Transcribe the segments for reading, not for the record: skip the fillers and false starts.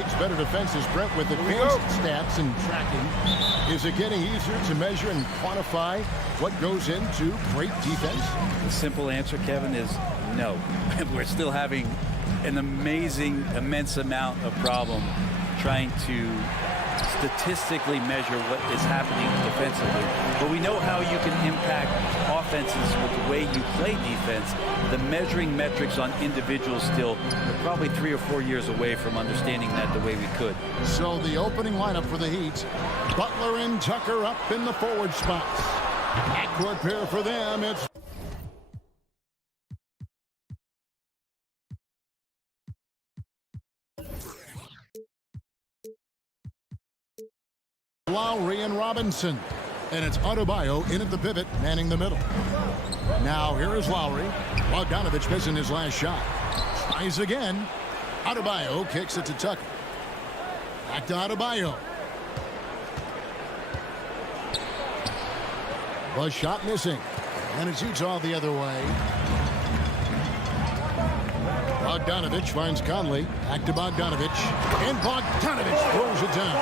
league's better defenses, Brent, with advanced stats and tracking. Is it getting easier to measure and quantify what goes into great defense? The simple answer, Kevin, is no. We're still having an immense amount of problem trying to statistically measure what is happening defensively. But we know how you can impact offenses with the way you play defense. The measuring metrics on individuals still, we're probably 3 or 4 years away from understanding that the way we could. So the opening lineup for the Heat, Butler and Tucker up in the forward spots. Backcourt pair for them, it's Lowry and Robinson. And it's Adebayo in at the pivot, manning the middle. Now here is Lowry. Bogdanovich missing his last shot. Tries again. Adebayo kicks it to Tucker. Back to Adebayo. The shot missing. And it's Utah the other way. Bogdanovich finds Conley. Back to Bogdanovich. And Bogdanovich throws it down.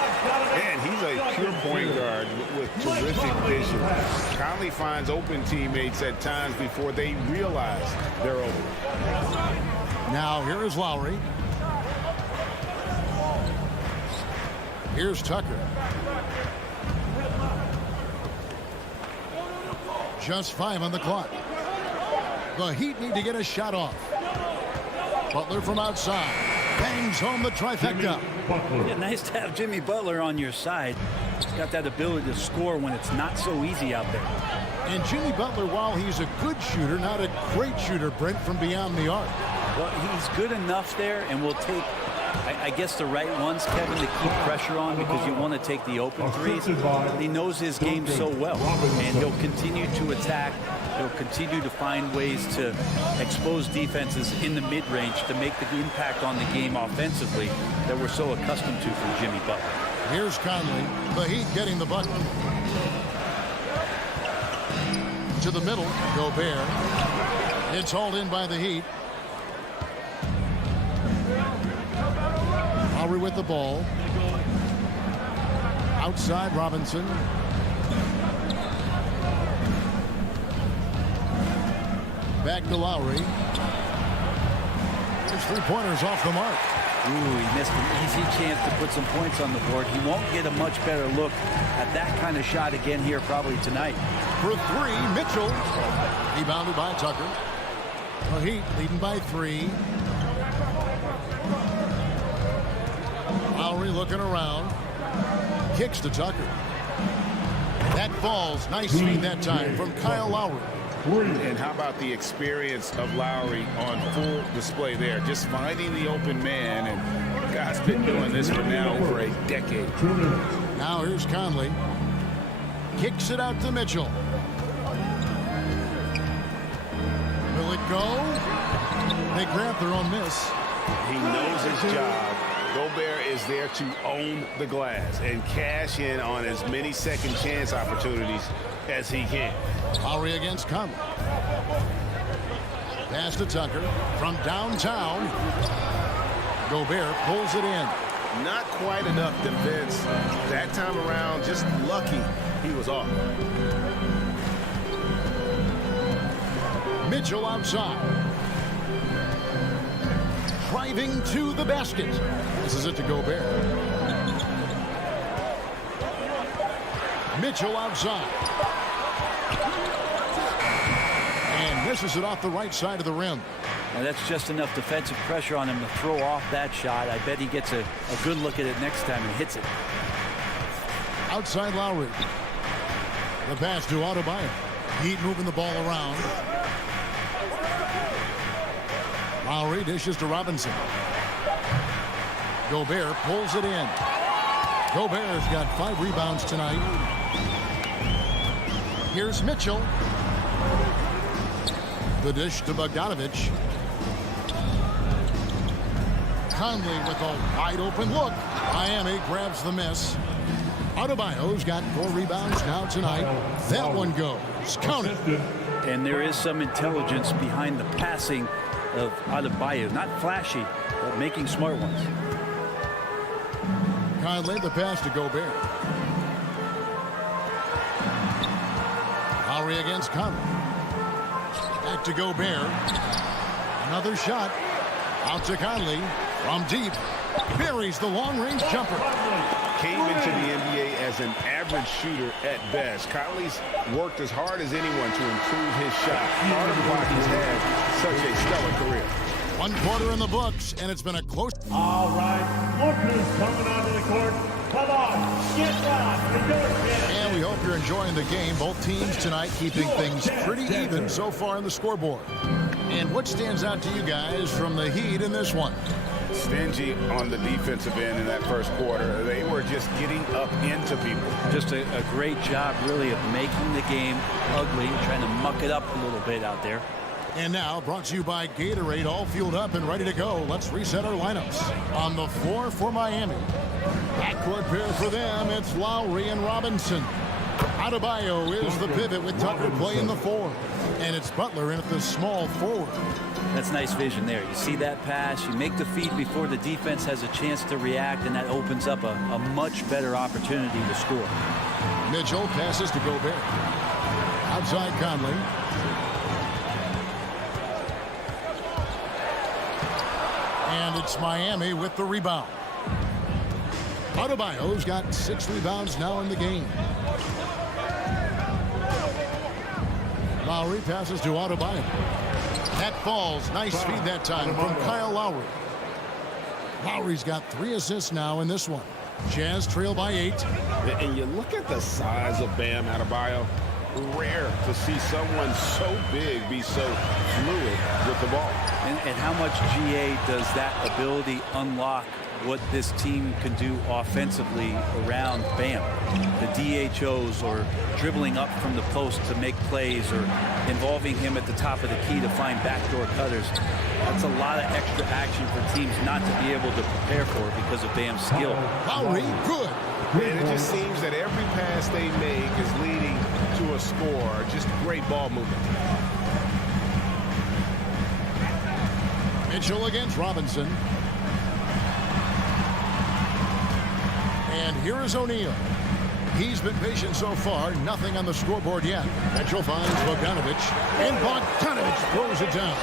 And he's a pure point guard with terrific vision. Conley finds open teammates at times before they realize they're open. Now here is Lowry. Here's Tucker. Just 5 on the clock. The Heat need to get a shot off. Butler from outside. Bangs home the trifecta. Yeah, nice to have Jimmy Butler on your side. He's got that ability to score when it's not so easy out there. And Jimmy Butler, while he's a good shooter, not a great shooter, Brent, from beyond the arc. Well, he's good enough there, and will take, I guess, the right ones, Kevin, to keep pressure on, because you want to take the open threes. He knows his game so well, and he'll continue to attack. He'll continue to find ways to expose defenses in the mid-range to make the impact on the game offensively that we're so accustomed to from Jimmy Butler. Here's Conley. The Heat getting the bucket. To the middle, Gobert. It's hauled in by the Heat. Lowry with the ball. Outside, Robinson. Back to Lowry. His three-pointers off the mark. Ooh, he missed an easy chance to put some points on the board. He won't get a much better look at that kind of shot again here probably tonight. For 3, Mitchell. Rebounded by Tucker. The Heat leading by 3. Lowry looking around. Kicks to Tucker. That falls. Nice feed that time from Kyle Lowry. And how about the experience of Lowry on full display there? Just finding the open man, and the guy's been doing this for now over a decade. Now here's Conley. Kicks it out to Mitchell. Will it go? They grab their own miss. He knows his job. Gobert is there to own the glass and cash in on as many second chance opportunities as he can. Lowry against Conley. Pass to Tucker from downtown. Gobert pulls it in. Not quite enough defense that time around. Just lucky he was off. Mitchell outside. Driving to the basket. This is it to Gobert. Mitchell outside. And misses it off the right side of the rim. Now that's just enough defensive pressure on him to throw off that shot. I bet he gets a good look at it next time and hits it. Outside Lowry. The pass to Adebayo. Heat moving the ball around. Lowry dishes to Robinson. Gobert pulls it in. Gobert's got 5 rebounds tonight. Here's Mitchell. The dish to Bogdanovich. Conley with a wide open look. Miami grabs the miss. Adebayo's got 4 rebounds now tonight. That one goes. Count it. And there is some intelligence behind the passing of Adebayo. Not flashy, but making smart ones. Conley, the pass to Gobert. Lowry against Conley. Back to Gobert. Another shot. Out to Conley. From deep. Buries the long-range jumper. Came into the NBA as an average shooter at best. Conley's worked as hard as anyone to improve his shot. Part of why he's had such a stellar career. 1 quarter in the books, and it's been a close. All right, look who's coming onto the court. Come on, get down. And we hope you're enjoying the game. Both teams tonight keeping things pretty even so far in the scoreboard. And what stands out to you guys from the Heat in this one? Stingy on the defensive end in that first quarter. They were just getting up into people. Just a great job, really, of making the game ugly, trying to muck it up a little bit out there. And now, brought to you by Gatorade, all fueled up and ready to go. Let's reset our lineups. On the floor for Miami. Backcourt pair for them, it's Lowry and Robinson. Adebayo is the pivot with Tucker playing the 4. And it's Butler in at the small forward. That's nice vision there. You see that pass, you make the feed before the defense has a chance to react, and that opens up a much better opportunity to score. Mitchell passes to Gobert. Outside Conley. And it's Miami with the rebound. Adebayo's got 6 rebounds now in the game. Lowry passes to Adebayo. That falls. Nice feed that time from Kyle Lowry. Lowry's got 3 assists now in this one. Jazz trail by 8. And you look at the size of Bam Adebayo. Rare to see someone so big be so fluid with the ball. And how much GA does that ability unlock what this team can do offensively around Bam? The DHOs, or dribbling up from the post to make plays, or involving him at the top of the key to find backdoor cutters. That's a lot of extra action for teams not to be able to prepare for because of Bam's skill. Lowry, good. And it just seems that every pass they make is leading to a score. Just great ball movement. Mitchell against Robinson. And here is O'Neal. He's been patient so far. Nothing on the scoreboard yet. Mitchell finds Bogdanovich. And Bogdanovich throws it down.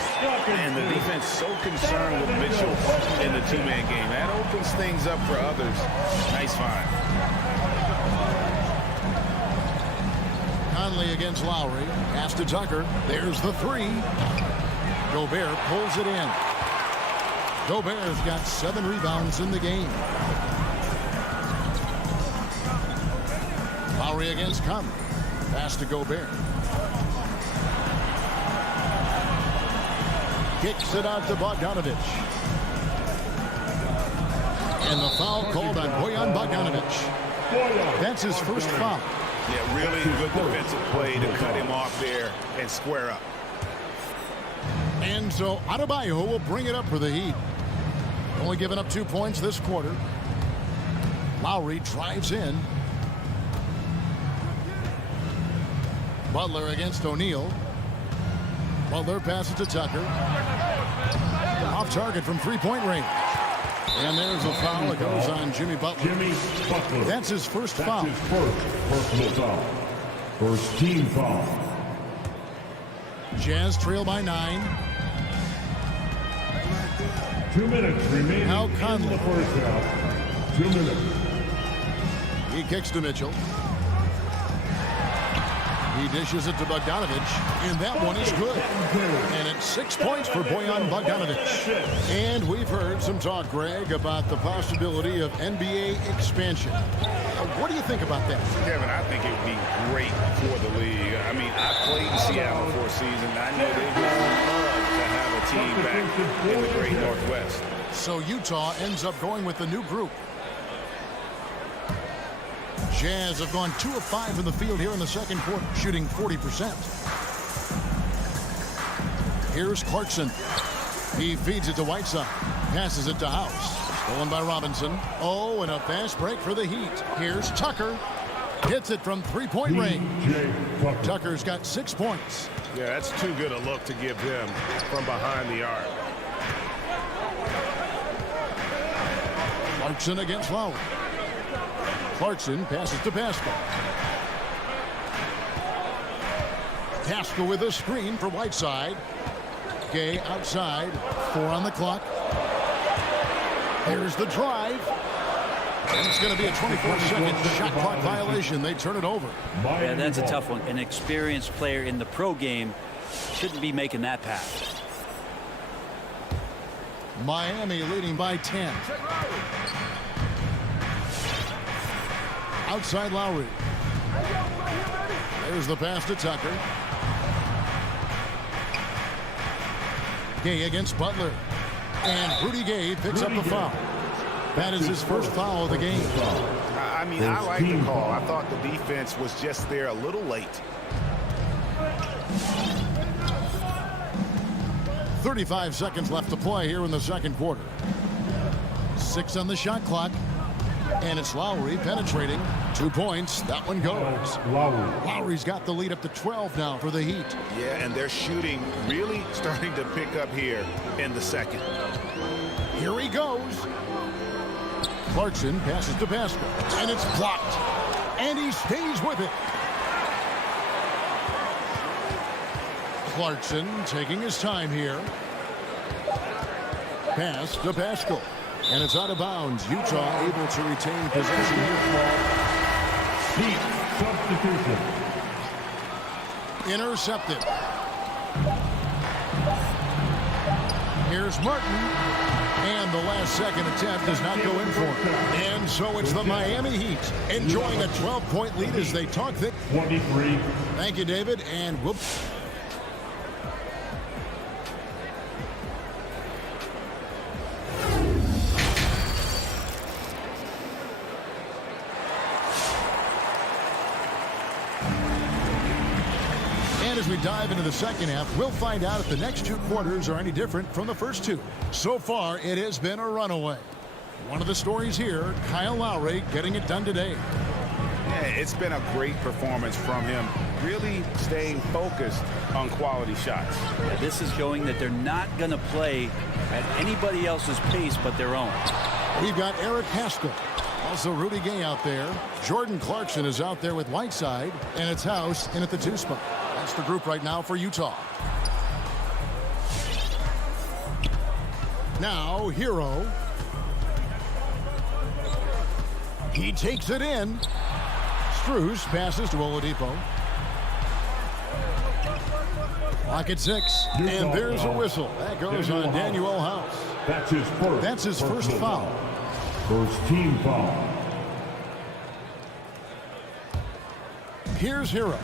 And the defense so concerned with Mitchell in the two-man game. That opens things up for others. Nice find. Conley against Lowry. Pass to Tucker. There's the 3. Gobert pulls it in. Gobert's got 7 rebounds in the game. Lowry against Conley. Pass to Gobert. Kicks it out to Bogdanovich. And the foul called on Bojan Bogdanovich. That's his first foul. Yeah, really good defensive play to cut him off there and square up. And so Adebayo will bring it up for the Heat. Only giving up 2 points this quarter. Lowry drives in. Butler against O'Neal. Butler passes to Tucker. Off target from 3-point range. And there's a foul that goes on Jimmy Butler. That's his first foul. His first personal foul. First team foul. Jazz trail by 9. 2 minutes remaining Now in Conley. the first half. 2 minutes. He kicks to Mitchell. He dishes it to Bogdanovich, and that one is good. And it's 6 points for Bojan Bogdanovich. And we've heard some talk, Greg, about the possibility of NBA expansion. What do you think about that? Kevin, I think it would be great for the league. I mean, I played in Seattle for a season. I know they would love to have a team back in the great Northwest. So Utah ends up going with the new group. Jazz have gone 2 of 5 in the field here in the second quarter, shooting 40%. Here's Clarkson. He feeds it to Whiteside. Passes it to House. Stolen by Robinson. Oh, and a fast break for the Heat. Here's Tucker. Hits it from 3-point range. Tucker's got 6 points. Yeah, that's too good a look to give him from behind the arc. Clarkson against Lowry. Clarkson passes to Pascal. Pascal with a screen for Whiteside. Gay outside. 4 on the clock. Here's the drive. And it's going to be a 24-second shot clock violation. They turn it over. Yeah, that's a tough one. An experienced player in the pro game shouldn't be making that pass. Miami leading by 10. Outside Lowry. There's the pass to Tucker. Gay against Butler. And Rudy Gay picks up the foul. That is his first foul of the game. I mean, I like the call. I thought the defense was just there a little late. 35 seconds left to play here in the second quarter. 6 on the shot clock. And it's Lowry penetrating. 2 points. That one goes. Lowry's got the lead up to 12 now for the Heat. Yeah, and their shooting really starting to pick up here in the second. Here he goes. Clarkson passes to Pascal. And it's blocked. And he stays with it. Clarkson taking his time here. Pass to Pascal. And it's out of bounds. Utah able to retain possession here. Heat substitution. Intercepted. Here's Martin. And the last second attempt does not go in for him. And so it's the Miami Heat enjoying a 12-point lead as they talk things. 23. Thank you, David. And whoop. As we dive into the second half, we'll find out if the next 2 quarters are any different from the first 2. So far, it has been a runaway. One of the stories here, Kyle Lowry getting it done today. Yeah, it's been a great performance from him, really staying focused on quality shots. Yeah, this is showing that they're not going to play at anybody else's pace but their own. We've got Eric Haskell. Also Rudy Gay out there. Jordan Clarkson is out there with Whiteside. And it's House in at the 2 spot. That's the group right now for Utah. Now, Hero. He takes it in. Strus passes to Oladipo. Clock at 6. And there's a whistle. That goes on Daniel House. That's his first foul. First team foul. Here's Hero.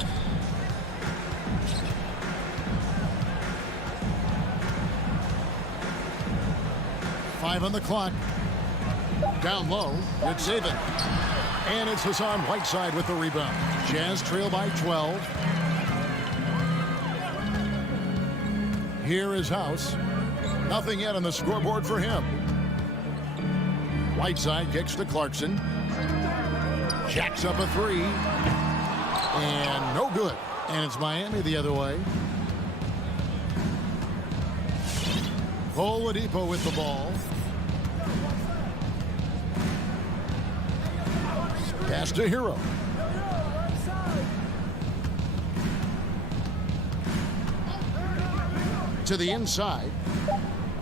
Five on the clock. Down low. It's Saban. And it's Hassan Whiteside with the rebound. Jazz trail by 12. Here is House. Nothing yet on the scoreboard for him. Whiteside kicks to Clarkson. Jacks up a 3. And no good. And it's Miami the other way. Oladipo with the ball. Pass to Hero. To the inside.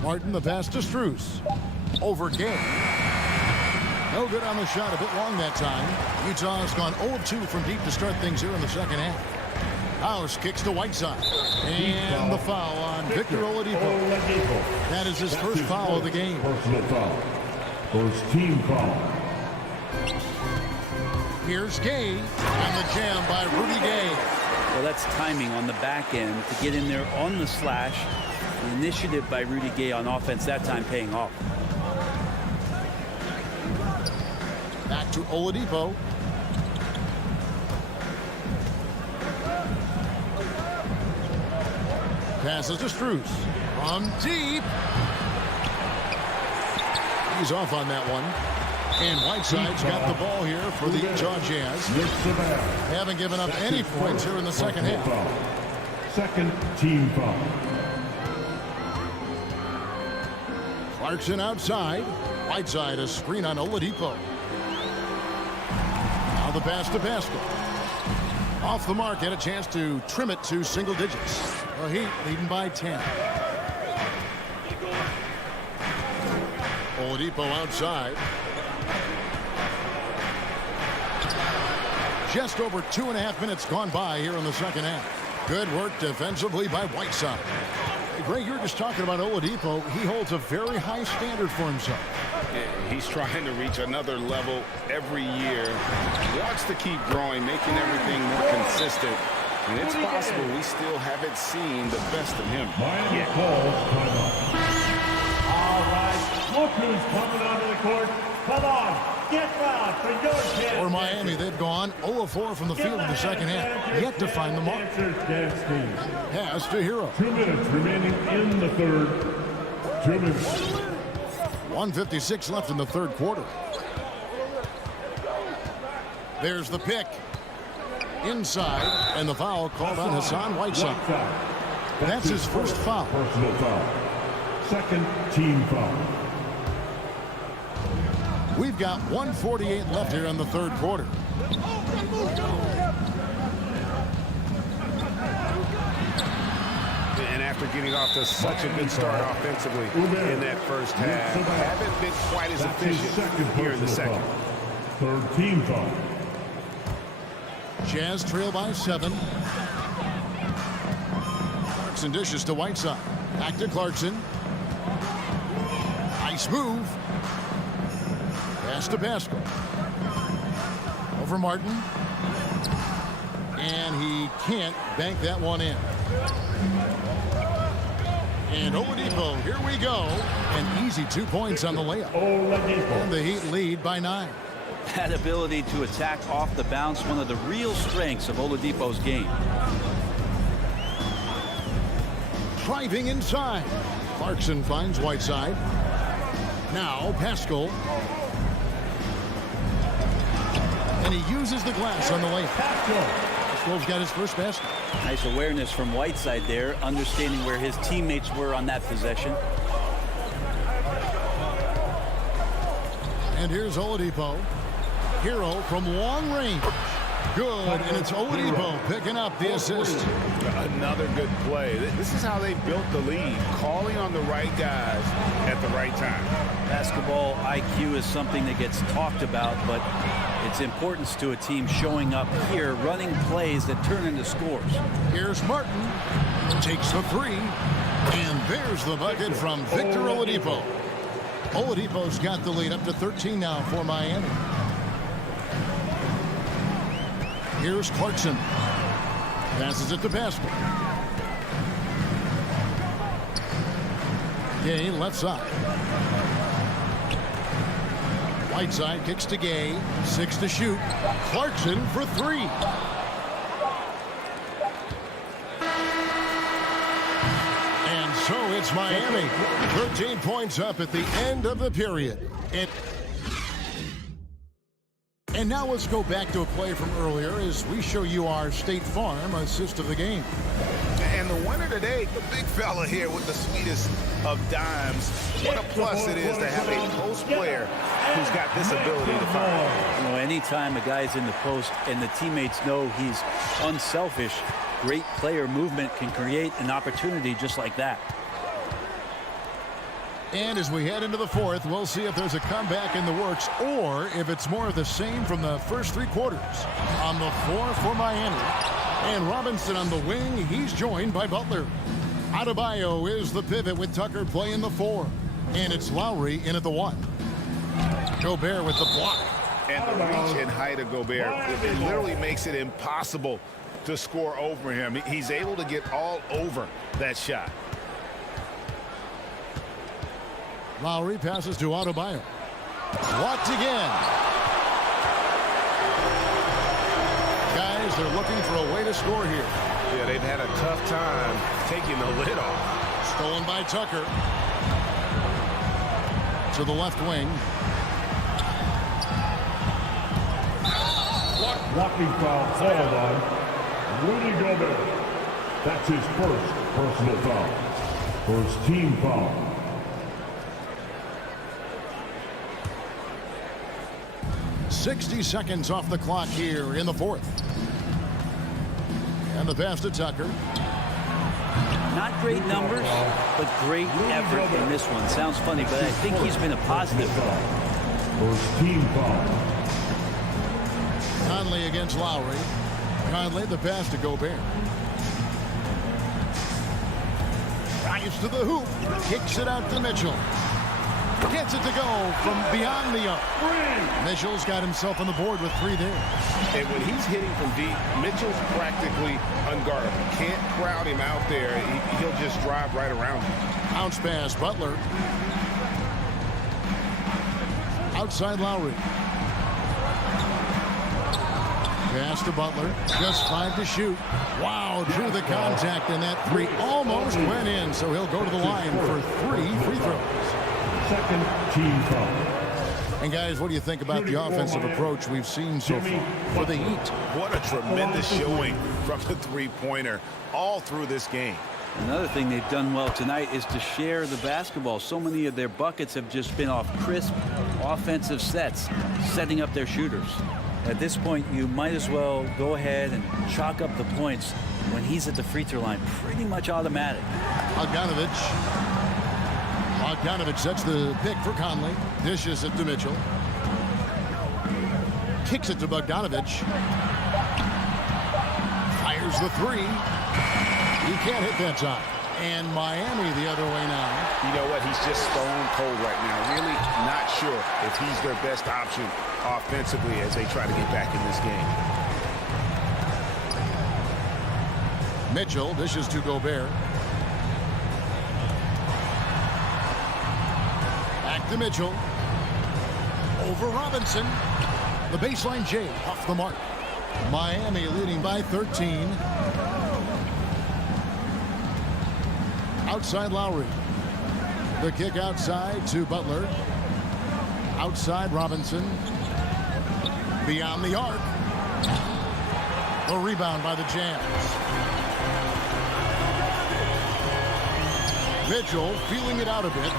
Martin the pass to Strus. Over Gay. No good on the shot, a bit long that time. Utah has gone 0-2 from deep to start things here in the second half. House kicks to Whiteside. And the foul on Victor Oladipo. That is his first foul of the game. Personal foul. First team foul. Here's Gay. And the jam by Rudy Gay. Well, that's timing on the back end to get in there on the slash. The initiative by Rudy Gay on offense that time paying off. Back to Oladipo. Passes to Strus. From deep. He's off on that one. And Whiteside's got the ball here for the Utah Jazz. Haven't given up any points here in the second half. Second team foul. Clarkson outside. Whiteside a screen on Oladipo. the pass to Pascal. Off the mark, had a chance to trim it to single digits. The Heat leading by 10. Oladipo outside. Just over 2.5 minutes gone by here in the second half. Good work defensively by Whiteside. Greg, you were just talking about Oladipo. He holds a very high standard for himself. Yeah, he's trying to reach another level every year. He wants to keep growing, making everything more consistent. And it's possible we still haven't seen the best of him. Miami calls timeout. All right, look who's coming onto the court. Come on, get loud for your chance. For Miami, they've gone 0 of 4 from the field in the second half, yet to find the mark. Pass to Hero. 2 minutes remaining in the third. 2 minutes. 1:56 left in the third quarter. There's the pick. Inside, and the foul called on Hassan Whiteside. That's his first foul. Personal foul. Second team foul. We've got 1:48 left here in the third quarter. And after getting off to such a good start offensively in that first half, haven't been quite as efficient here in the second. Third team foul. Jazz trail by 7. Clarkson dishes to Whiteside. Back to Clarkson. Nice move. Pass to Pascal. Over Martin. And he can't bank that one in. And Oladipo, here we go. An easy 2 points on the layup. And the Heat lead by 9. That ability to attack off the bounce, one of the real strengths of Oladipo's game. Driving inside. Clarkson finds Whiteside. Now Pascal. And he uses the glass on the layup. Pascal's got his first basket. Nice awareness from Whiteside there, understanding where his teammates were on that possession. And here's Oladipo. Hero from long range. Good, and it's Oladipo picking up the assist. Another good play. This is how they built the lead, calling on the right guys at the right time. Basketball IQ is something that gets talked about, but its importance to a team showing up here, running plays that turn into scores. Here's Martin. Takes the 3. And there's the bucket from Victor Oladipo. Oladipo's got the lead up to 13 now for Miami. Here's Clarkson. Passes it to Pascal. Gay left side. Whiteside kicks to Gay. 6 to shoot. Clarkson for 3. And so it's Miami. 13 points up at the end of the period. And now let's go back to a play from earlier as we show you our State Farm assist of the game. And the winner today, the big fella here with the sweetest of dimes. What a plus it is to have a post player who's got this ability to fire. You know, anytime a guy's in the post and the teammates know he's unselfish, great player movement can create an opportunity just like that. And as we head into the fourth, we'll see if there's a comeback in the works or if it's more of the same from the first 3 quarters. On the floor for Miami. And Robinson on the wing. He's joined by Butler. Adebayo is the pivot with Tucker playing the 4. And it's Lowry in at the 1. Gobert with the block. And the reach and height of Gobert, it literally makes it impossible to score over him. He's able to get all over that shot. Lowry passes to Adebayo. Blocked again. Guys, they're looking for a way to score here. Yeah, they've had a tough time taking the lid off. Stolen by Tucker. To the left wing. Blocking foul called on Rudy Gobert. That's his first personal foul. First team foul. 60 seconds off the clock here in the fourth. And the pass to Tucker. Not great numbers, but great effort in this one. Sounds funny, but I think he's been a positive. First team foul. Conley against Lowry. Conley, the pass to Gobert. Drives to the hoop. Kicks it out to Mitchell. Gets it to go from beyond the arc. Mitchell's got himself on the board with 3 there. And when he's hitting from deep, Mitchell's practically unguardable. Can't crowd him out there. He'll just drive right around him. Bounce pass, Butler. Outside Lowry. Pass to Butler. Just 5 to shoot. Wow, drew the contact, and that 3 almost went in, so he'll go to the line for 3 free throws. Second team foul. And guys, what do you think about the offensive approach we've seen so far for the Heat? What a tremendous showing from the three-pointer all through this game. Another thing they've done well tonight is to share the basketball. So many of their buckets have just been off crisp offensive sets, setting up their shooters. At this point, you might as well go ahead and chalk up the points when he's at the free throw line. Pretty much automatic. Bogdanovich sets the pick for Conley. Dishes it to Mitchell. Kicks it to Bogdanovich. Fires the 3. He can't hit that time. And Miami the other way now. You know what? He's just stone cold right now. Really not sure if he's their best option offensively as they try to get back in this game. Mitchell dishes to Gobert. Back to Mitchell. Over Robinson. The baseline J off the mark. Miami leading by 13. Outside Lowry. The kick outside to Butler. Outside Robinson. Beyond the arc. The rebound by the Jazz. Mitchell feeling it out a bit.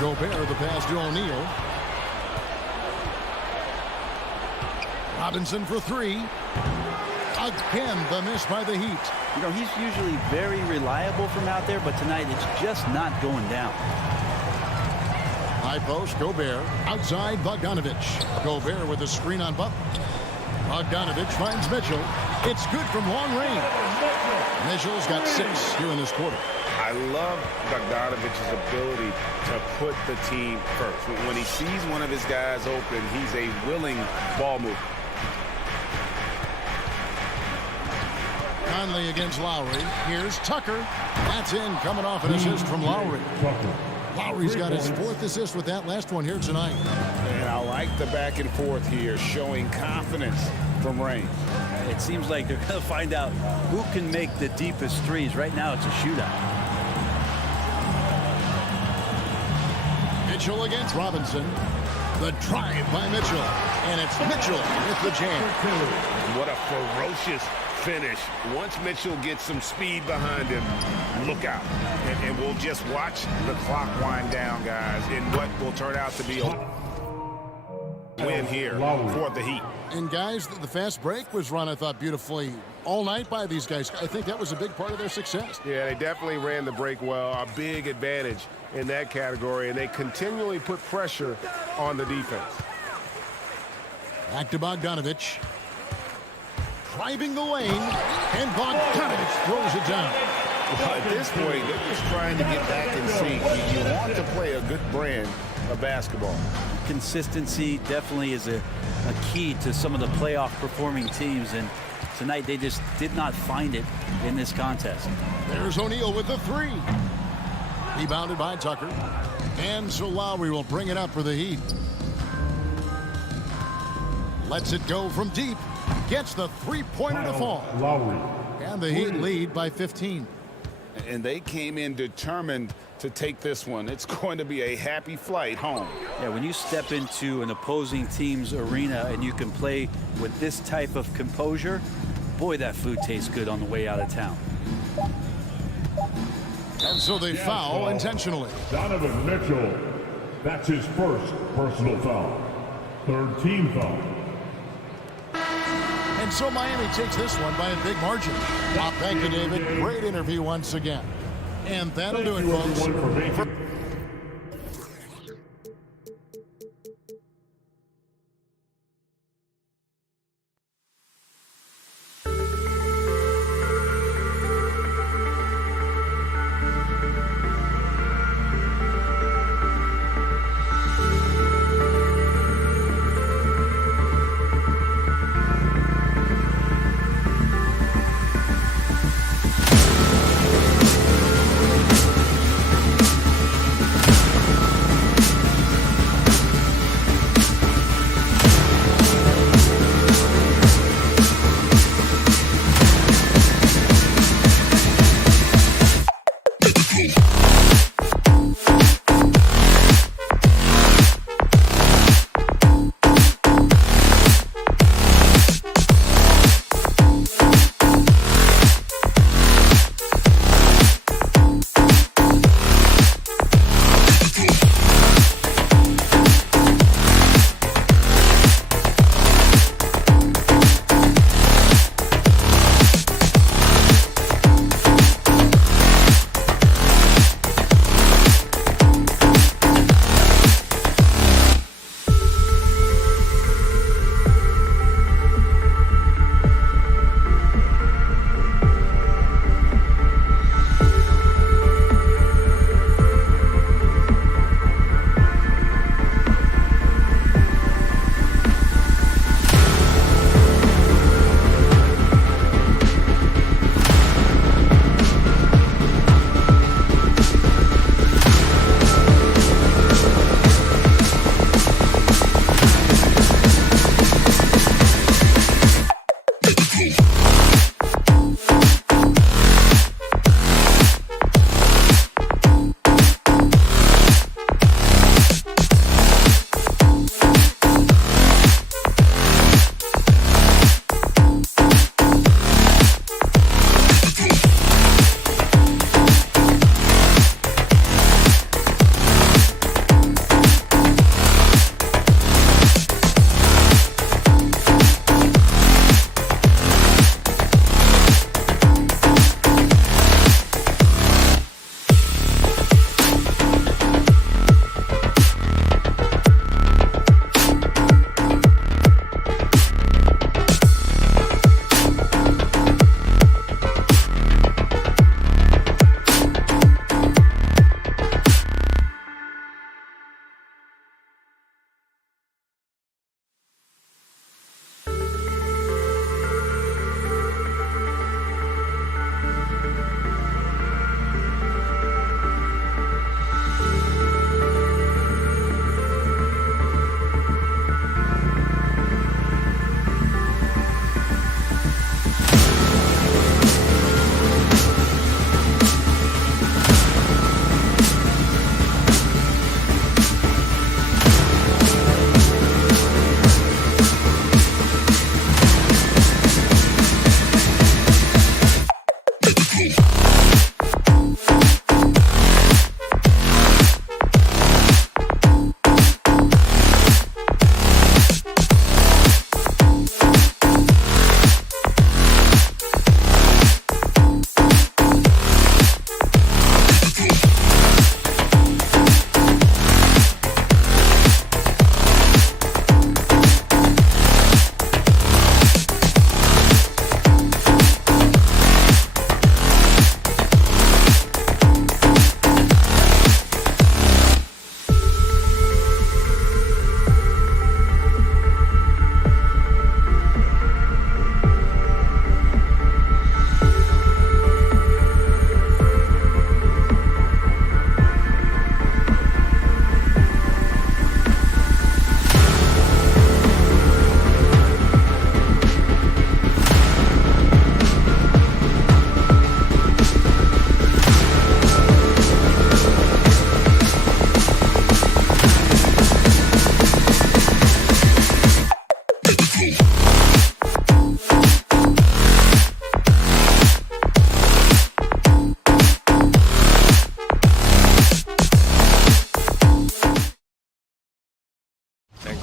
Gobert the pass to O'Neal. Robinson for 3. Again, the miss by the Heat. You know, he's usually very reliable from out there, but tonight it's just not going down. High post, Gobert. Outside, Bogdanovich. Gobert with a screen on Butler. Bogdanovich finds Mitchell. It's good from long range. Mitchell's got 6 here in this quarter. I love Bogdanovich's ability to put the team first. When he sees one of his guys open, he's a willing ball mover. Conley against Lowry. Here's Tucker. That's in, coming off an assist from Lowry. Lowry's got his 4th assist with that last one here tonight. And I like the back and forth here, showing confidence from range. It seems like they're going to find out who can make the deepest threes. Right now, it's a shootout. Mitchell against Robinson. The drive by Mitchell. And it's Mitchell with the jam. What a ferocious finish. Once Mitchell gets some speed behind him, look out. And we'll just watch the clock wind down, guys, in what will turn out to be a win here for the Heat. And guys, the fast break was run, I thought, beautifully all night by these guys. I think that was a big part of their success. Yeah, they definitely ran the break well. A big advantage in that category, and they continually put pressure on the defense. Back to Bogdanovich. Driving the lane, and Bogdanovich throws it down. Well, at this point, they're just trying to get back in sync. You want to play a good brand of basketball. Consistency definitely is a key to some of the playoff performing teams, and tonight they just did not find it in this contest. There's O'Neal with the 3. Rebounded by Tucker. And so Lowry will bring it up for the Heat. Lets it go from deep. Gets the 3-pointer to fall. Lowry. And the Heat lead by 15. And they came in determined to take this one. It's going to be a happy flight home. Yeah, when you step into an opposing team's arena and you can play with this type of composure, boy, that food tastes good on the way out of town. And so they foul intentionally. Donovan Mitchell. That's his first personal foul. Third team foul. And so Miami takes this one by a big margin. Well, thank you, David. Great interview once again. And that'll do it, folks. Everyone for making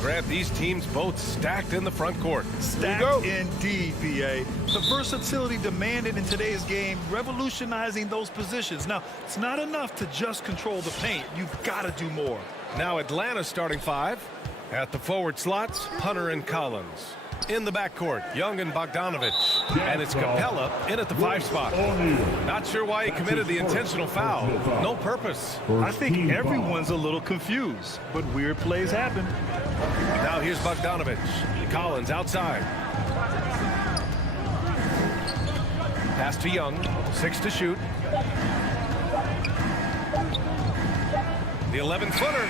Grant, these teams both stacked in the front court. Stacked indeed, PA. The versatility demanded in today's game, revolutionizing those positions. Now, it's not enough to just control the paint. You've got to do more. Now Atlanta's starting five. At the forward slots, Hunter and Collins. In the backcourt, Young and Bogdanovich. And it's Capella in at the 5 spot. Not sure why he committed the intentional foul. No purpose. I think everyone's a little confused, but weird plays happen. Now here's Bogdanovich. Collins outside. Pass to Young. 6 to shoot. The 11-footer.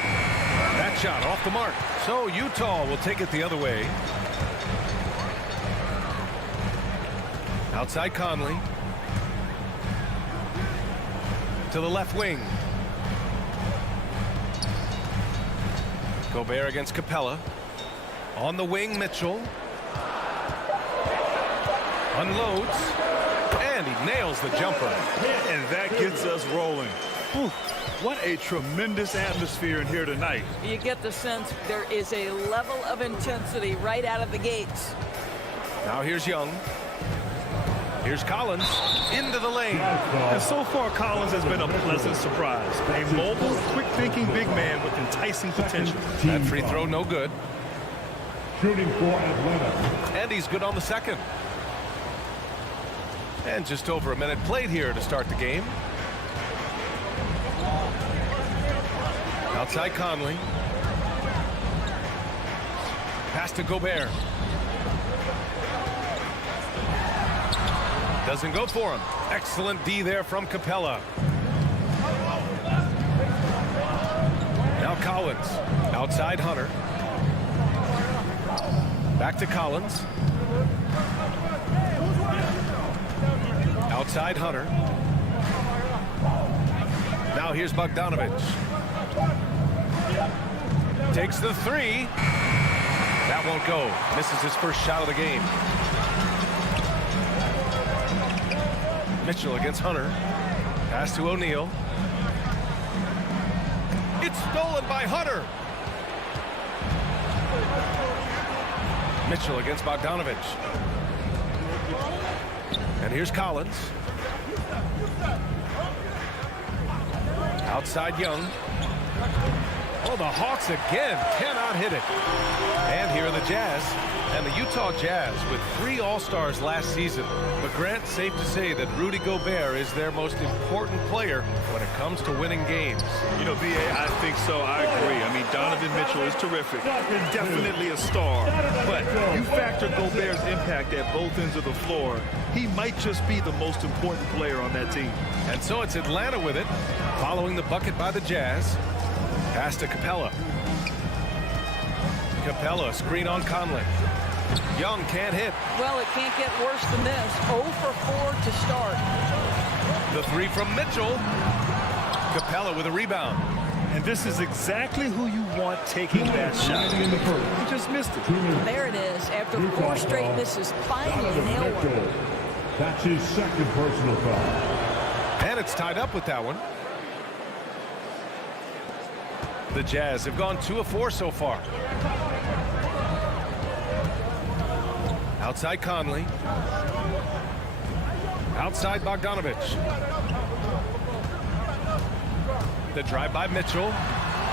That shot off the mark. So Utah will take it the other way. Outside Conley. To the left wing. Gobert against Capella. On the wing, Mitchell. Unloads. And he nails the jumper. And that gets us rolling. Whew. What a tremendous atmosphere in here tonight. You get the sense there is a level of intensity right out of the gates. Now here's Young. Here's Collins into the lane. And so far, Collins has been a pleasant surprise. A mobile, quick-thinking big man with enticing potential. That free throw no good. Shooting for Atlanta. And he's good on the second. And just over a minute played here to start the game. Outside Conley. Pass to Gobert. Doesn't go for him. Excellent D there from Capella. Now Collins. Outside Hunter. Back to Collins. Outside Hunter. Now here's Bogdanovich. Takes the 3. That won't go. Misses his first shot of the game. Mitchell against Hunter. Pass to O'Neal. It's stolen by Hunter. Mitchell against Bogdanovich. And here's Collins. Outside Young. Oh, the Hawks again cannot hit it. And here are the Jazz. And the Utah Jazz with 3 All-Stars last season. But Grant, safe to say that Rudy Gobert is their most important player when it comes to winning games. You know, B.A., I think so. I agree. I mean, Donovan Mitchell is terrific. Definitely a star. But you factor Gobert's impact at both ends of the floor, he might just be the most important player on that team. And so it's Atlanta with it, following the bucket by the Jazz. Pass to Capella. Capella, screen on Conley. Young can't hit. Well, it can't get worse than this. 0 for 4 to start. The 3 from Mitchell. Capella with a rebound. And this is exactly who you want taking that shot. He just missed it. There it is. After 4 straight misses, finally nailed one. That's his second personal foul. And it's tied up with that one. The Jazz have gone 2 of 4 so far. Outside Conley. Outside Bogdanovich. The drive by Mitchell.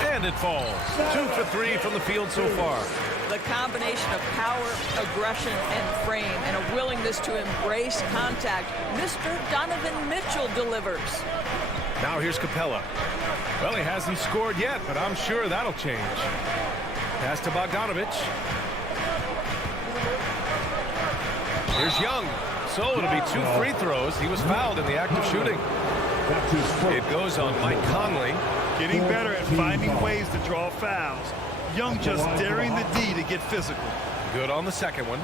And it falls. 2 for 3 from the field so far. The combination of power, aggression, and frame, and a willingness to embrace contact. Mr. Donovan Mitchell delivers. Now here's Capella. Well, he hasn't scored yet, but I'm sure that'll change. Pass to Bogdanovich. Here's Young. So it'll be 2 free throws. He was fouled in the act of shooting. It goes on Mike Conley. Getting better at finding ways to draw fouls. Young just daring the D to get physical. Good on the second one.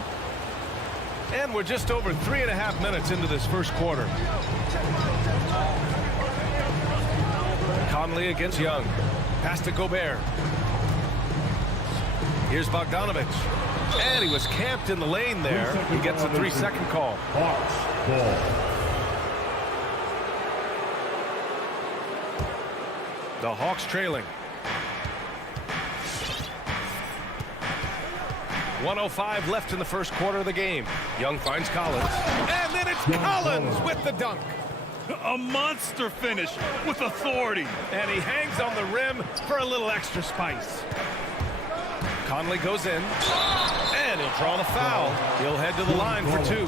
And we're just over 3.5 minutes into this first quarter. Conley against Young. Pass to Gobert. Here's Bogdanovich. And he was camped in the lane there. He gets a 3-second call. Hawks ball. The Hawks trailing. 1:05 left in the first quarter of the game. Young finds Collins. And then it's Collins with the dunk. A monster finish with authority. And he hangs on the rim for a little extra spice. Conley goes in. And he'll draw the foul. He'll head to the line for two.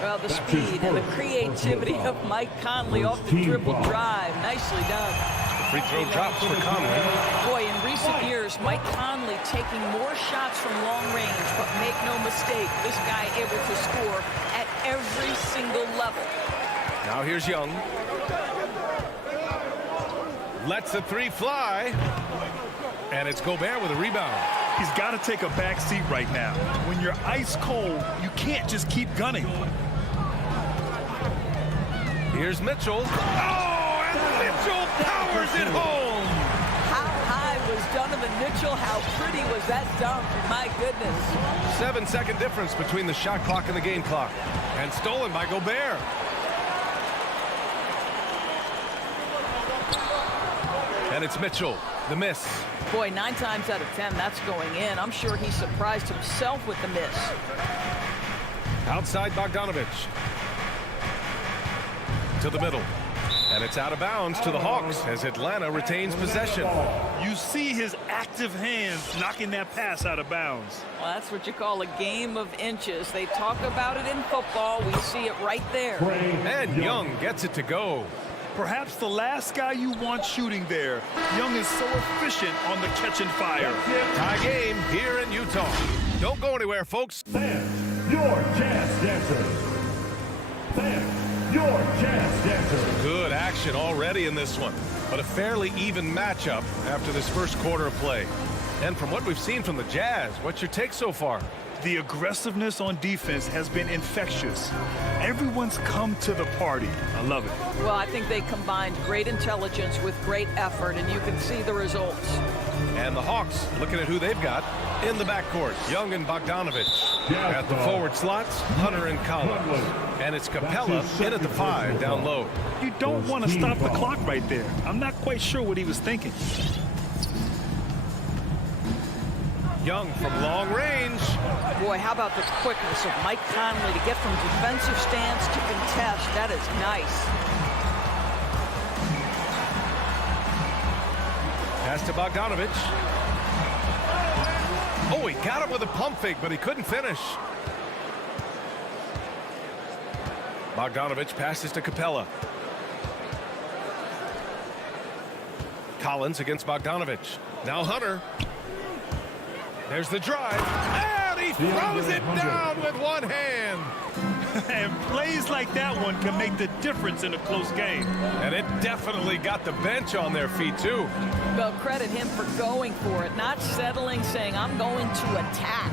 Well, the speed and the creativity of Mike Conley off the dribble drive. Nicely done. Free throw drops for Conley. Boy, in recent years, Mike Conley taking more shots from long range, but make no mistake, this guy able to score at every single level. Now here's Young. Lets the three fly. And it's Gobert with a rebound. He's got to take a back seat right now. When you're ice cold, you can't just keep gunning. Here's Mitchell. Oh, and Mitchell powers it home. How high was Donovan Mitchell? How pretty was that dunk? My goodness. 7-second difference between the shot clock and the game clock. And stolen by Gobert. And it's Mitchell, the miss. Boy, 9 times out of 10, that's going in. I'm sure he surprised himself with the miss. Outside Bogdanovich. To the middle. And it's out of bounds to the Hawks as Atlanta retains possession. You see his active hands knocking that pass out of bounds. Well, that's what you call a game of inches. They talk about it in football. We see it right there. And Young gets it to go. Perhaps the last guy you want shooting there. Young is so efficient on the catch and fire. Tie game here in Utah. Don't go anywhere, folks. Fans, your Jazz dancers. Fans, your Jazz dancers. Good action already in this one, but a fairly even matchup after this first quarter of play. And from what we've seen from the Jazz, what's your take so far? The aggressiveness on defense has been infectious. Everyone's come to the party. I love it. Well, I think they combined great intelligence with great effort, and you can see the results. And the Hawks, looking at who they've got in the backcourt. Young and Bogdanovich. At the forward slots, Hunter and Collins. And it's Capella in at the 5 down low. You don't want to stop the clock right there. I'm not quite sure what he was thinking. Young from long range. Boy, how about the quickness of Mike Conley to get from defensive stance to contest. That is nice. Pass to Bogdanovich. Oh, he got him with a pump fake, but he couldn't finish. Bogdanovich passes to Capella. Collins against Bogdanovich. Now Hunter. There's the drive, and he throws it down with one hand. And plays like that one can make the difference in a close game. And it definitely got the bench on their feet, too. Well, credit him for going for it, not settling, saying, I'm going to attack.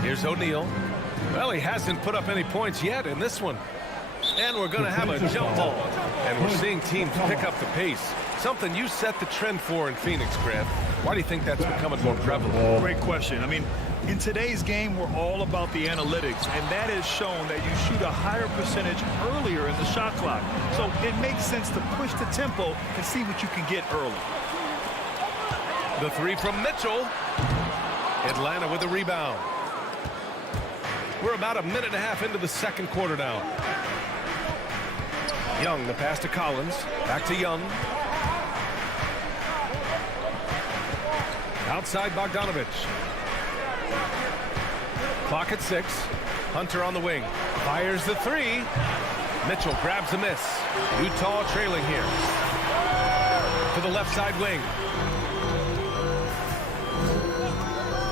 Here's O'Neal. Well, he hasn't put up any points yet in this one. And we're going to have a jump ball. And we're seeing teams pick up the pace. Something you set the trend for in Phoenix, Grant. Why do you think that's becoming more prevalent? Great question. I mean, in today's game, we're all about the analytics, and that has shown that you shoot a higher percentage earlier in the shot clock. So it makes sense to push the tempo and see what you can get early. The three from Mitchell. Atlanta with the rebound. We're about a minute and a half into the second quarter now. Young, the pass to Collins. Back to Young. Outside Bogdanovich. Clock at 6. Hunter on the wing. Fires the three. Mitchell grabs a miss. Utah trailing here. To the left side wing.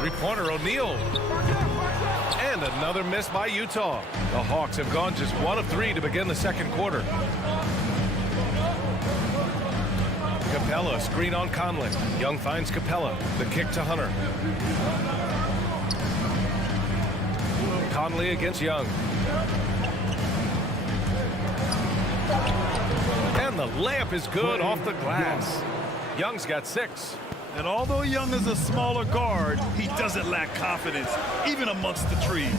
Three-pointer O'Neal. And another miss by Utah. The Hawks have gone just 1 of 3 to begin the second quarter. Capella, screen on Conley. Young finds Capella. The kick to Hunter. Conley against Young. And the layup is good off the glass. Young's got 6. And although Young is a smaller guard, he doesn't lack confidence, even amongst the trees.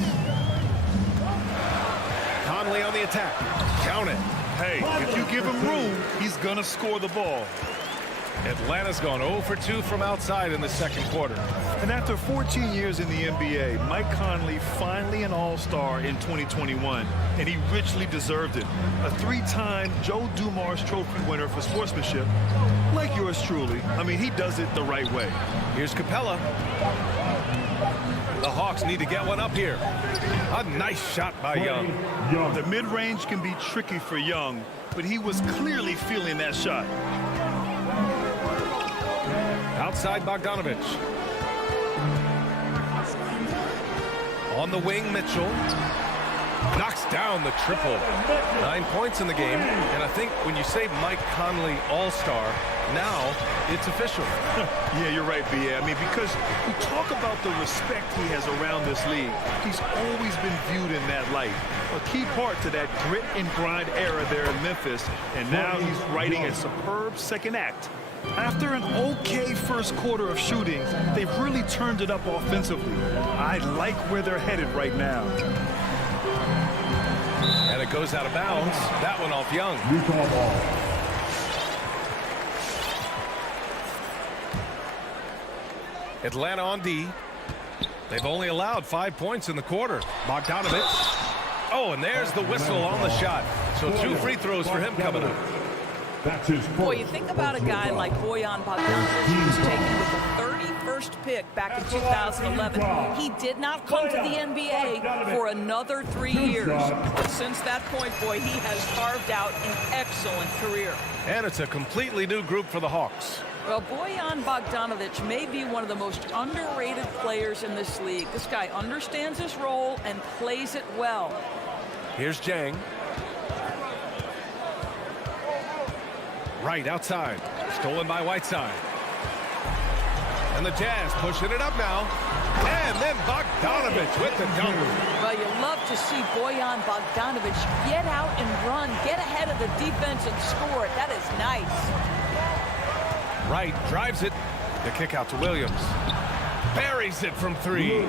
Conley on the attack. Count it. Hey, if you give him room, he's going to score the ball. Atlanta's gone 0 for 2 from outside in the second quarter. And after 14 years in the NBA, Mike Conley finally an all-star in 2021, and he richly deserved it. A 3-time Joe Dumars Trophy winner for sportsmanship, like yours truly. I mean, he does it the right way. Here's Capella. The Hawks need to get one up here. A nice shot by Young. The mid-range can be tricky for Young, but he was clearly feeling that shot. Outside Bogdanovich. On the wing, Mitchell. Knocks down the triple. 9 points in the game. And I think when you say Mike Conley All-Star, now it's official. Yeah, you're right, B.A. I mean, because we talk about the respect he has around this league. He's always been viewed in that light. A key part to that grit and grind era there in Memphis. And now he's writing a superb second act. After an okay first quarter of shooting, they've really turned it up offensively. I like where they're headed right now. And it goes out of bounds. That one off Young. Utah ball. Atlanta on D. They've only allowed 5 points in the quarter. Bogdanovich. Oh, and there's the whistle on the shot. So 2 free throws for him coming up. That's his first. Boy, you think about a guy like Bojan Bogdanovic, who was taken with the 31st pick back in 2011. He did not come to the NBA for another 3 years. But since that point, boy, he has carved out an excellent career. And it's a completely new group for the Hawks. Well, Bojan Bogdanovic may be one of the most underrated players in this league. This guy understands his role and plays it well. Here's Jang. Right outside. Stolen by Whiteside. And the Jazz pushing it up now. And then Bogdanovich with the dunk. Well, you love to see Bojan Bogdanovic get out and run, get ahead of the defense and score it. That is nice. Right, drives it. The kick out to Williams. Buries it from 3.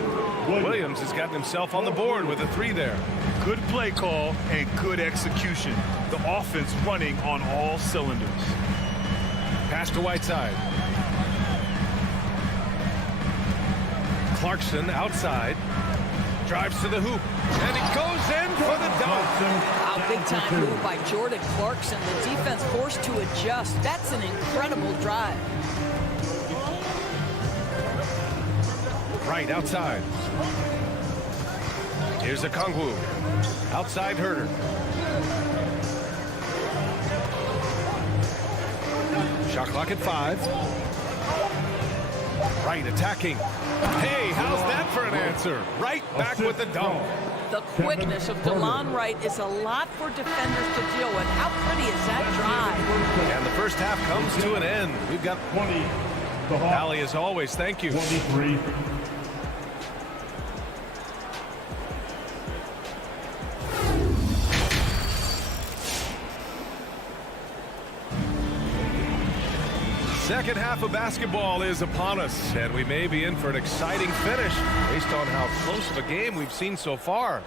Williams has gotten himself on the board with a 3 there. Good play call and good execution. The offense running on all cylinders. Pass to Whiteside. Clarkson outside. Drives to the hoop. And he goes in for the dunk. A big-time move by Jordan Clarkson. The defense forced to adjust. That's an incredible drive. Right outside. Here's a Kongwu. Outside Herter. Shot clock at 5. Right attacking. Hey, how's that for an answer? Right back with the dunk. The quickness of DeLon Wright is a lot for defenders to deal with. How pretty is that drive? And the first half comes to an end. We've got 20. The Allie, as always, thank you. 23. Second half of basketball is upon us, and we may be in for an exciting finish based on how close of a game we've seen so far.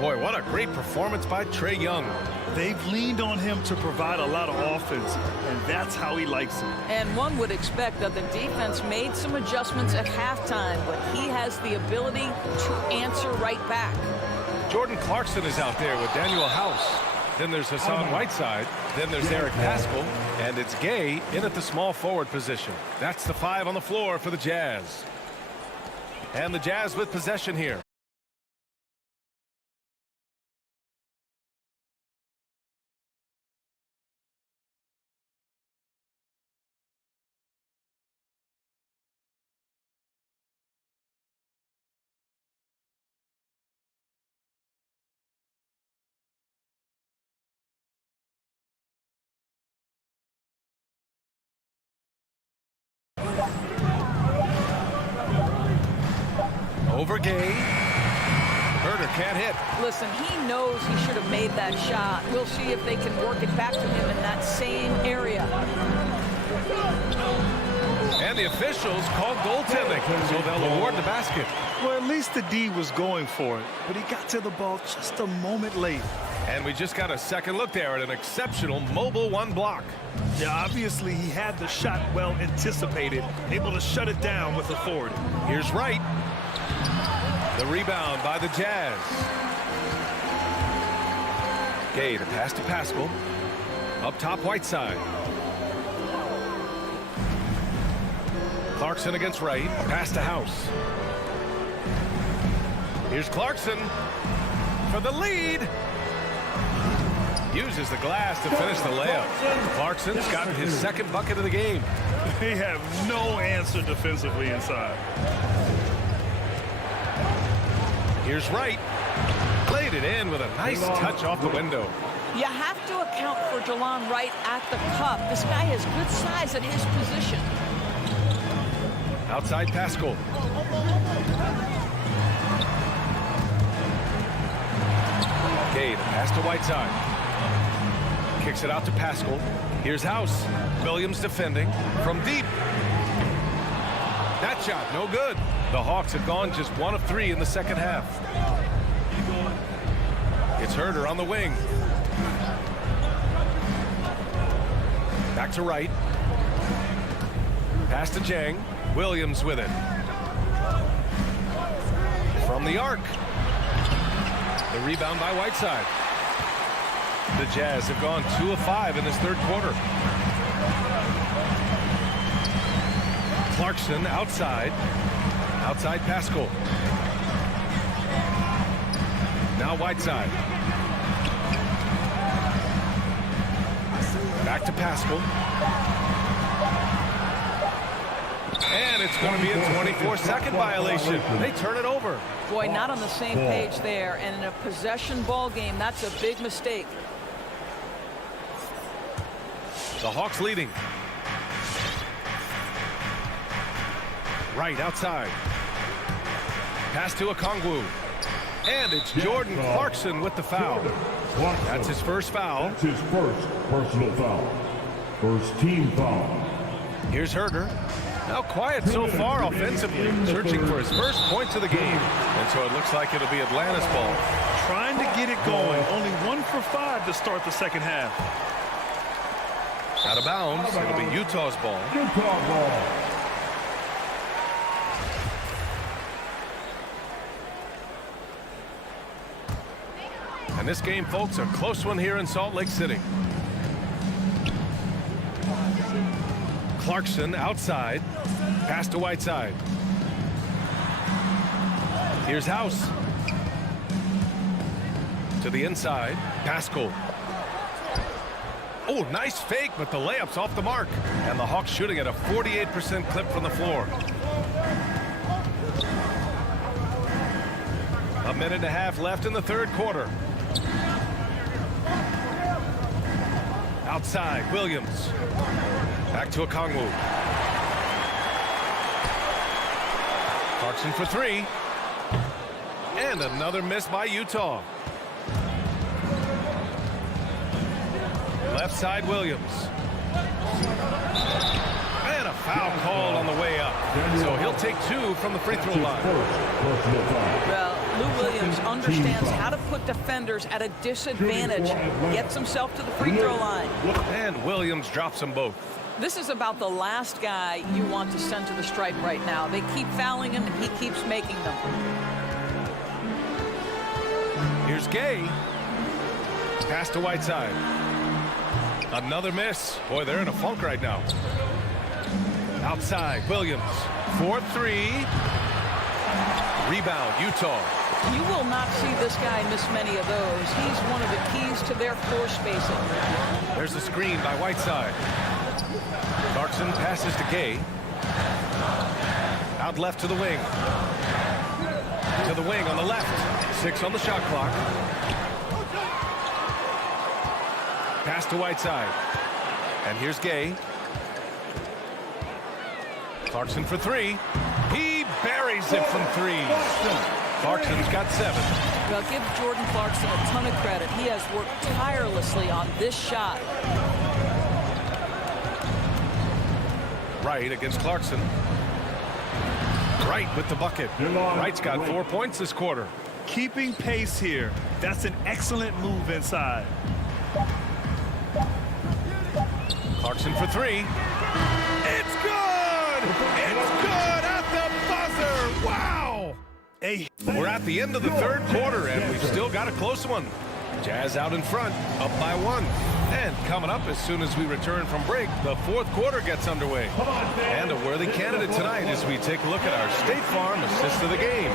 Boy, what a great performance by Trae Young. They've leaned on him to provide a lot of offense, and that's how he likes it. And one would expect that the defense made some adjustments at halftime, but he has the ability to answer right back. Jordan Clarkson is out there with Daniel House. Then there's Hassan Whiteside. Then there's Eric Paschall. And it's Gay in at the small forward position. That's the 5 on the floor for the Jazz. And the Jazz with possession here. Over Gay. Herter can't hit. Listen, he knows he should have made that shot. We'll see if they can work it back to him in that same area. And the officials called goaltending, so they'll award the basket. Well, at least the D was going for it, but he got to the ball just a moment late. And we just got a second look there at an exceptional mobile one block. Yeah, obviously he had the shot well anticipated, able to shut it down with authority. Here's Wright. The rebound by the Jazz. Gay to pass to Pascal. Up top, Whiteside. Clarkson against Wright. Pass to House. Here's Clarkson for the lead. Uses the glass to finish the layup. Clarkson's got his second bucket of the game. They have no answer defensively inside. Here's Wright. Played it in with a nice touch off the window. You have to account for Jelon Wright at the cup. This guy has good size at his position. Outside Pascal. Gay to pass to Whiteside. Kicks it out to Pascal. Here's House. Williams defending from deep. That shot, no good. The Hawks have gone just 1 of 3 in the second half. It's Herder on the wing. Back to Wright. Pass to Jang. Williams with it. From the arc. The rebound by Whiteside. The Jazz have gone 2 of 5 in this third quarter. Clarkson outside. Outside Pascal. Now Whiteside. Back to Pascal. And it's going to be a 24-second violation. They turn it over. Boy, not on the same page there. And in a possession ball game, that's a big mistake. The Hawks leading. Right outside. Pass to Okongwu. And it's Jordan Clarkson with the foul. That's his first foul. That's his first personal foul. First team foul. Here's Herder. Now quiet so far offensively, searching for his first points of the game. And so it looks like it'll be Atlanta's ball. Trying to get it going. Only 1 for 5 to start the second half. Out of bounds. It'll be Utah's ball. Utah ball. And this game, folks, a close one here in Salt Lake City. Clarkson outside. Pass to Whiteside. Here's House. To the inside. Pascal. Oh, nice fake, but the layup's off the mark. And the Hawks shooting at a 48% clip from the floor. A minute and a half left in the third quarter. Outside, Williams. Back to Okongwu. Clarkson for 3. And another miss by Utah. Left side, Williams. And a foul called on the way up. So he'll take 2 from the free throw line. Well, Lou Williams understands how to put defenders at a disadvantage. Gets himself to the free throw line. And Williams drops them both. This is about the last guy you want to send to the stripe right now. They keep fouling him, and he keeps making them. Here's Gay. Pass to Whiteside. Another miss. Boy, they're in a funk right now. Outside, Williams. 4-3. Rebound, Utah. You will not see this guy miss many of those. He's one of the keys to their floor spacing. There's the screen by Whiteside. Clarkson passes to Gay. Out left to the wing. To the wing on the left. 6 on the shot clock. Pass to Whiteside. And here's Gay. Clarkson for 3. He buries it from 3. Clarkson's got 7. Well, give Jordan Clarkson a ton of credit. He has worked tirelessly on this shot. Wright against Clarkson. Wright with the bucket. Wright's got 4 points this quarter. Keeping pace here. That's an excellent move inside. Clarkson for three. It's good! It's good at the buzzer! Wow! Hey, We're at the end of the third quarter, and we've still got a close one. Jazz out in front, up by one. And coming up as soon as we return from break, the fourth quarter gets underway. And a worthy candidate tonight as we take a look at our State Farm assist of the game.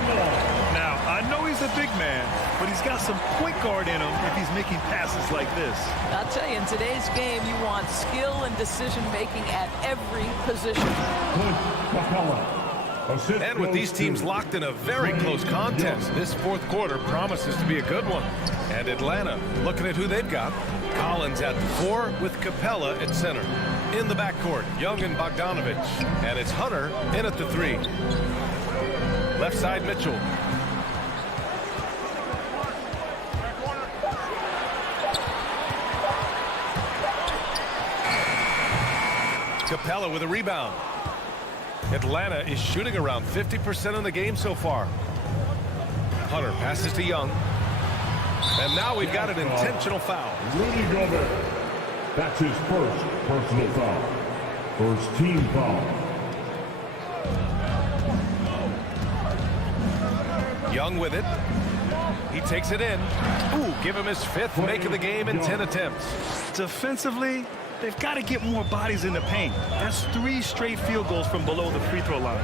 now, I know he's a big man, but he's got some point guard in him if he's making passes like this. I'll tell you, in today's game, you want skill and decision-making at every position. And with these teams locked in a very close contest, this fourth quarter promises to be a good one. And Atlanta, looking at who they've got. Collins at the 4 with Capella at center. In the backcourt, Young and Bogdanovich. And it's Hunter in at the 3. Left side, Mitchell. Capella with a rebound. Atlanta is shooting around 50% in the game so far. Hunter passes to Young. And now we've got an intentional foul. Rudy Gobert. That's his first personal foul. First team foul. Young with it. He takes it in. Ooh, give him his 5th make of the game in 10 attempts. Defensively, they've got to get more bodies in the paint. That's 3 straight field goals from below the free throw line.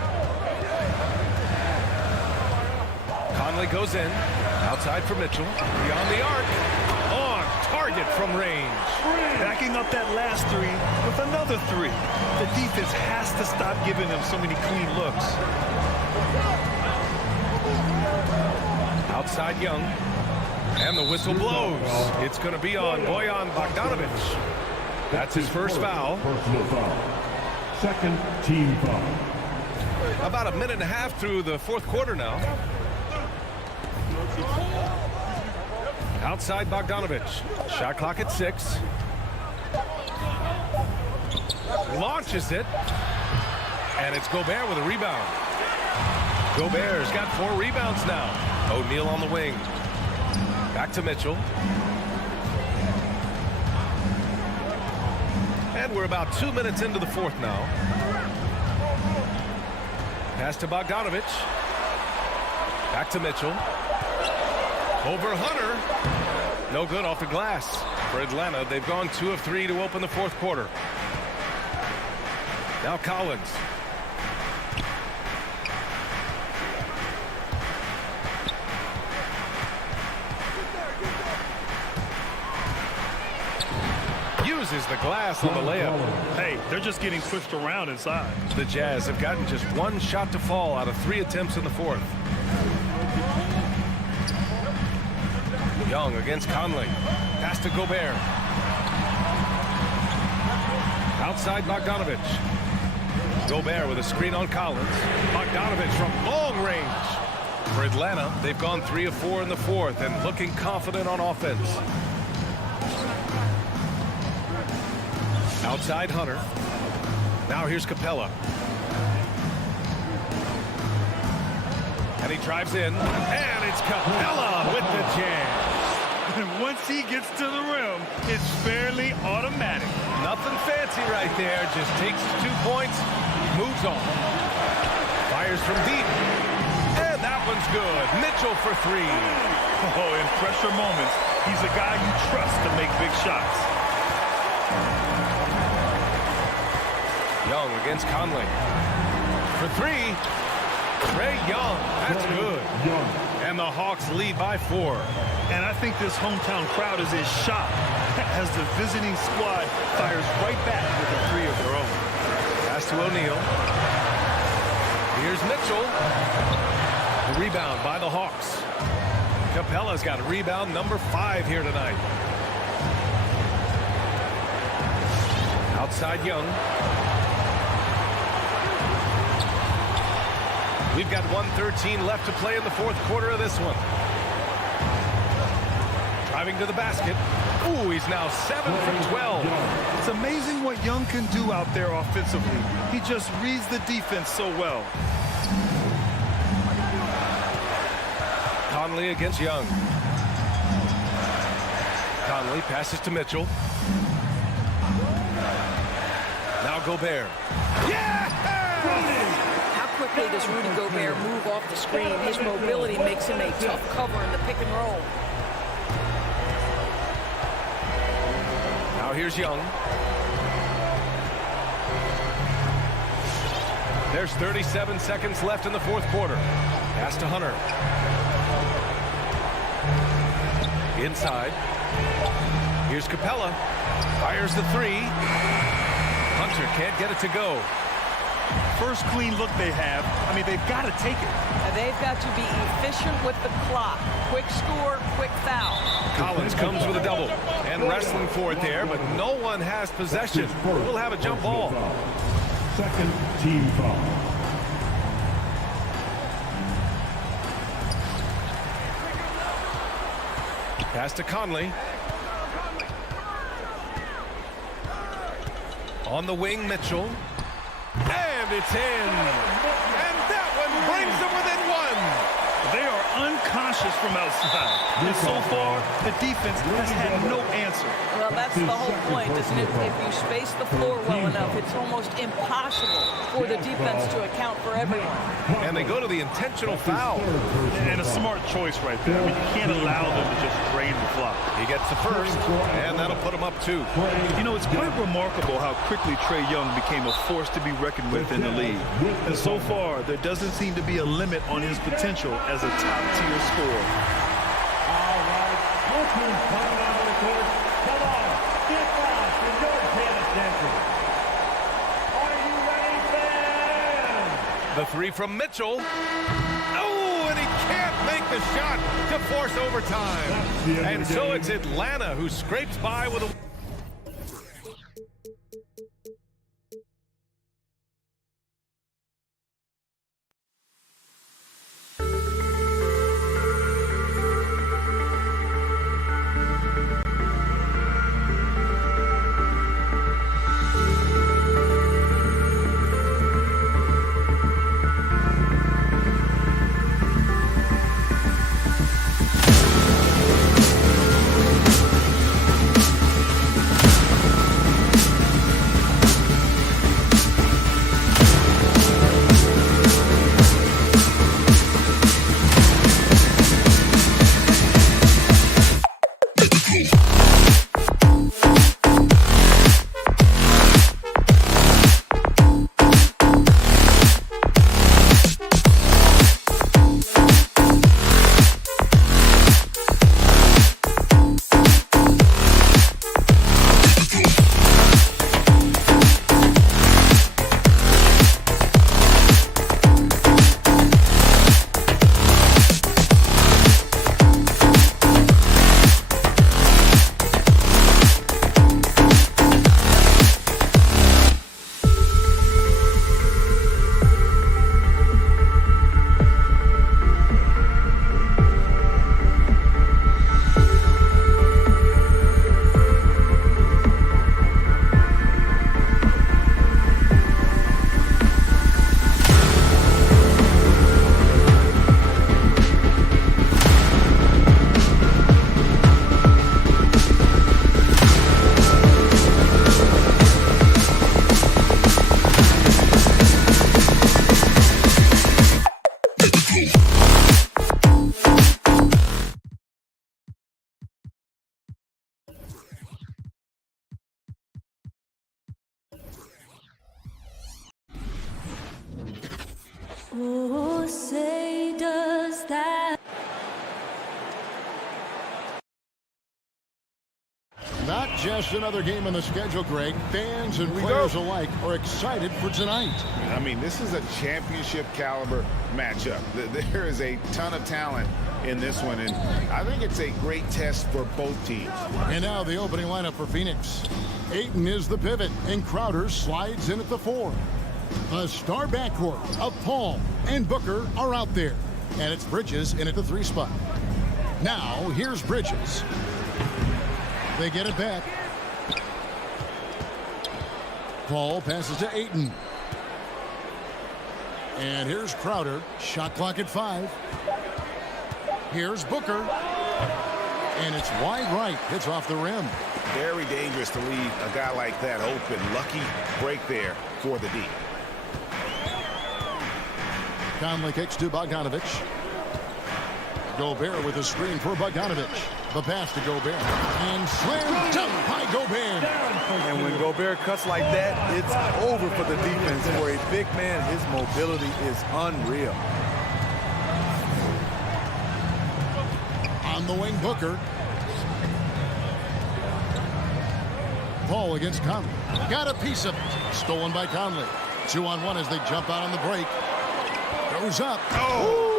Conley goes in. Outside for Mitchell. Beyond the arc. On target from range. Backing up that last 3 with another 3. The defense has to stop giving them so many clean looks. Outside Young. And the whistle blows. It's going to be on Bojan Bogdanovich. That's his first foul. Personal foul. Second team foul. About a minute and a half through the fourth quarter now. Outside Bogdanovich. Shot clock at 6. Launches it. And it's Gobert with a rebound. Gobert's got 4 rebounds now. O'Neal on the wing. Back to Mitchell. And we're about 2 minutes into the fourth now. Pass to Bogdanovich. Back to Mitchell. Over Hunter. No good off the glass. For Atlanta, they've gone 2 of 3 to open the fourth quarter. Now Collins. Uses the glass on the layup. Hey, they're just getting pushed around inside. The Jazz have gotten just 1 shot to fall out of 3 attempts in the fourth. Young against Conley. Pass to Gobert. Outside Bogdanovich. Gobert with a screen on Collins. Bogdanovich from long range. For Atlanta, they've gone 3 of 4 in the fourth and looking confident on offense. Outside Hunter. Now here's Capella. And he drives in. And it's Capella with the jam. And once he gets to the rim, it's fairly automatic. Nothing fancy right there. Just takes 2 points, moves on. Fires from deep. And that one's good. Mitchell for 3. Oh, in pressure moments, he's a guy you trust to make big shots. Young against Conley. For 3. Ray Young. That's good. And the Hawks lead by 4. And I think this hometown crowd is in shock as the visiting squad fires right back with a 3 of their own. Pass to O'Neal. Here's Mitchell. The rebound by the Hawks. Capella's got a rebound number 5 here tonight. Outside Young. We've got 1:13 left to play in the fourth quarter of this one. Driving to the basket. Ooh, he's now 7 from 12. It's amazing what Young can do out there offensively. He just reads the defense so well. Conley against Young. Conley passes to Mitchell. Now Gobert. How quickly does Rudy Gobert move off the screen? His mobility makes him a tough cover in the pick and roll. Now here's Young. There's 37 seconds left in the fourth quarter. Pass to Hunter. Inside. Here's Capella. Fires the three. Hunter can't get it to go. First clean look they have. I mean, they've got to take it. And they've got to be efficient with the clock. Quick score, quick foul. Collins comes with a double and wrestling for it there, but no one has possession. We'll have a jump ball. Second team foul. Pass to Conley. On the wing, Mitchell. And it's in. And that one brings them within one. They are unconscious from outside. And so far, the defense has had no answer. Well, that's the whole point, isn't it? If you space the floor well enough, it's almost impossible for the defense to account for everyone. And they go to the intentional foul. And a smart choice right there. I mean, you can't allow them to just drain the clock. He gets the first, and that'll put him up 2. You know, it's quite remarkable how quickly Trae Young became a force to be reckoned with in the league. And so far, there doesn't seem to be a limit on his potential as a top-tier scorer. All right, your team's coming onto the court. Come on, get fast and don't pay attention. Are you ready, fans? The three from Mitchell. Oh, and he can't make the shot to force overtime. And so it's Atlanta who scrapes by with a... Oh, say does that. Not just another game on the schedule, Greg. Fans and players alike are excited for tonight. I mean, this is a championship caliber matchup. There is a ton of talent in this one, and I think it's a great test for both teams. And now the opening lineup for Phoenix. Ayton is the pivot, and Crowder slides in at the 4. A star backcourt of Paul and Booker are out there, and it's Bridges in at the 3 spot. Now, here's Bridges. They get it back. Paul passes to Ayton. And here's Crowder. Shot clock at 5. Here's Booker. And it's wide right. Hits off the rim. Very dangerous to leave a guy like that open. Lucky break there for the D. Conley kicks to Bogdanovich. Gobert with a screen for Bogdanovich. The pass to Gobert. And slam dunk by Gobert. And when Gobert cuts like that, it's over for the defense. For a big man, his mobility is unreal. On the wing, Booker. Paul against Conley. Got a piece of it. Stolen by Conley. 2-on-1 as they jump out on the break. Goes up. Oh!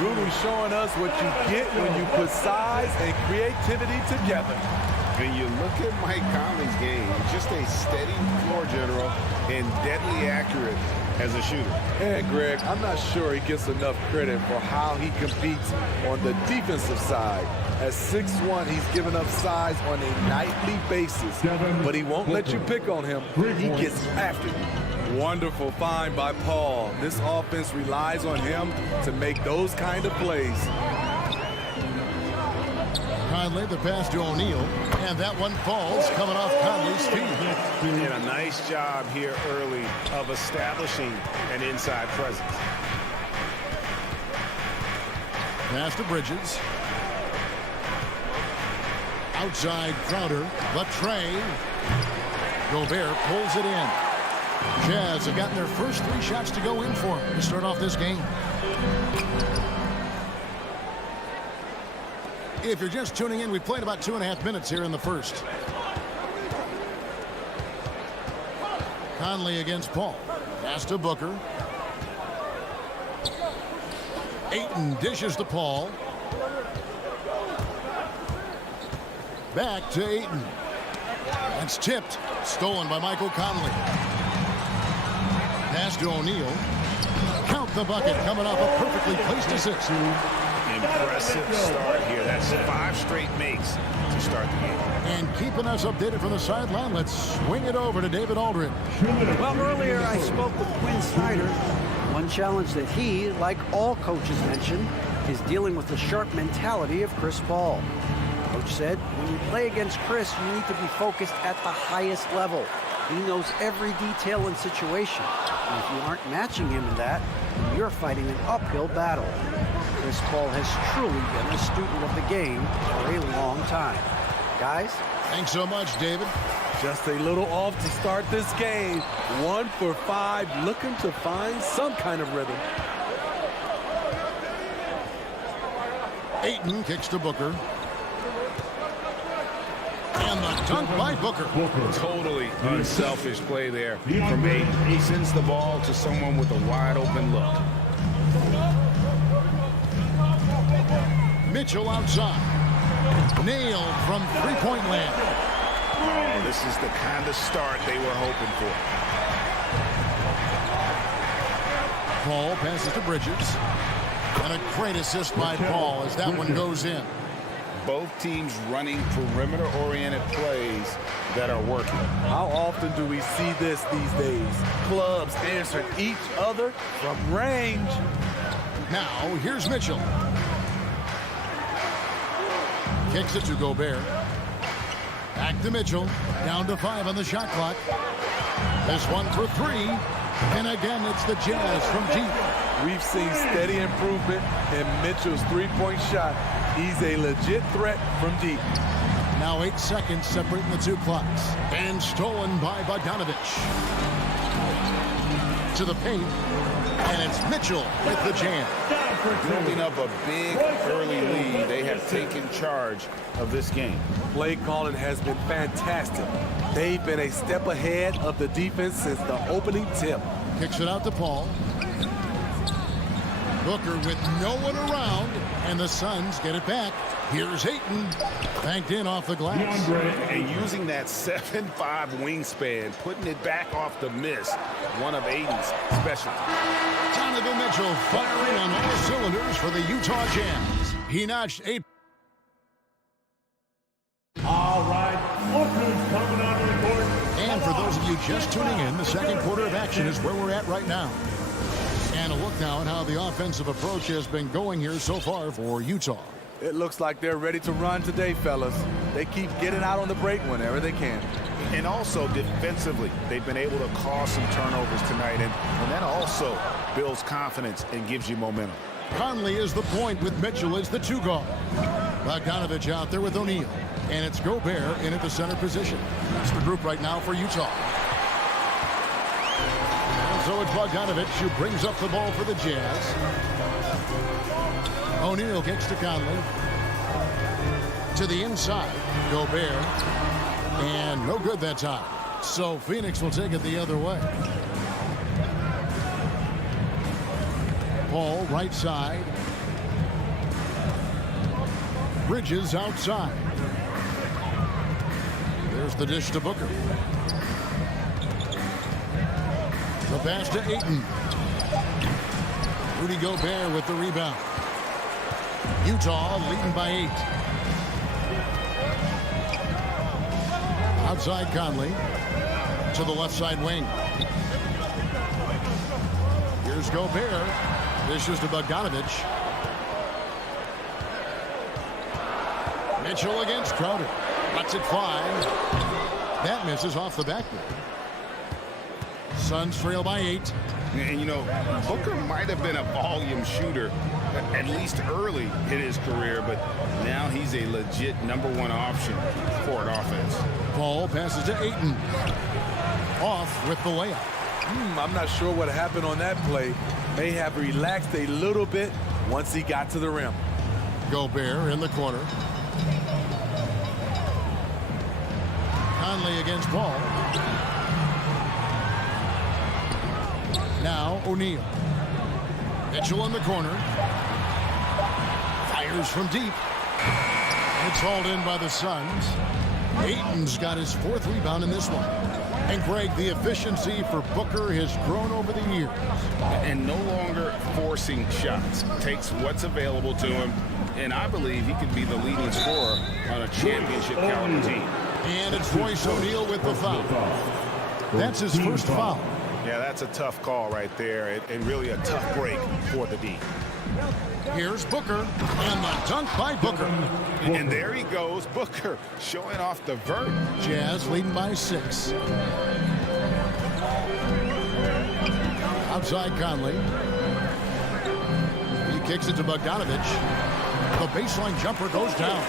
Rudy showing us what you get when you put size and creativity together. When you look at Mike Conley's game, just a steady floor general and deadly accurate as a shooter. And Greg, I'm not sure he gets enough credit for how he competes on the defensive side. At 6'1", he's given up size on a nightly basis, but he won't let you pick on him. He gets after you. Wonderful find by Paul. This offense relies on him to make those kind of plays. Conley, the pass to O'Neal, and that one falls coming off Conley's feet. And a nice job here early of establishing an inside presence. Pass to Bridges. Outside Crowder, but Trey. Gobert pulls it in. Jazz have gotten their first 3 shots to go in for him to start off this game. If you're just tuning in, we played about 2.5 minutes here in the first. Conley against Paul. Pass to Booker. Ayton dishes to Paul. Back to Ayton. That's tipped. Stolen by Michael Conley. Pass to O'Neal. Count the bucket. Coming off a perfectly placed assist. Impressive start here. That's 5 straight makes to start the game. And keeping us updated from the sideline, let's swing it over to David Aldridge. Well, earlier I spoke with Quinn Snyder. One challenge that he, like all coaches mentioned, is dealing with the sharp mentality of Chris Paul. Coach said, when you play against Chris, you need to be focused at the highest level. He knows every detail and situation. And if you aren't matching him in that, you're fighting an uphill battle. Chris Paul has truly been a student of the game for a long time. Guys? Thanks so much, David. Just a little off to start this game. 1 for 5, looking to find some kind of rhythm. Ayton kicks to Booker. And the dunk by Booker. Totally unselfish play there from Ayton. He sends the ball to someone with a wide open look. Mitchell outside. Nailed from three-point land. Oh, this is the kind of start they were hoping for. Paul passes to Bridges. And a great assist by Paul as that one goes in. Both teams running perimeter-oriented plays that are working. How often do we see this these days? Clubs answering each other from range. Now, here's Mitchell. Kicks it to Gobert. Back to Mitchell. Down to 5 on the shot clock. This one for 3. And again, it's the Jazz from deep. We've seen steady improvement in Mitchell's three-point shot. He's a legit threat from deep. Now 8 seconds separating the 2 clocks. And stolen by Bogdanovich. To the paint. And it's Mitchell with the jam. Building up a big early lead. They have taken charge of this game. Play calling has been fantastic. They've been a step ahead of the defense since the opening tip. Kicks it out to Paul. Booker with no one around, and the Suns get it back. Here's Ayton, banked in off the glass. And using that 7'5" wingspan, putting it back off the miss, one of Ayton's specialties. Donovan Mitchell firing on all cylinders for the Utah Jazz. He notched 8. All right, look who's coming onto the court. And for those of you just tuning in, the second quarter of action is where we're at right now. And a look now at how the offensive approach has been going here so far for Utah. It looks like they're ready to run today, fellas. They keep getting out on the break whenever they can. And also defensively, they've been able to cause some turnovers tonight, and that also builds confidence and gives you momentum. Conley is the point with Mitchell as the 2 guard. Bogdanovich out there with O'Neal. And it's Gobert in at the center position. That's the group right now for Utah. And so it's Bogdanovich who brings up the ball for the Jazz. O'Neal kicks to Conley. To the inside, Gobert. And no good that time. So Phoenix will take it the other way. Paul right side. Bridges outside. There's the dish to Booker. The pass to Ayton. Rudy Gobert with the rebound. Utah leading by 8. Outside Conley. To the left side wing. Here's Gobert. Dishes to Bogdanovich. Mitchell against Crowder. Lets it fly. That misses off the backboard. Suns trail by 8. And, you know, Booker might have been a volume shooter, at least early in his career, but now he's a legit #1 option for an offense. Paul passes to Ayton. Off with the layup. I'm not sure what happened on that play. May have relaxed a little bit once he got to the rim. Gobert in the corner. Conley against Paul. Now O'Neal. Mitchell in the corner. Fires from deep. It's hauled in by the Suns. Ayton's got his 4th rebound in this one. And Greg, the efficiency for Booker has grown over the years. And no longer forcing shots. Takes what's available to him. And I believe he could be the leading scorer on a championship caliber team. And it's Royce O'Neal with the foul. That's his first foul. Yeah, that's a tough call right there, and really a tough break for the D. Here's Booker, and the dunk by Booker. And there he goes, Booker, showing off the vert. Jazz leading by 6. Outside Conley. He kicks it to Bogdanovich. The baseline jumper goes down.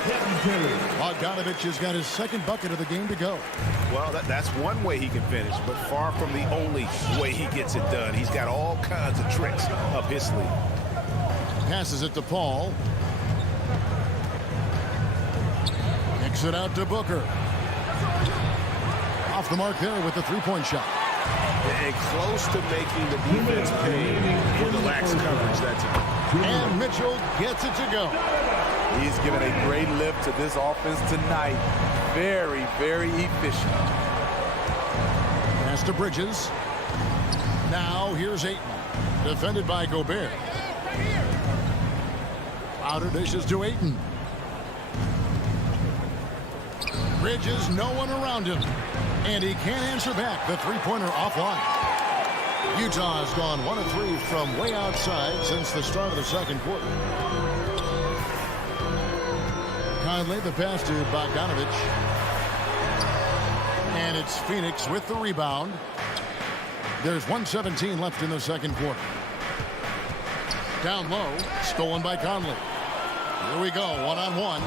Bogdanovich has got his 2nd bucket of the game to go. Well, that's one way he can finish, but far from the only way he gets it done. He's got all kinds of tricks up his sleeve. Passes it to Paul. Kicks it out to Booker. Off the mark there with the 3-point shot. And close to making the defense pay for the lax coverage that time. And Mitchell gets it to go. He's given a great lift to this offense tonight. Very, very efficient. Pass to Bridges. Now here's Ayton. Defended by Gobert. Crowder dishes to Ayton. Bridges, no one around him. And he can't answer back. The 3-pointer offline. Utah has gone 1 of 3 from way outside since the start of the 2nd quarter. Conley, the pass to Bogdanovich. And it's Phoenix with the rebound. There's 1:17 left in the 2nd quarter. Down low, stolen by Conley. Here we go, 1-on-1.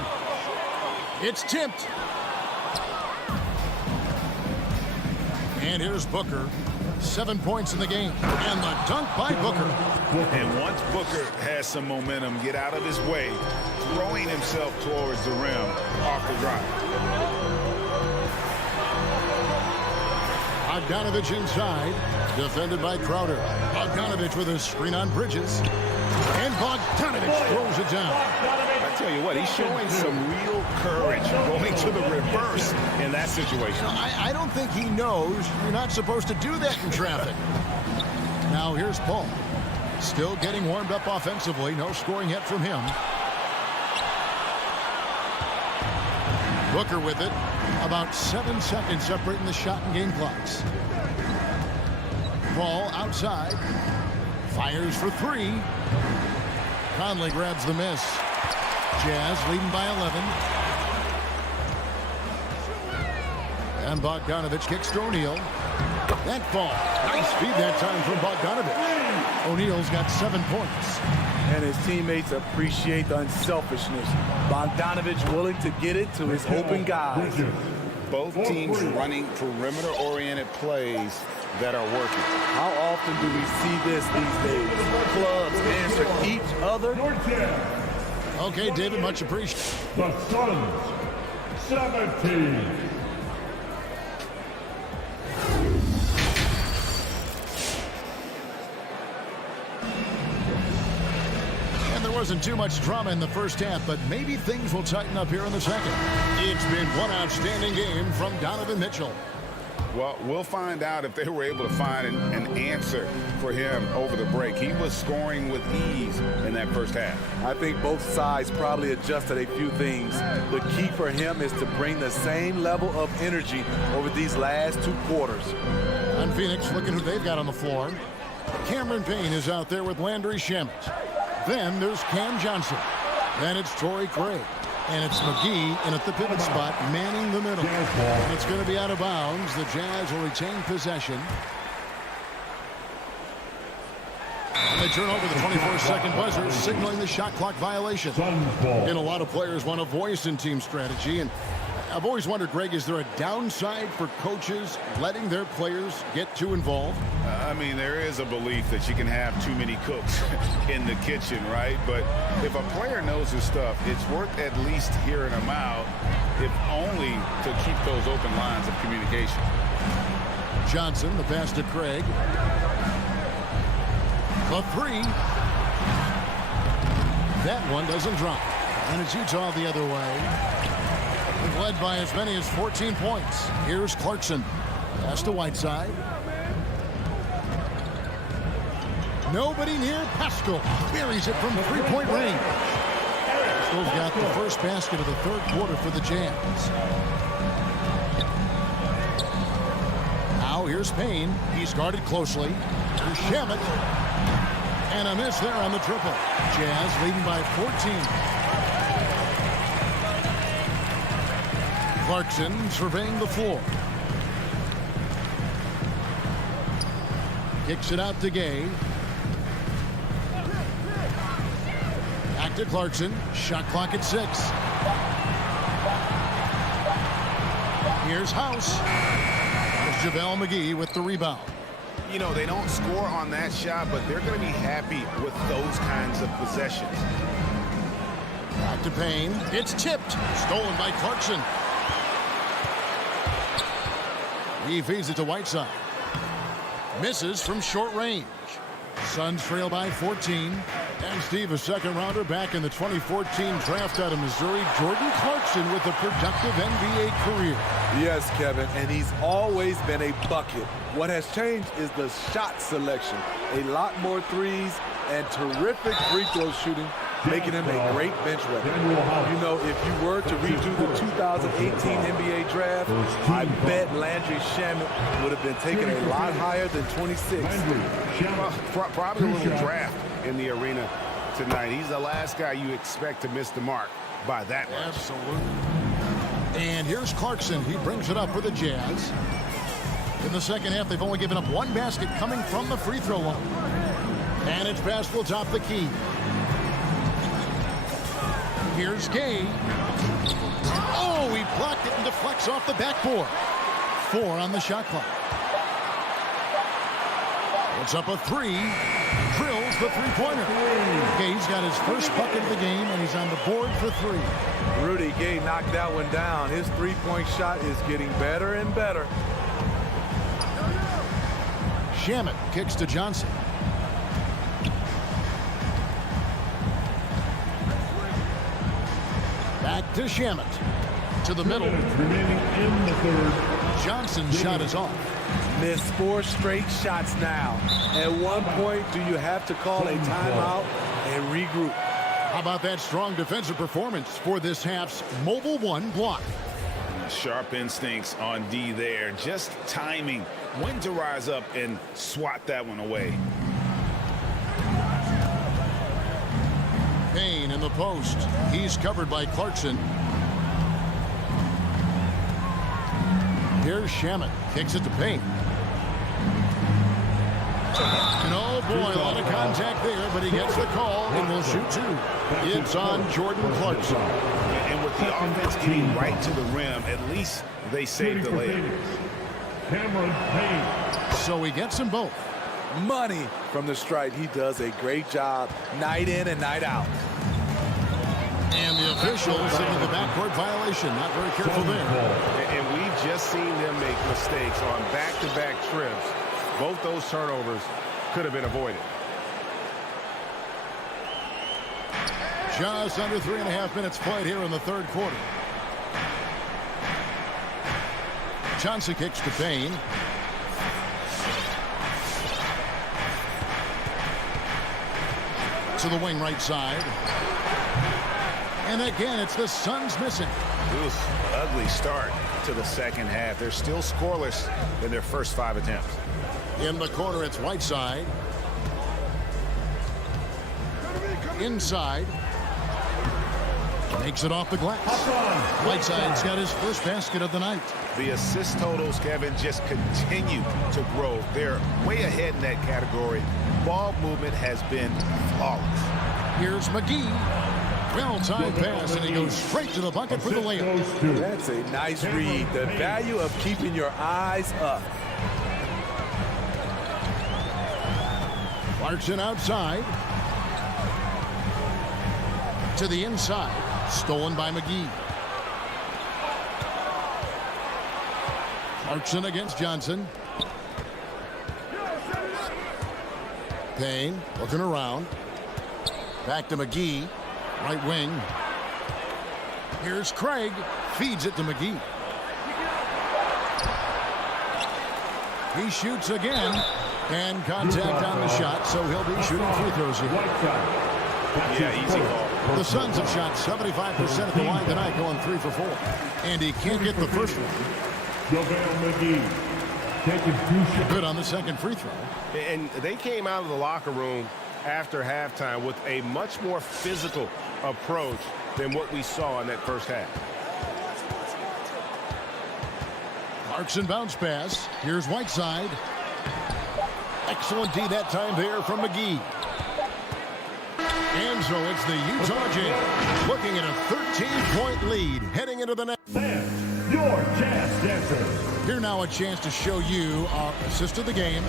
It's tipped. And here's Booker. 7 points in the game. And the dunk by Booker. And once Booker has some momentum, get out of his way, throwing himself towards the rim off the drive. Bogdanovich inside. Defended by Crowder. Bogdanovich with a screen on Bridges. And Bogdanovich throws it down. I tell you what, he's showing some real courage going to the reverse in that situation. I don't think he knows you're not supposed to do that in traffic. Now here's Paul. Still getting warmed up offensively. No scoring yet from him. Booker with it. About 7 seconds separating the shot and game clocks. Paul outside. Fires for 3. Conley grabs the miss. Jazz leading by 11. And Bogdanovich kicks to O'Neal. That ball. Nice feed that time from Bogdanovich. O'Neal's got 7 points. And his teammates appreciate the unselfishness. Bogdanovich willing to get it to his open guys. Both teams running perimeter-oriented plays that are working. How often do we see this these days? Clubs answer each other. Okay, David, much appreciated. The Suns, 17. And there wasn't too much drama in the first half, but maybe things will tighten up here in the second. It's been one outstanding game from Donovan Mitchell. Well, we'll find out if they were able to find an answer for him over the break. He was scoring with ease in that first half. I think both sides probably adjusted a few things. The key for him is to bring the same level of energy over these last 2 quarters. On Phoenix, looking who they've got on the floor. Cameron Payne is out there with Landry Shamet. Then there's Cam Johnson. Then it's Torrey Craig. And it's McGee in at the pivot spot, manning the middle. And it's going to be out of bounds. The Jazz will retain possession. And they turn over the 24-second buzzer, signaling the shot clock violation. And a lot of players want a voice in team strategy. And I've always wondered, Greg, is there a downside for coaches letting their players get too involved? I mean, there is a belief that you can have too many cooks in the kitchen, right? But if a player knows his stuff, it's worth at least hearing him out, if only to keep those open lines of communication. Johnson, the pass to Craig. The 3. That one doesn't drop. And it's Utah the other way. They've led by as many as 14 points. Here's Clarkson. Pass to Whiteside. Nobody near Pascal. Buries it from 3-point range. Pascal's got the first basket of the third quarter for the Jazz. Now here's Payne. He's guarded closely. Here's Shamet. And a miss there on the triple. Jazz leading by 14. Clarkson surveying the floor. Kicks it out to Gay. Back to Clarkson. Shot clock at 6. Here's House. There's JaVale McGee with the rebound. You know, they don't score on that shot, but they're going to be happy with those kinds of possessions. Back to Payne. It's tipped. Stolen by Clarkson. He feeds it to Whiteside. Misses from short range. Suns trail by 14. And Steve, a second rounder back in the 2014 draft out of Missouri. Jordan Clarkson with a productive NBA career. Yes, Kevin, and he's always been a bucket. What has changed is the shot selection. A lot more threes and terrific free throw shooting, making him a great bench weapon. You know, if you were to redo the 2018 NBA draft, I bet Landry Shamet would have been taken a lot higher than 26. Probably a little draft in the arena tonight. He's the last guy you expect to miss the mark by that much. Absolutely. And here's Clarkson. He brings it up for the Jazz. In the second half, they've only given up 1 basket coming from the free throw line. And it's Pascal top the key. Here's Gay. Oh, he blocked it and deflects off the backboard. 4 on the shot clock. It's up a 3. Drills the three-pointer. Gay's got his first bucket of the game, and he's on the board for 3. Rudy Gay knocked that one down. His three-point shot is getting better and better. Shamet kicks to Johnson. Back to Shamet. To the middle. Remaining in the third. Johnson's shot is off. Missed 4 straight shots now. At one point, do you have to call a timeout and regroup? How about that strong defensive performance for this half's Mobile One block? Sharp instincts on D there. Just timing when to rise up and swat that one away. Payne in the post. He's covered by Clarkson. Here's Shaman. Kicks it to Payne. No, boy, a lot of contact there, but he gets the call and will shoot two. It's on Jordan Clarkson. And with the offense getting right to the rim, at least they saved the layup. Cameron Payne. So he gets them both. Money from the stripe. He does a great job night in and night out. And the officials signal the backcourt violation. Not very careful there. And we've just seen them make mistakes on back-to-back trips. Both those turnovers could have been avoided. Just under 3.5 minutes played here in the third quarter. Johnson kicks to Payne. To the wing right side. And again, it's the Suns missing. Oof, ugly start to the second half. They're still scoreless in their first 5 attempts. In the corner, it's Whiteside. Inside. Makes it off the glass. Whiteside's got his first basket of the night. The assist totals, Kevin, just continue to grow. They're way ahead in that category. Ball movement has been flawless. Here's McGee. Well-timed pass, and he goes straight to the bucket for the layup. That's a nice read. The value of keeping your eyes up. Clarkson outside. To the inside. Stolen by McGee. Clarkson against Johnson. Payne looking around. Back to McGee. Right wing. Here's Craig. Feeds it to McGee. He shoots again. And contact on the shot, so he'll be shooting free throws here. Yeah, easy call. The Suns have shot 75% at the line tonight, going 3 for 4. And he can't get the first one. McGee taking 2 shots. Good on the second free throw. And they came out of the locker room after halftime with a much more physical approach than what we saw in that first half. Clarkson bounce pass. Here's Whiteside. Excellent D that time there from McGee. And so it's the Utah Jazz looking at a 13-point lead heading into the next. Your Jazz Dancers. Here now a chance to show you our assist of the game.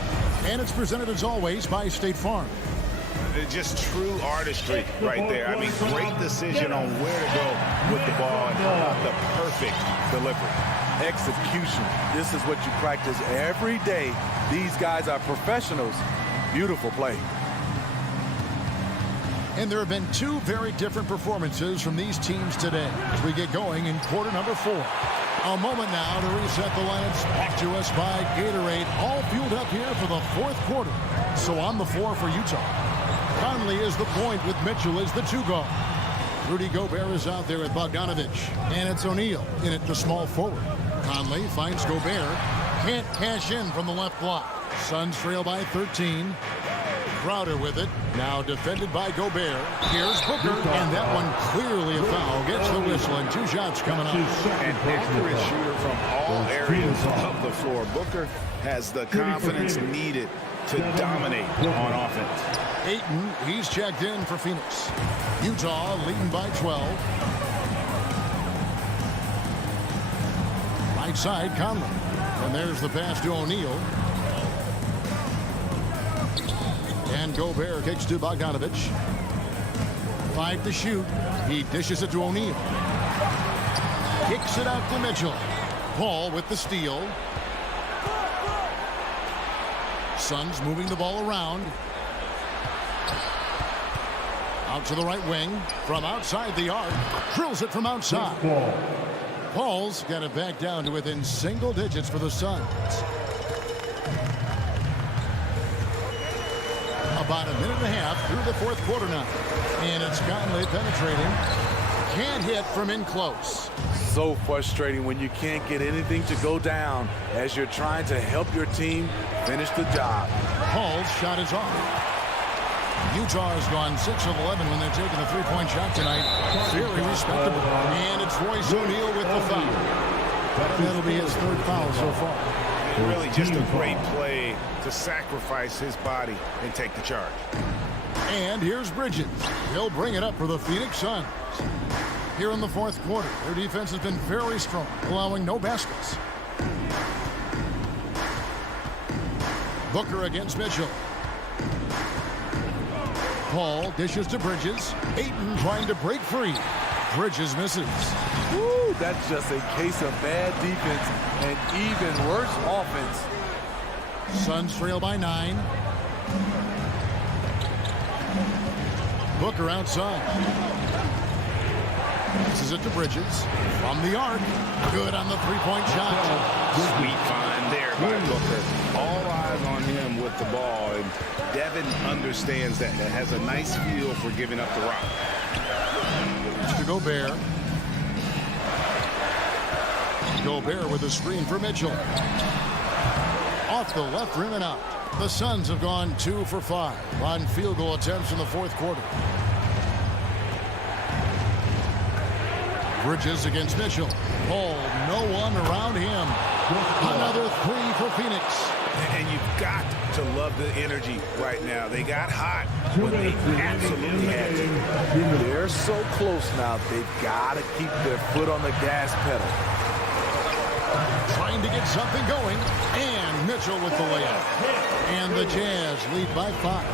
And it's presented as always by State Farm. Just true artistry right there. I mean, great decision on where to go with the ball and how about the perfect delivery. Execution. This is what you practice every day. These guys are professionals. Beautiful play. And there have been 2 very different performances from these teams today as we get going in quarter number 4. A moment now to reset the lineups. Back to us by Gatorade. All fueled up here for the 4th quarter. So on the floor for Utah. Conley is the point with Mitchell as the 2 guard. Rudy Gobert is out there with Bogdanovich. And it's O'Neal in at the small forward. Conley finds Gobert. Can't cash in from the left block. Suns trail by 13. Crowder with it. Now defended by Gobert. Here's Booker. And that one clearly a foul. Gets the whistle and 2 shots coming up. An accurate shooter from all areas of the floor. Booker has the confidence needed to dominate on offense. Ayton, he's checked in for Phoenix. Utah leading by 12. Right side, Conley. And there's the pass to O'Neal. And Gobert kicks to Bogdanovich. 5 to shoot. He dishes it to O'Neal. Kicks it out to Mitchell. Paul with the steal. Suns moving the ball around. Out to the right wing. From outside the arc. Drills it from outside. Paul's got it back down to within single digits for the Suns. About a minute and a half through the 4th quarter now. And it's Conley penetrating. Can't hit from in close. So frustrating when you can't get anything to go down as you're trying to help your team finish the job. Paul's shot is off. Utah has gone 6 of 11 when they're taking the three-point shot tonight. Very respectable. And it's Royce O'Neal with the foul. That'll be his third foul so far. Really just a great play to sacrifice his body and take the charge. And here's Bridges. He'll bring it up for the Phoenix Suns. Here in the fourth quarter, their defense has been very strong, allowing no baskets. Booker against Mitchell. Paul dishes to Bridges. Ayton trying to break free. Bridges misses. Woo, that's just a case of bad defense and even worse offense. Suns trail by 9. Booker outside. Passes it to Bridges. From the arc. Good on the three-point shot. Sweet find there by Booker. All eyes on him with the ball. And Devin understands that. And has a nice feel for giving up the rock. To Gobert. Gobert with a screen for Mitchell. Off the left rim and out. The Suns have gone 2 for 5 on field goal attempts in the fourth quarter. Bridges against Mitchell. Paul, no one around him. Another 3 for Phoenix. And you've got to love the energy right now. They got hot when they absolutely had to. They're so close now. They've got to keep their foot on the gas pedal. Trying to get something going. And Mitchell with the layup. And the Jazz lead by 5.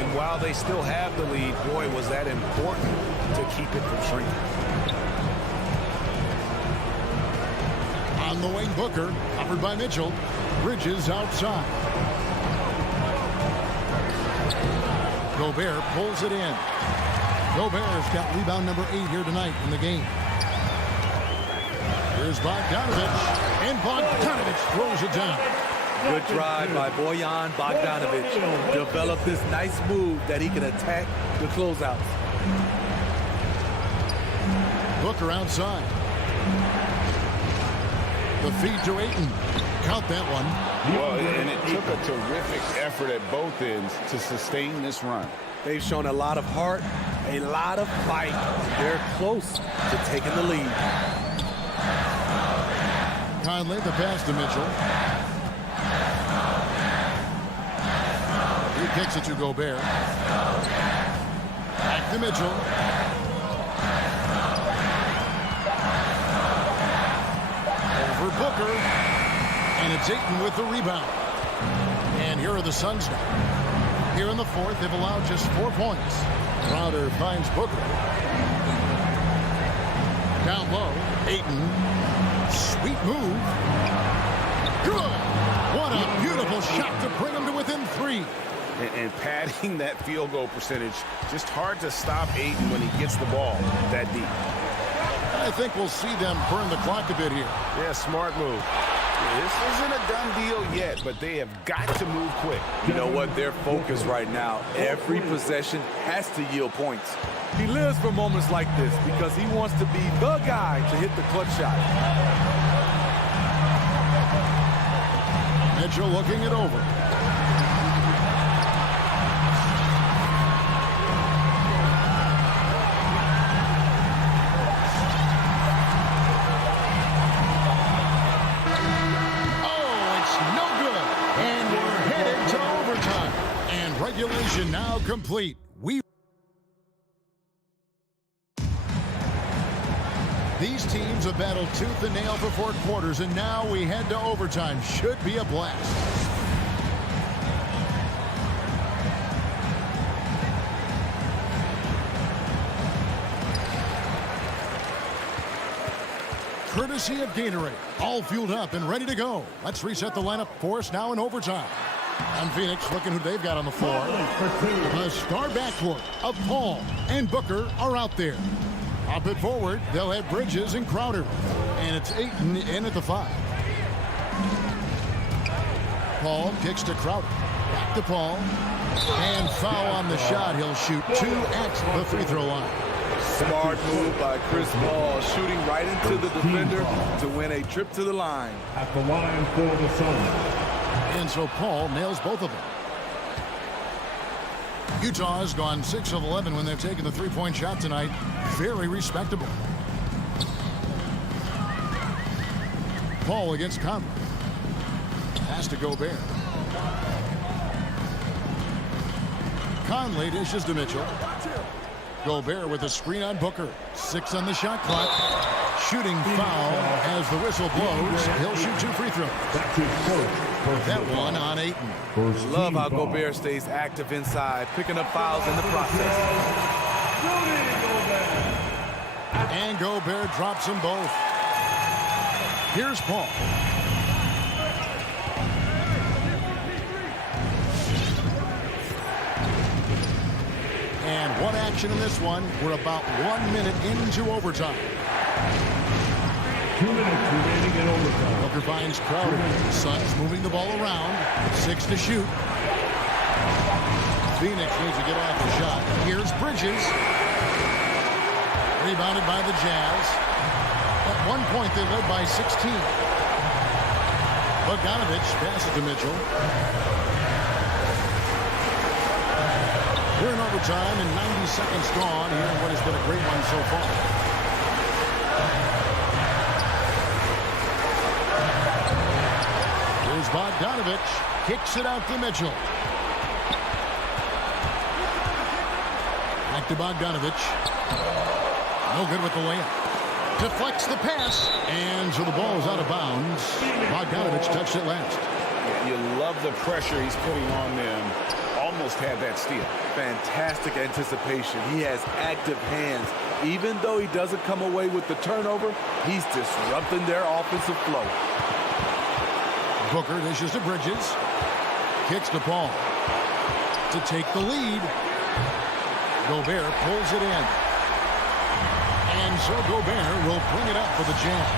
And while they still have the lead, boy, was that important to keep it from shrinking. On the wing, Booker, covered by Mitchell. Bridges outside. Gobert pulls it in. Gobert's got rebound number 8 here tonight in the game. Here's Bogdanovich. And Bogdanovich throws it down. Good drive by Bojan Bogdanovich. Developed this nice move that he can attack the closeouts. Booker outside. The feed to Ayton. Count that one. Well, and it took a terrific effort at both ends to sustain this run. They've shown a lot of heart, a lot of fight. They're close to taking the lead. Conley, the pass to Mitchell. He kicks it to Gobert. Back to Mitchell. Over Booker. And it's Ayton with the rebound. And here are the Suns now. Here in the fourth, they've allowed just 4 points. Crowder finds Booker. Down low, Ayton. Sweet move. Good. What a beautiful shot to bring him to within 3. And padding that field goal percentage, just hard to stop Ayton when he gets the ball that deep. I think we'll see them burn the clock a bit here. Yeah, smart move. This isn't a done deal yet, but they have got to move quick. You know what? They're focused right now. Every possession has to yield points. He lives for moments like this because he wants to be the guy to hit the clutch shot. Mitchell looking it over. Regulation now complete. These teams have battled tooth and nail for 4 quarters, and now we head to overtime. Should be a blast. Courtesy of Gatorade, all fueled up and ready to go. Let's reset the lineup for us now in overtime. And Phoenix looking who they've got on the floor. The star backcourt of Paul and Booker are out there. Up it forward, they'll have Bridges and Crowder. And it's Ayton in at the 5. Paul kicks to Crowder. Back to Paul. And foul on the shot. He'll shoot 2 at the free throw line. Smart move by Chris Paul, shooting right into the defender to win a trip to the line. At the line for the Suns. And so Paul nails both of them. Utah has gone 6 of 11 when they've taken the three-point shot tonight. Very respectable. Paul against Conley. Pass to Gobert. Conley dishes to Mitchell. Gobert with a screen on Booker. 6 on the shot clock. Shooting foul as the whistle blows. He'll shoot 2 free throws. That one on Ayton. Love how Gobert stays active inside, picking up fouls in the process. And Gobert drops them both. Here's Paul. And what action in this one? We're about 1 minute into overtime. 2 minutes remaining in overtime. Booker finds Crowder. Suns moving the ball around. 6 to shoot. Phoenix needs to get off the shot. Here's Bridges. Rebounded by the Jazz. At one point, they led by 16. Bogdanovich passes to Mitchell. We're in overtime and 90 seconds gone here in what has been a great one so far. Here's Bogdanovich. Kicks it out to Mitchell. Back to Bogdanovich. No good with the layup. Deflects the pass. And so the ball is out of bounds. Bogdanovich touched it last. You love the pressure he's putting on them. Almost had that steal. Fantastic anticipation. He has active hands. Even though he doesn't come away with the turnover, he's disrupting their offensive flow. Booker dishes to Bridges. Kicks to Paul. To take the lead. Gobert pulls it in. And so Gobert will bring it up for the Jazz.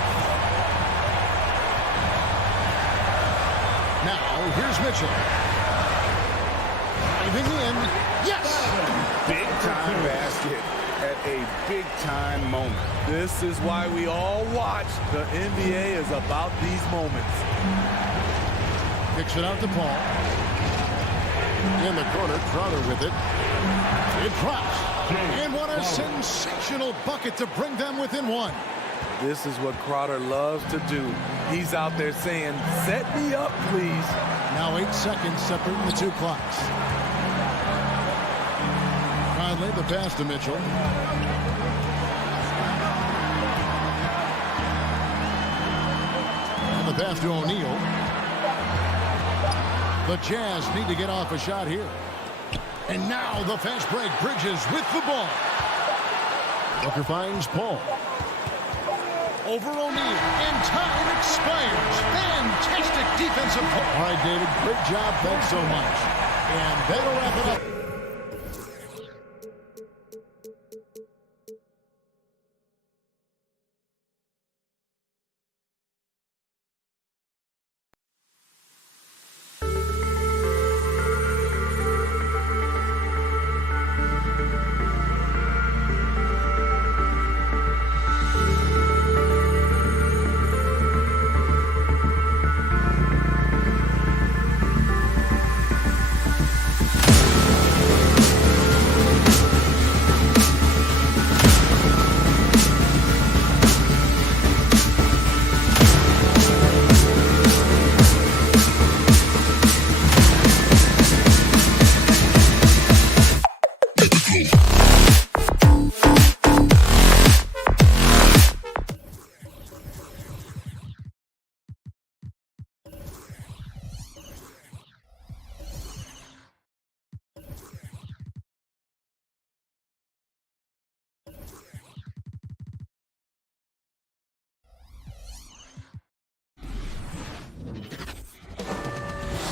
Now, here's Mitchell. Diving in. Yes! Big time basket at a big time moment. This is why we all watch. The NBA is about these moments. Kicks it out to Paul. In the corner, Crowder with it. It drops. And what a sensational bucket to bring them within one. This is what Crowder loves to do. He's out there saying, set me up, please. Now 8 seconds separating the 2 clocks. Conley the pass to Mitchell. And the pass to O'Neal. The Jazz need to get off a shot here. And now the fast break. Bridges with the ball. Booker finds Paul. Over O'Neal. And time expires. Fantastic defensive play. All right, David. Great job. Thanks so much. And that'll wrap it up.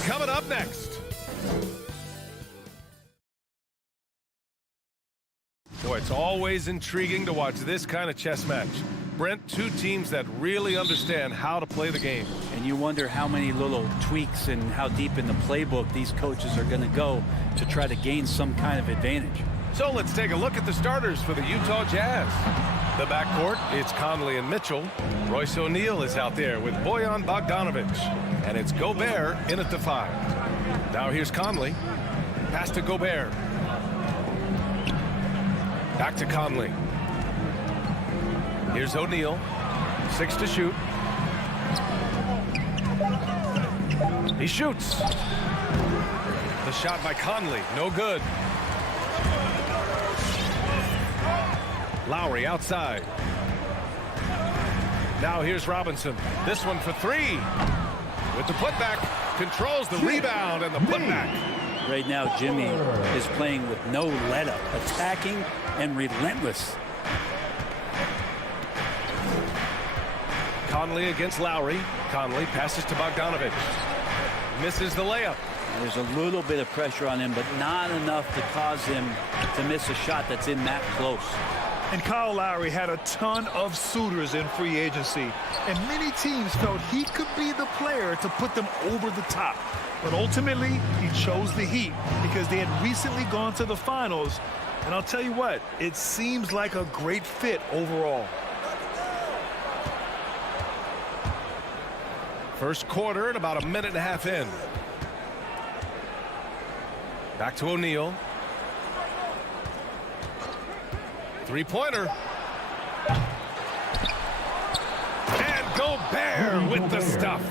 Coming up next. Boy, it's always intriguing to watch this kind of chess match. Brent, 2 teams that really understand how to play the game. And you wonder how many little tweaks and how deep in the playbook these coaches are going to go to try to gain some kind of advantage. So let's take a look at the starters for the Utah Jazz. The backcourt, it's Conley and Mitchell. Royce O'Neal is out there with Bojan Bogdanovich. And it's Gobert in at the 5. Now here's Conley. Pass to Gobert. Back to Conley. Here's O'Neal. 6 to shoot. He shoots. The shot by Conley, no good. Lowry outside. Now here's Robinson. This one for 3. With the putback, controls the rebound and the putback. Right now, Jimmy is playing with no let-up, attacking and relentless. Conley against Lowry. Conley passes to Bogdanovich. Misses the layup. There's a little bit of pressure on him, but not enough to cause him to miss a shot that's in that close. And Kyle Lowry had a ton of suitors in free agency, and many teams felt he could be the player to put them over the top. But ultimately, he chose the Heat because they had recently gone to the finals. And I'll tell you what, it seems like a great fit overall. First quarter and about a minute and a half in. Back to O'Neal. Three-pointer. And Gobert with the stuff.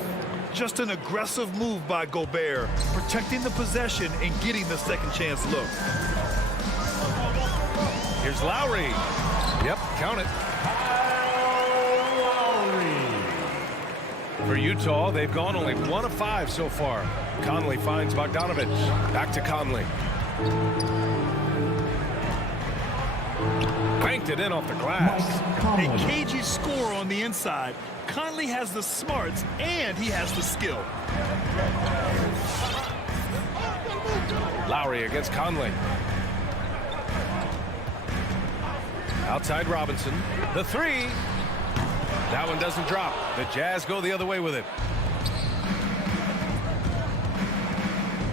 Just an aggressive move by Gobert, protecting the possession and getting the second chance look. Here's Lowry. Yep, count it. For Utah, they've gone only 1 of 5 so far. Conley finds Bogdanovich. Back to Conley. Banked it in off the glass. A cagey score on the inside. Conley has the smarts and he has the skill. Lowry against Conley. Outside Robinson. The 3. That one doesn't drop. The Jazz go the other way with it.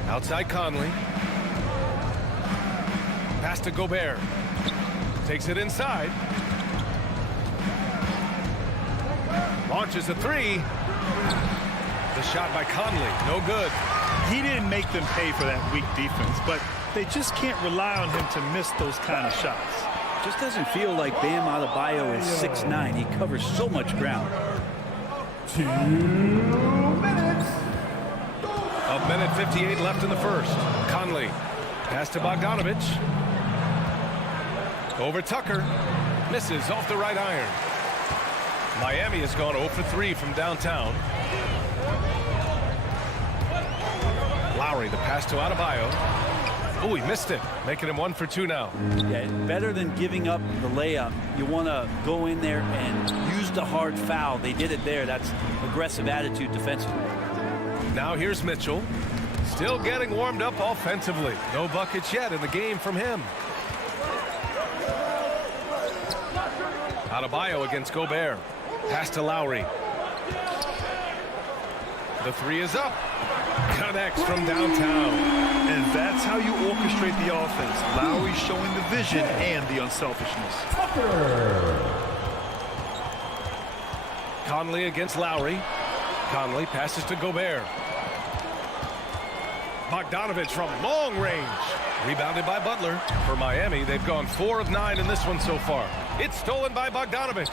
Outside Conley. Pass to Gobert. Takes it inside. Launches a 3. The shot by Conley, no good. He didn't make them pay for that weak defense, but they just can't rely on him to miss those kind of shots. Just doesn't feel like Bam Adebayo is 6'9". He covers so much ground. 2 minutes. A minute 58 left in the first. Conley. Pass to Bogdanovich. Over Tucker. Misses off the right iron. Miami has gone 0 for 3 from downtown. Lowry, the pass to Adebayo. Oh, he missed it, making him 1 for 2 now. Yeah, better than giving up the layup. You want to go in there and use the hard foul. They did it there. That's aggressive attitude defensively. Now here's Mitchell. Still getting warmed up offensively. No buckets yet in the game from him. Adebayo against Gobert. Pass to Lowry. The 3 is up. Connects from downtown. And that's how you orchestrate the offense. Lowry showing the vision and the unselfishness. Conley against Lowry. Conley passes to Gobert. Bogdanovich from long range. Rebounded by Butler. For Miami, they've gone 4 of 9 in this one so far. It's stolen by Bogdanovich.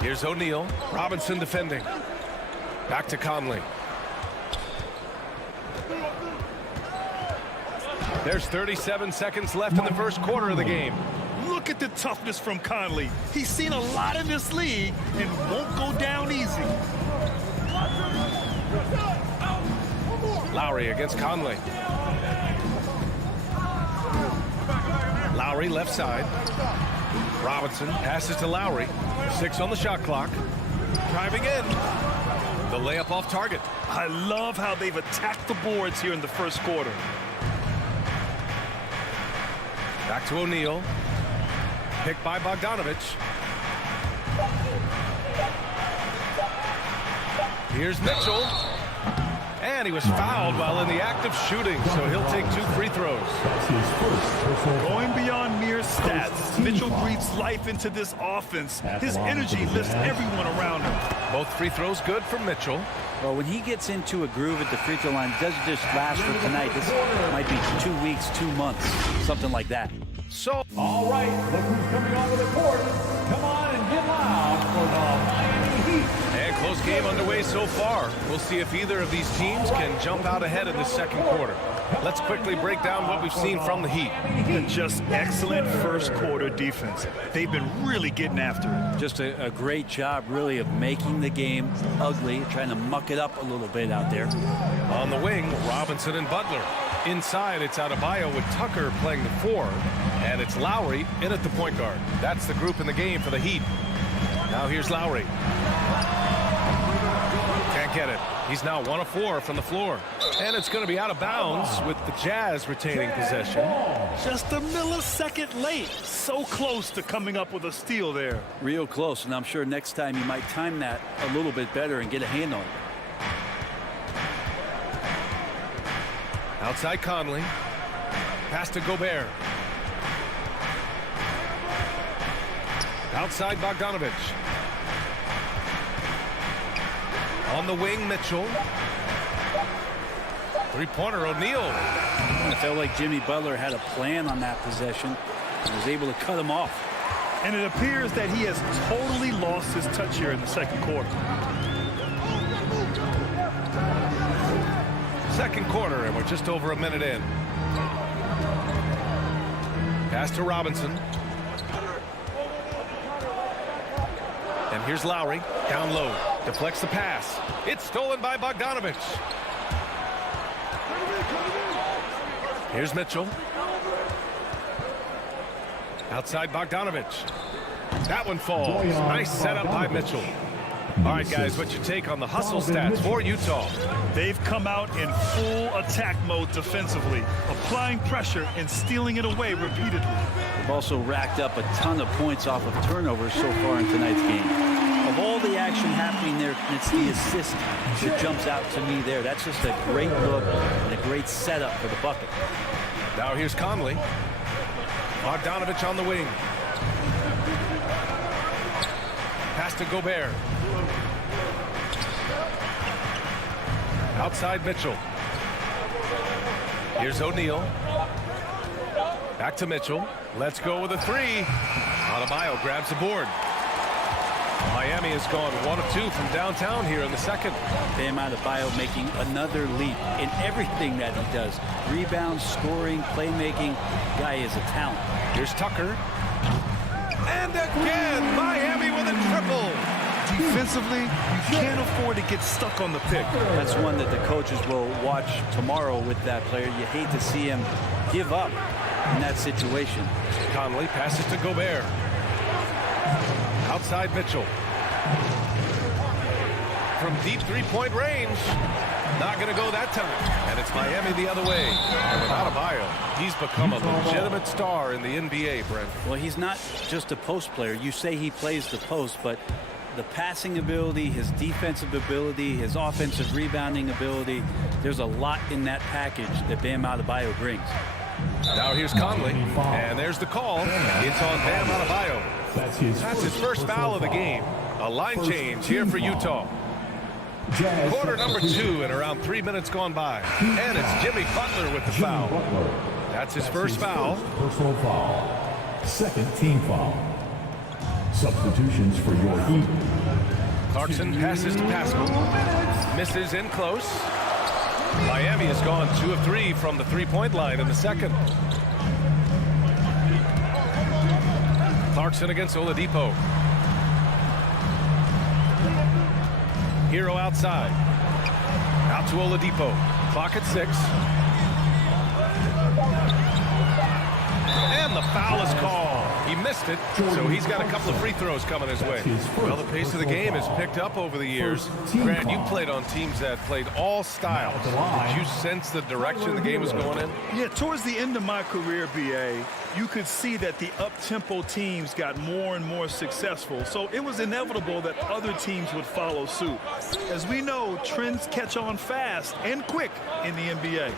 Here's O'Neal. Robinson defending. Back to Conley. There's 37 seconds left in the first quarter of the game. Look at the toughness from Conley. He's seen a lot in this league and won't go down easy. Lowry against Conley. Lowry left side. Robinson passes to Lowry. 6 on the shot clock. Driving in. The layup off target. I love how they've attacked the boards here in the first quarter. Back to O'Neal. Picked by Bogdanovich. Here's Mitchell. And he was fouled while in the act of shooting, so he'll take 2 free throws. Going beyond mere stats. Mitchell breathes life into this offense. His energy lifts everyone around him. Both free throws good from Mitchell. Well, when he gets into a groove at the free throw line, it doesn't just last for tonight. This might be 2 weeks, 2 months, something like that. So, All right, look who's coming onto the court. Come on and get loud for the Miami Heat. and close game underway so far. We'll see if either of these teams can jump out ahead in the second quarter. Let's quickly break down what we've seen from the Heat. Just excellent first quarter defense. They've been really getting after it. Just a great job, really, of making the game ugly, trying to muck it up a little bit out there. On the wing, Robinson and Butler. Inside, it's Adebayo with Tucker playing the 4, and it's Lowry in at the point guard. That's the group in the game for the Heat. Now here's Lowry. Can't get it. He's now 1 of 4 from the floor. And it's going to be out of bounds with the Jazz retaining possession. Just a millisecond late. So close to coming up with a steal there. Real close, and I'm sure next time you might time that a little bit better and get a hand on it. Outside Conley. Pass to Gobert. Outside Bogdanovich. On the wing, Mitchell. Three-pointer, O'Neal. I felt like Jimmy Butler had a plan on that possession and was able to cut him off. And it appears that he has totally lost his touch here in the second quarter. Second quarter, and we're just over a minute in. Pass to Robinson. And here's Lowry, down low, deflects the pass. It's stolen by Bogdanovich. Here's Mitchell. Outside Bogdanovich. That one falls. Nice setup by Mitchell. All right, guys, what's your take on the hustle stats for Utah? They've come out in full attack mode defensively, applying pressure and stealing it away repeatedly. They've also racked up a ton of points off of turnovers so far in tonight's game. Of all the action happening there, it's the assist that jumps out to me there. That's just a great look and a great setup for the bucket. Now here's Conley. Bogdanovich on the wing. Pass to Gobert. Outside Mitchell. Here's O'Neal. Back to Mitchell. Let's go with a 3. Adebayo grabs the board. Miami has gone 1 of 2 from downtown here in the second. Bam Adebayo making another leap in everything that he does. Rebounds, scoring, playmaking. Guy is a talent. Here's Tucker. And again, Miami with a triple. Defensively, you can't afford to get stuck on the pick. That's one that the coaches will watch tomorrow with that player. You hate to see him give up in that situation. Conley passes to Gobert. Outside Mitchell. From deep three-point range. Not going to go that time. And it's Miami the other way. And without Adebayo, he's become a legitimate star in the NBA, Brent. Well, he's not just a post player. You say he plays the post, but the passing ability, his defensive ability, his offensive rebounding ability, there's a lot in that package that Bam Adebayo brings. Now here's Conley, and there's the call. It's on Bam Adebayo. That's his first foul of the game. A line change here for Utah. Quarter number 2 and around 3 minutes gone by. And it's Jimmy Butler with the foul. That's his first foul. Personal foul. Second team foul. Substitutions for your Heat. Clarkson passes to Pascal. Misses in close. Miami has gone 2 of 3 from the three-point line in the second. Clarkson against Oladipo. Hero outside. Out to Oladipo. Clock at 6. And the foul is called. He missed it, so he's got a couple of free throws coming his way. Well, the pace of the game has picked up over the years. Grant, you played on teams that played all styles. Did you sense the direction the game was going in? Yeah, towards the end of my career, BA, you could see that the up-tempo teams got more and more successful. So it was inevitable that other teams would follow suit. As we know, trends catch on fast and quick in the NBA.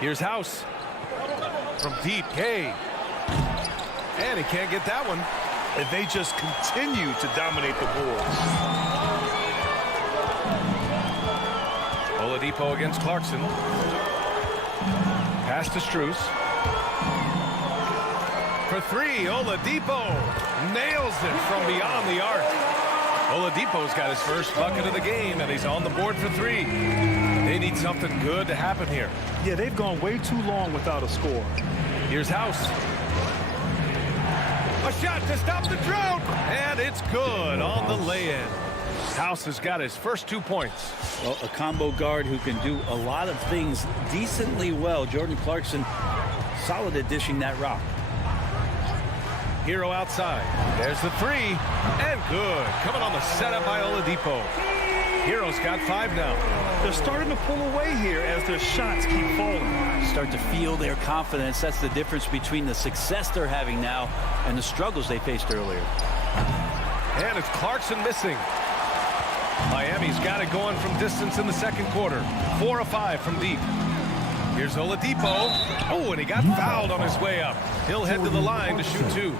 Here's House. From deep, Gay. And he can't get that one. And they just continue to dominate the boards. Oladipo against Clarkson. Pass to Strus. For three, Oladipo nails it from beyond the arc. Oladipo's got his first bucket of the game, and he's on the board for three. They need something good to happen here. Yeah, they've gone way too long without a score. Here's House. A shot to stop the drought, and it's good on the lay-in. House has got his first 2 points. Well, a combo guard who can do a lot of things decently well. Jordan Clarkson, solid at dishing that rock. Hero outside. There's the three, and good. Coming on the setup by Oladipo. Hero's got 5 now. They're starting to pull away here as their shots keep falling. Start to feel their confidence. That's the difference between the success they're having now and the struggles they faced earlier. And it's Clarkson missing. Miami's got it going from distance in the second quarter. 4 of 5 from deep. Here's Oladipo. Oh, and he got fouled on his way up. He'll head to the line to shoot 2.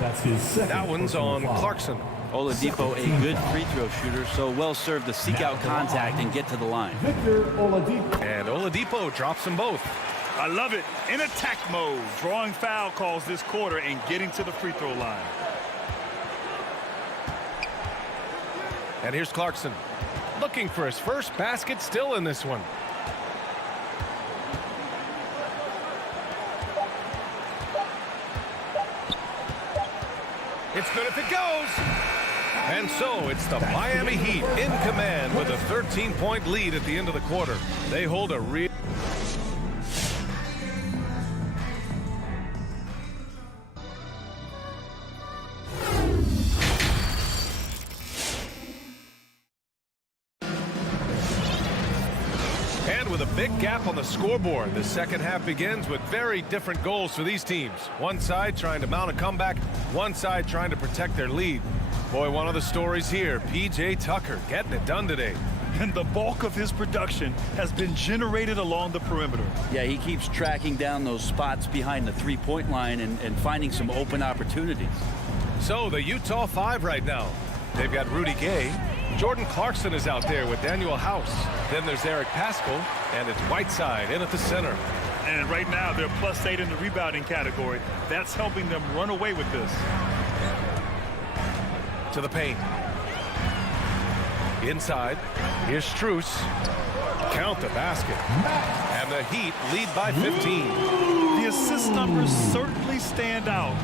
That's his second. That one's on Clarkson. Oladipo, a good free throw shooter, so well served to seek out contact and get to the line. Victor Oladipo. And Oladipo drops them both. I love it. In attack mode, drawing foul calls this quarter and getting to the free throw line. And here's Clarkson. Looking for his first basket, still in this one. It's good if it goes. And so it's the Miami Heat in command with a 13-point lead at the end of the quarter. They hold a real... With a big gap on the scoreboard, the second half begins with very different goals for these teams. One side trying to mount a comeback, one side trying to protect their lead. Boy, one of the stories here, P.J. Tucker getting it done today. And the bulk of his production has been generated along the perimeter. Yeah, he keeps tracking down those spots behind the three-point line and finding some open opportunities. So the Utah 5 right now. They've got Rudy Gay. Jordan Clarkson is out there with Daniel House. Then there's Eric Paschall, and it's Whiteside in at the center. And right now, they're +8 in the rebounding category. That's helping them run away with this. To the paint. Inside. Here's Strus. Count the basket. And the Heat lead by 15. The assist numbers certainly stand out.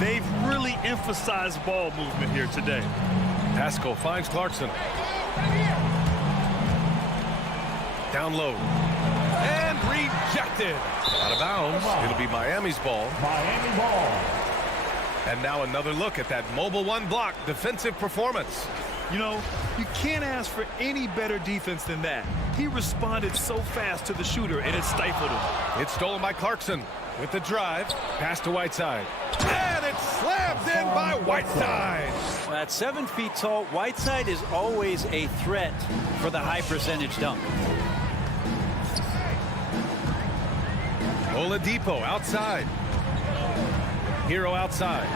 They've really emphasized ball movement here today. Paschall finds Clarkson. Down low. And rejected. Out of bounds. It'll be Miami's ball. Miami ball. And now another look at that mobile one block defensive performance. You know, you can't ask for any better defense than that. He responded so fast to the shooter, and it stifled him. It's stolen by Clarkson with the drive. Pass to Whiteside. And it's slammed in by Whiteside. At 7 feet tall, Whiteside is always a threat for the high percentage dunk. Oladipo outside. Hero outside.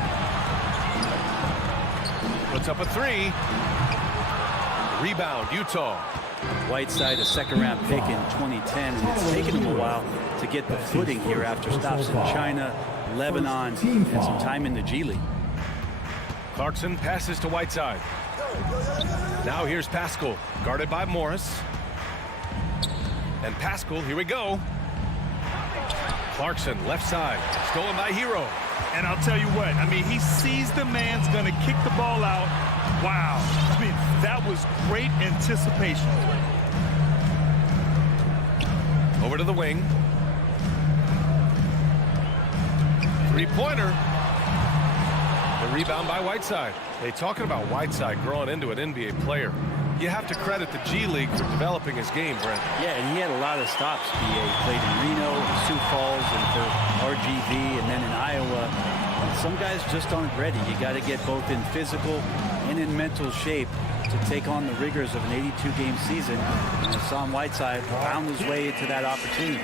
Puts up a 3. Rebound, Utah. Whiteside, a second-round pick in 2010, and it's taken him a while to get the footing here after stops in China, Lebanon, and some time in the G League. Clarkson passes to Whiteside. Now here's Paschall, guarded by Morris. And Paschall, here we go. Clarkson, left side, stolen by Hero. And I'll tell you what, I mean, he sees the man's going to kick the ball out. Wow. I mean, that was great anticipation. Over to the wing. Three-pointer. The rebound by Whiteside. Hey, talking about Whiteside growing into an NBA player, you have to credit the G League for developing his game, Brent. Yeah, and he had a lot of stops. He played in Reno, Sioux Falls, and for RGV, and then in Iowa. Some guys just aren't ready. You got to get both in physical and in mental shape to take on the rigors of an 82-game season. And Hassan Whiteside found his way into that opportunity.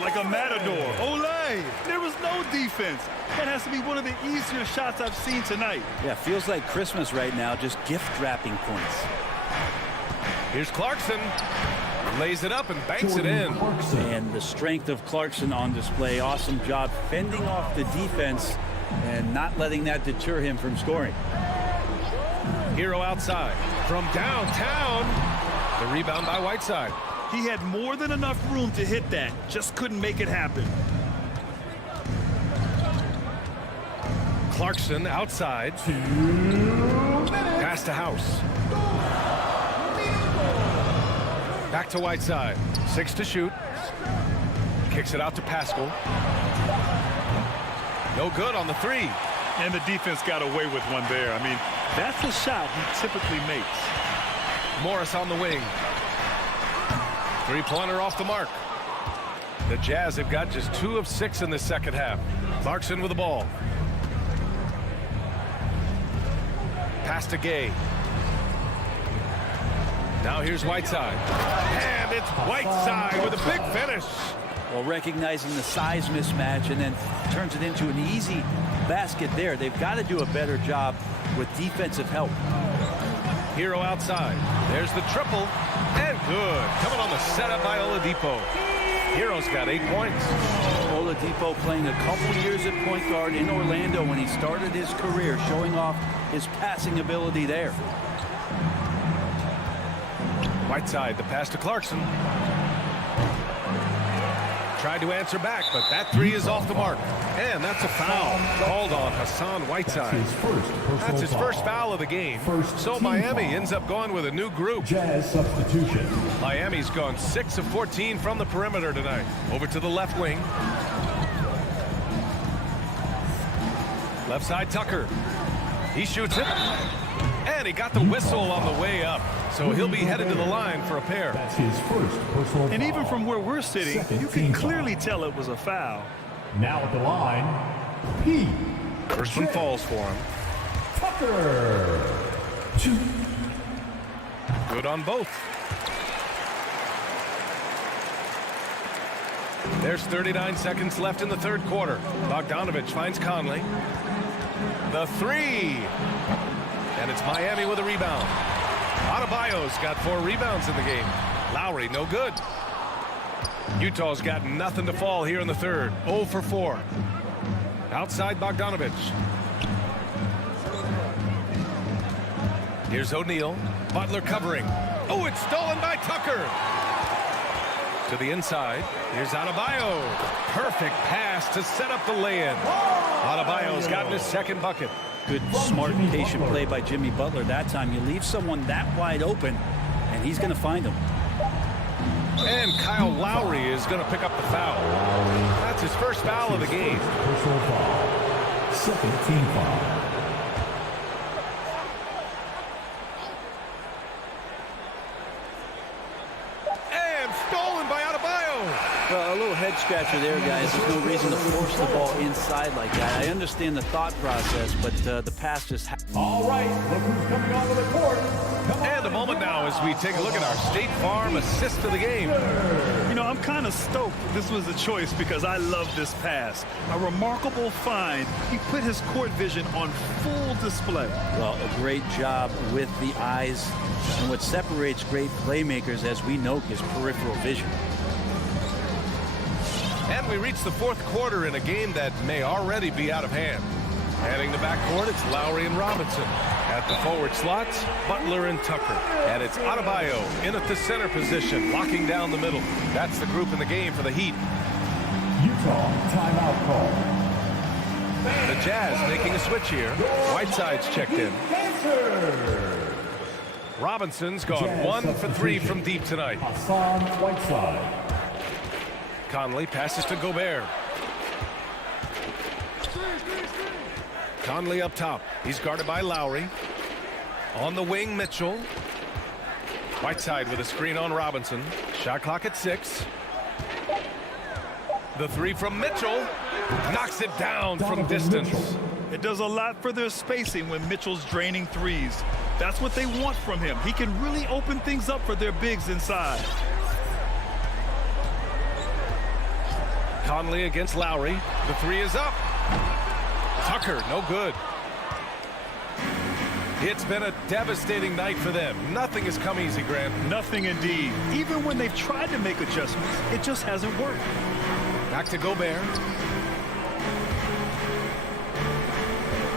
like a matador. Olay! There was no defense. That has to be one of the easier shots I've seen tonight. Yeah, feels like Christmas right now, just gift wrapping points. Here's Clarkson. Lays it up and banks it in. And the strength of Clarkson on display. Awesome job fending off the defense and not letting that deter him from scoring. Hero outside. From downtown. The rebound by Whiteside. He had more than enough room to hit that. Just couldn't make it happen. Clarkson outside. Pass to House. Back to Whiteside. 6 to shoot. Kicks it out to Pascal. No good on the 3. And the defense got away with one there. I mean, that's a shot he typically makes. Morris on the wing. 3-pointer off the mark. The Jazz have got just 2 of 6 in the second half. Clarkson with the ball. Pass to Gay. Now here's Whiteside. And it's Whiteside with a big finish. Well, recognizing the size mismatch and then turns it into an easy basket there. They've got to do a better job with defensive help. Hero outside. There's the triple. And good. Coming on the setup by Oladipo. Hero's got 8 points. Oladipo playing a couple years at point guard in Orlando when he started his career, showing off his passing ability there. Whiteside, the pass to Clarkson. Tried to answer back, but that 3 is off the mark. And that's a foul called on Hassan Whiteside. That's his first foul of the game. So Miami ends up going with a new group. Jazz substitution. Miami's gone 6 of 14 from the perimeter tonight. Over to the left wing. Left side Tucker. He shoots it. And he got the whistle on the way up. So he'll be headed to the line for a pair. That's his first personal foul. And even from where we're sitting, you can clearly tell it was a foul. Now at the line, P. First one falls for him. Tucker. 2. Good on both. There's 39 seconds left in the third quarter. Bogdanovich finds Conley. The 3. And it's Miami with a rebound. Adebayo's got 4 rebounds in the game. Lowry, no good. Utah's got nothing to fall here in the third. 0 for 4. Outside Bogdanovich. Here's O'Neal. Butler covering. Oh, it's stolen by Tucker. To the inside. Here's Adebayo. Perfect pass to set up the lay-in. Adebayo's gotten his second bucket. Good, smart, patient play by Jimmy Butler that time. You leave someone that wide open, and he's going to find him. And Kyle Lowry is going to pick up the foul. That's his first foul of the game. Personal foul. Second team foul. And stolen by Adebayo. Well, a little head scratcher there, guys. There's no reason to force the ball inside like that. I understand the thought process, but the pass just... All right, look who's coming onto the court. And a moment now as we take a look at our State Farm assist of the game. You know, I'm kind of stoked this was a choice because I love this pass. A remarkable find. He put his court vision on full display. Well, a great job with the eyes. And what separates great playmakers, as we know, is peripheral vision. And we reach the fourth quarter in a game that may already be out of hand. Heading the backcourt, it's Lowry and Robinson. At the forward slots, Butler and Tucker. And it's Adebayo in at the center position, locking down the middle. That's the group in the game for the Heat. Utah timeout call. The Jazz making a switch here. Whiteside's checked in. Robinson's gone 1 for 3 from deep tonight. Hassan Whiteside. Conley passes to Gobert. Conley up top. He's guarded by Lowry. On the wing, Mitchell. Whiteside with a screen on Robinson. Shot clock at 6. The 3 from Mitchell. Knocks it down from distance. It does a lot for their spacing when Mitchell's draining threes. That's what they want from him. He can really open things up for their bigs inside. Conley against Lowry. The three is up. Tucker, no good. It's been a devastating night for them. Nothing has come easy, Grant. Nothing indeed. Even when they've tried to make adjustments, it just hasn't worked. Back to Gobert.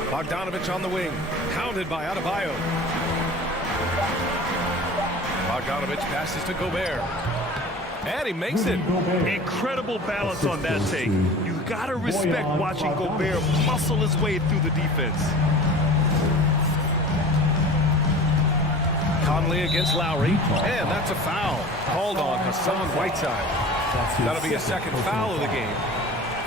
Bogdanovich on the wing. Pounded by Adebayo. Bogdanovich passes to Gobert. And he makes it. Incredible balance on that take. You gotta respect watching Gobert muscle his way through the defense. Conley against Lowry. And that's a foul. Called on Hassan Whiteside. That'll be a second foul of the game.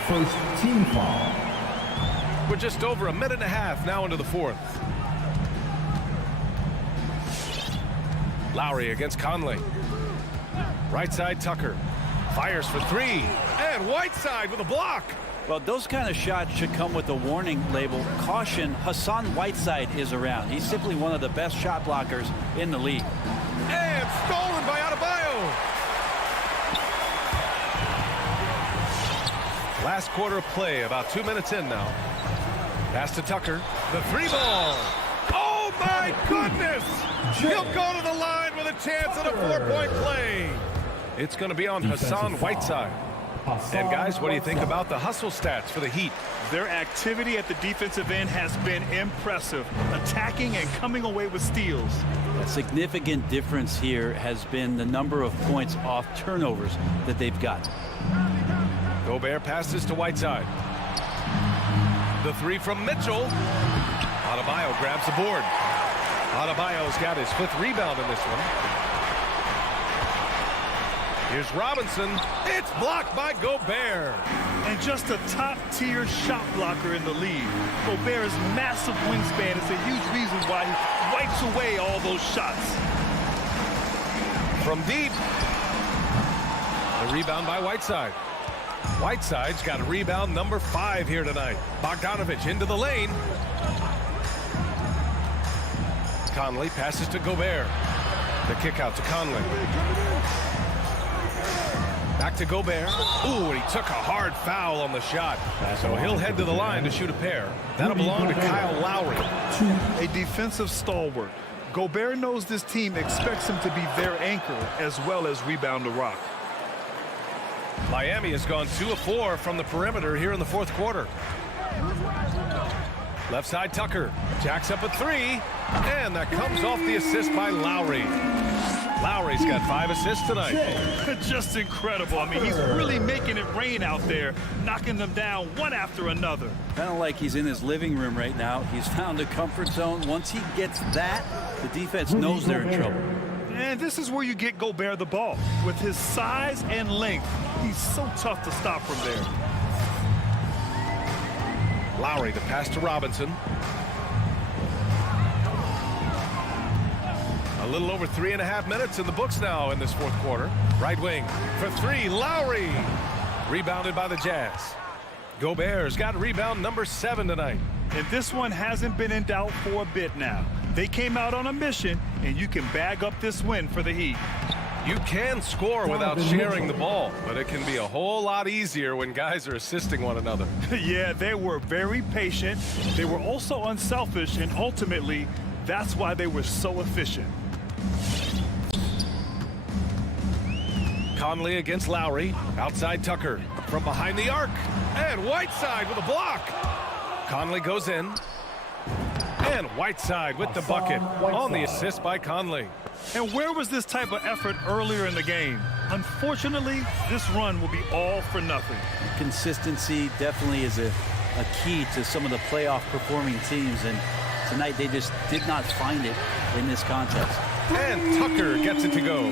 First team foul. We're just over a minute and a half now into the fourth. Lowry against Conley. Right side Tucker. Fires for three. And Whiteside with a block. Well, those kind of shots should come with a warning label. Caution, Hassan Whiteside is around. He's simply one of the best shot blockers in the league. And stolen by Adebayo. Last quarter of play, about 2 minutes in now. Pass to Tucker. The three ball. Oh, my goodness. He'll go to the line with a chance at a 4-point play. It's going to be on Hassan Whiteside. And guys, what do you think about the hustle stats for the Heat? Their activity at the defensive end has been impressive, attacking and coming away with steals. A significant difference here has been the number of points off turnovers that they've got. Gobert passes to Whiteside. The three from Mitchell. Adebayo grabs the board. Adebayo's got his 5th rebound in this one. Here's Robinson. It's blocked by Gobert. And just a top-tier shot blocker in the league. Gobert's massive wingspan is a huge reason why he wipes away all those shots. From deep. The rebound by Whiteside. Whiteside's got a rebound number 5 here tonight. Bogdanovich into the lane. Conley passes to Gobert. The kick out to Conley. Back to Gobert. Ooh, and he took a hard foul on the shot. So he'll head to the line to shoot a pair. That'll belong to Kyle Lowry. A defensive stalwart. Gobert knows this team expects him to be their anchor as well as rebound the rock. Miami has gone 2 of 4 from the perimeter here in the fourth quarter. Left side Tucker. Jacks up a 3. And that comes off the assist by Lowry. Lowry's got 5 assists tonight. Just incredible. I mean, he's really making it rain out there, knocking them down one after another. Kind of like he's in his living room right now. He's found a comfort zone. Once he gets that, the defense knows they're in trouble. And this is where you get Gobert the ball. With his size and length, he's so tough to stop from there. Lowry, the pass to Robinson. A little over 3.5 minutes in the books now in this fourth quarter. Right wing for 3, Lowry. Rebounded by the Jazz. Gobert's got rebound number 7 tonight. And this one hasn't been in doubt for a bit now. They came out on a mission, and you can bag up this win for the Heat. You can score without sharing the ball, but it can be a whole lot easier when guys are assisting one another. Yeah, they were very patient. They were also unselfish, and ultimately, that's why they were so efficient. Conley against Lowry. Outside Tucker. From behind the arc. And Whiteside with a block. Conley goes in. And Whiteside with the bucket on the assist by Conley. And where was this type of effort earlier in the game? Unfortunately, this run will be all for nothing. Consistency definitely is a key to some of the playoff performing teams, and tonight they just did not find it in this contest. And Tucker gets it to go.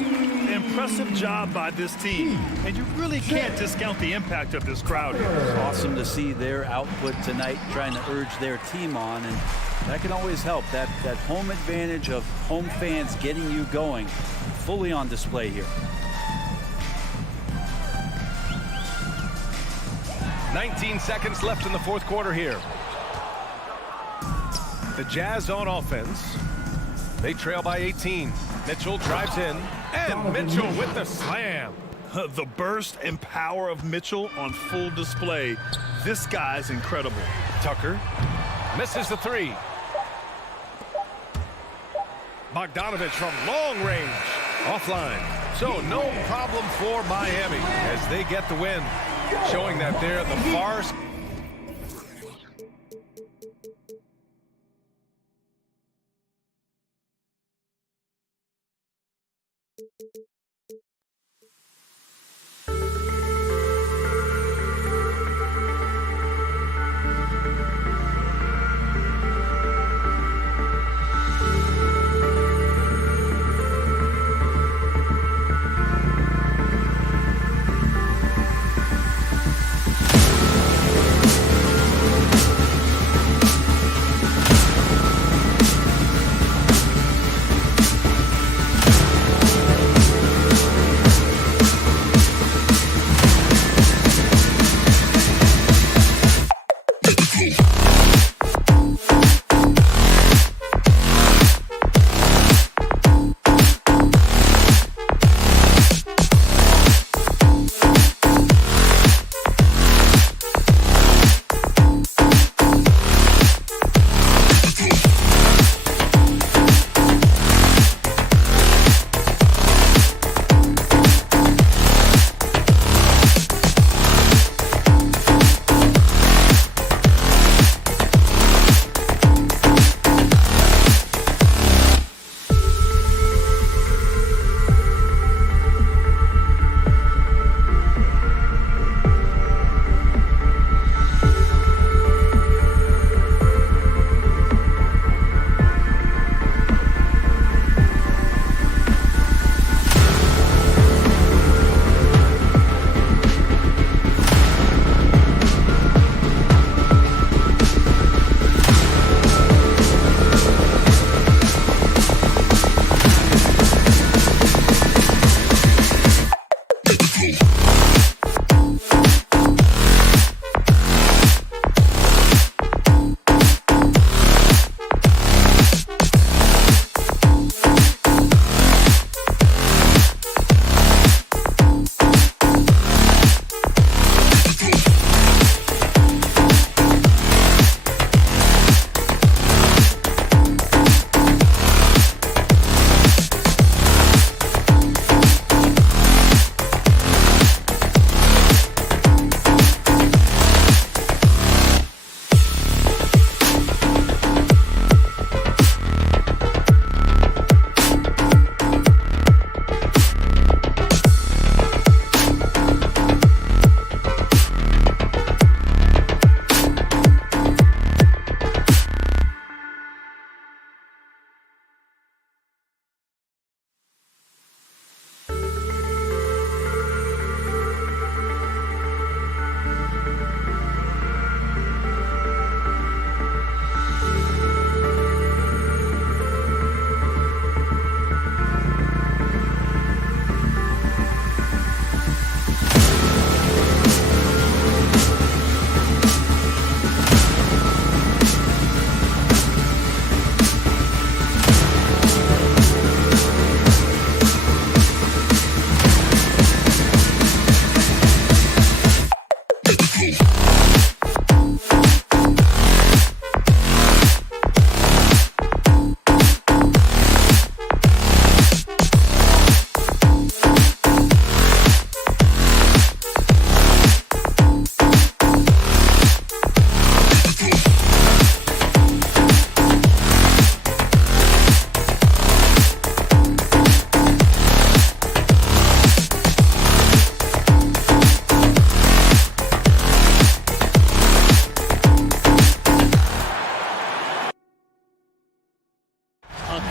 Impressive job by this team, and you really can't discount the impact of this crowd here. It's awesome to see their output tonight, trying to urge their team on, and that can always help. That home advantage of home fans getting you going, fully on display here. 19 seconds left in the fourth quarter here. The Jazz on offense. They trail by 18. Mitchell drives in, and Mitchell with the slam. The burst and power of Mitchell on full display. This guy's incredible. Tucker misses the three. Bogdanovich from long range. Offline. So no problem for Miami as they get the win. Showing that they're the far...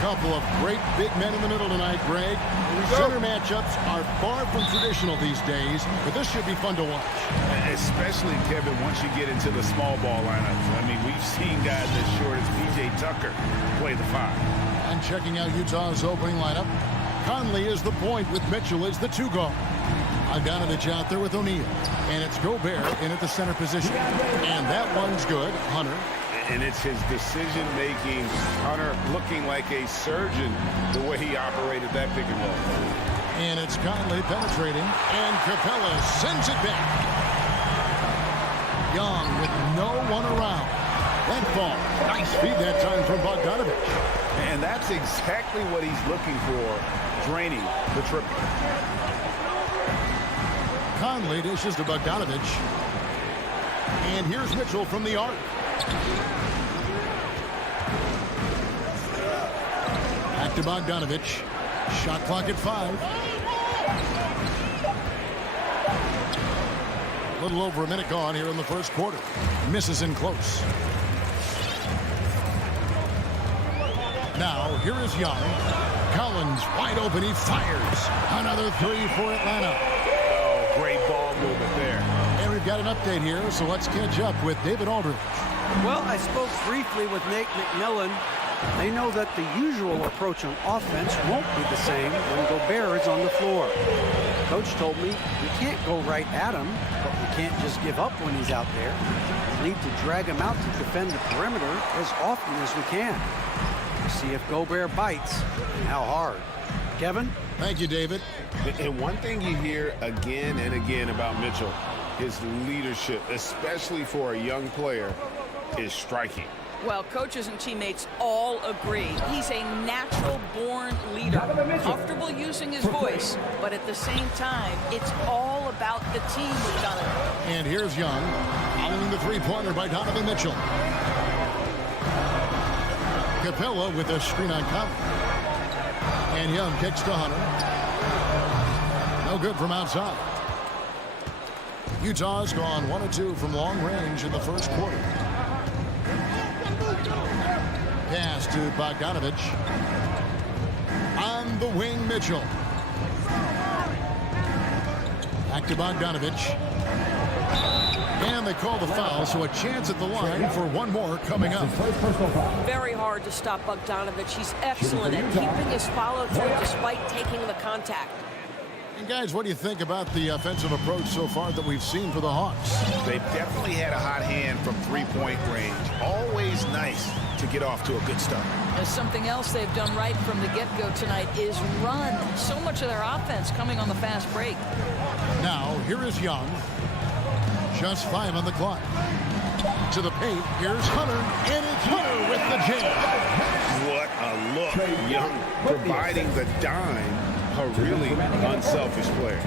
couple of great big men in the middle tonight, Greg. Center matchups are far from traditional these days, but this should be fun to watch. Especially, Kevin, once you get into the small ball lineups. I mean, we've seen guys as short as P.J. Tucker play the 5. And checking out Utah's opening lineup, Conley is the point with Mitchell as the 2 guard. Bogdanovich out there with O'Neal. And it's Gobert in at the center position. And that one's good. Hunter. And it's his decision-making. Hunter looking like a surgeon the way he operated that pick and roll. And it's Conley penetrating, and Capella sends it back. Young with no one around. That ball, nice feed that time from Bogdanovich. And that's exactly what he's looking for, draining the triple. Conley dishes to Bogdanovich. And here's Mitchell from the arc. Back to Bogdanovich. Shot clock at 5. A little over a minute gone here in the first quarter. Misses in close. Now, here is Young. Collins wide open. He fires. Another 3 for Atlanta. Oh, great ball movement there. And we've got an update here, so let's catch up with David Aldridge. Well, I spoke briefly with Nate McMillan. They know that the usual approach on offense won't be the same when Gobert is on the floor. Coach told me we can't go right at him, but we can't just give up when he's out there. We need to drag him out to defend the perimeter as often as we can. See if Gobert bites and how hard. Kevin? Thank you, David. And one thing you hear again and again about Mitchell, his leadership, especially for a young player, is striking. Well, coaches and teammates all agree. He's a natural-born leader, comfortable using his voice, but at the same time, it's all about the team with Donovan. And here's Young, following the three-pointer by Donovan Mitchell. Capella with a screen on Conley. And Young kicks to Hunter. No good from outside. Utah's gone 1 of 2 from long range in the first quarter. Pass to Bogdanovich. On the wing, Mitchell. Back to Bogdanovich. And they call the foul, so a chance at the line for one more coming up. Very hard to stop Bogdanovich. He's excellent at keeping his follow-through despite taking the contact. And guys, what do you think about the offensive approach so far that we've seen for the Hawks? They've definitely had a hot hand from three-point range. Always nice to get off to a good start. As something else they've done right from the get-go tonight is run. So much of their offense coming on the fast break. Now, here is Young. Just 5 on the clock. To the paint, here's Hunter, and it's Hunter with the jam. What a look. Young providing the dime. A really unselfish player.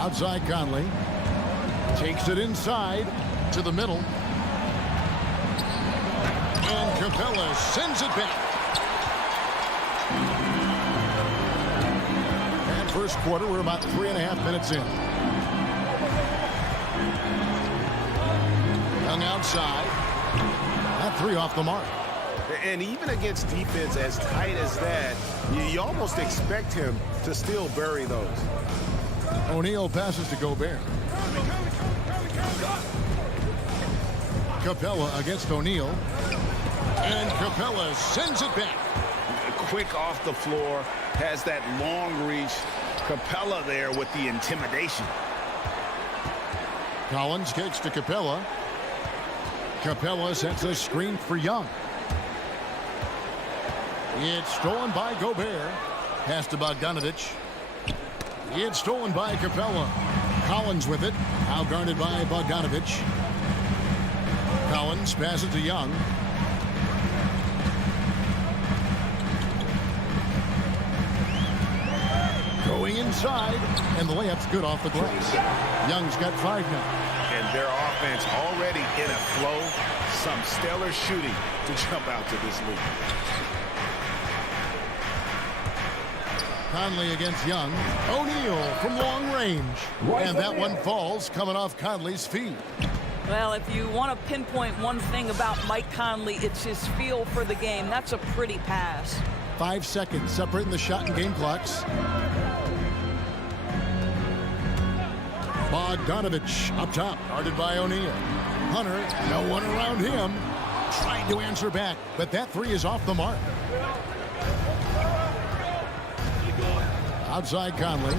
Outside Conley. Takes it inside to the middle. And Capella sends it back. And first quarter, we're about 3.5 minutes in. Young outside. That 3 off the mark. And even against defense as tight as that, you almost expect him to still bury those. O'Neal passes to Gobert. Capella against O'Neal. And Capella sends it back. Quick off the floor, has that long reach. Capella there with the intimidation. Collins kicks to Capella. Capella sets a screen for Young. It's stolen by Gobert. Pass to Bogdanovich. It's stolen by Capella. Collins with it. Now guarded by Bogdanovich. Collins passes to Young. Going inside. And the layup's good off the glass. Young's got 5 now. And their offense already in a flow. Some stellar shooting to jump out to this lead. Conley against Young. O'Neal from long range. And that one falls coming off Conley's feet. Well, if you want to pinpoint one thing about Mike Conley, it's his feel for the game. That's a pretty pass. 5 seconds separating the shot and game clocks. Bogdanovich up top, guarded by O'Neal. Hunter, no one around him. Tried to answer back, but that 3 is off the mark. Outside Conley,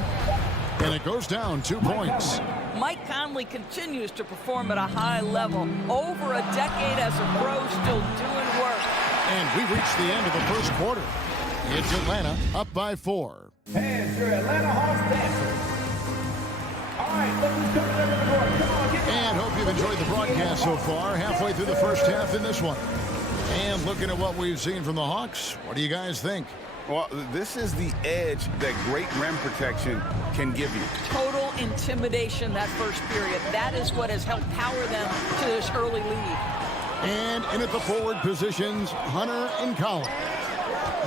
and it goes down 2 points. Mike Conley continues to perform at a high level. Over a decade as a pro, still doing work. And we've reached the end of the first quarter. It's Atlanta up by 4. And your Atlanta Hawks dancer. All right, look who's coming over the board. Come on, get And hope you've enjoyed the broadcast so far. Halfway through the first half in this one. And looking at what we've seen from the Hawks, what do you guys think? Well, this is the edge that great rim protection can give you. Total intimidation that first period. That is what has helped power them to this early lead. And in at the forward positions, Hunter and Collins.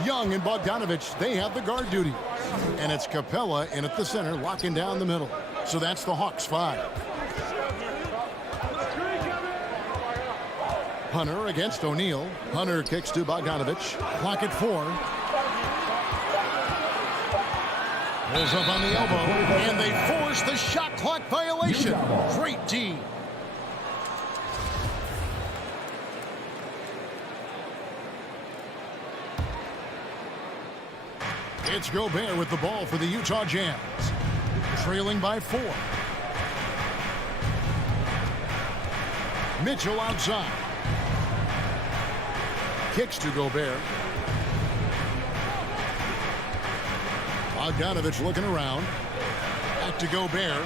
Young and Bogdanovich, they have the guard duty. And it's Capella in at the center, locking down the middle. So that's the Hawks 5. Hunter against O'Neal. Hunter kicks to Bogdanovich. Clock at 4. Pulls up on the elbow, and they force the shot clock violation. Great D. It's Gobert with the ball for the Utah Jazz. Trailing by 4. Mitchell outside. Kicks to Gobert. Bogdanovich looking around. Back to Gobert.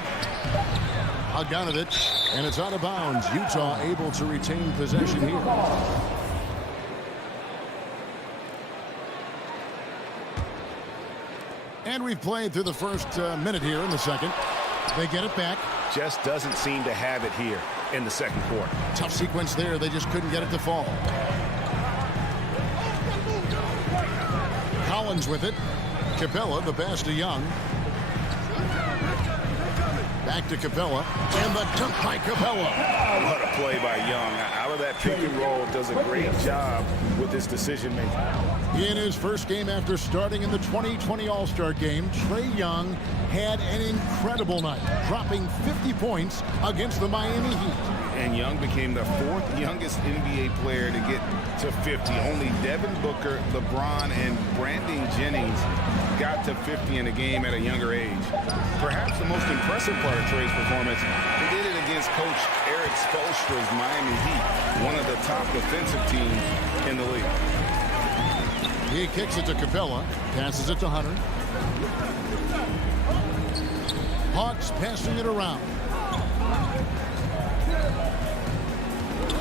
Bogdanovich, and it's out of bounds. Utah able to retain possession here. And we've played through the first minute here in the second. They get it back. Just doesn't seem to have it here in the second quarter. Tough sequence there. They just couldn't get it to fall. Collins with it. Capella, the pass to Young. Back to Capella. And the dunk by Capella. What a play by Young. Out of that pick and roll, does a great job with his decision making. In his first game after starting in the 2020 All-Star game, Trae Young had an incredible night, dropping 50 points against the Miami Heat. And Young became the 4th youngest NBA player to get to 50. Only Devin Booker, LeBron, and Brandon Jennings got to 50 in a game at a younger age. Perhaps the most impressive part of Trae's performance, he did it against Coach Eric Spoelstra's Miami Heat, one of the top defensive teams in the league. He kicks it to Capella, passes it to Hunter. Hawks passing it around.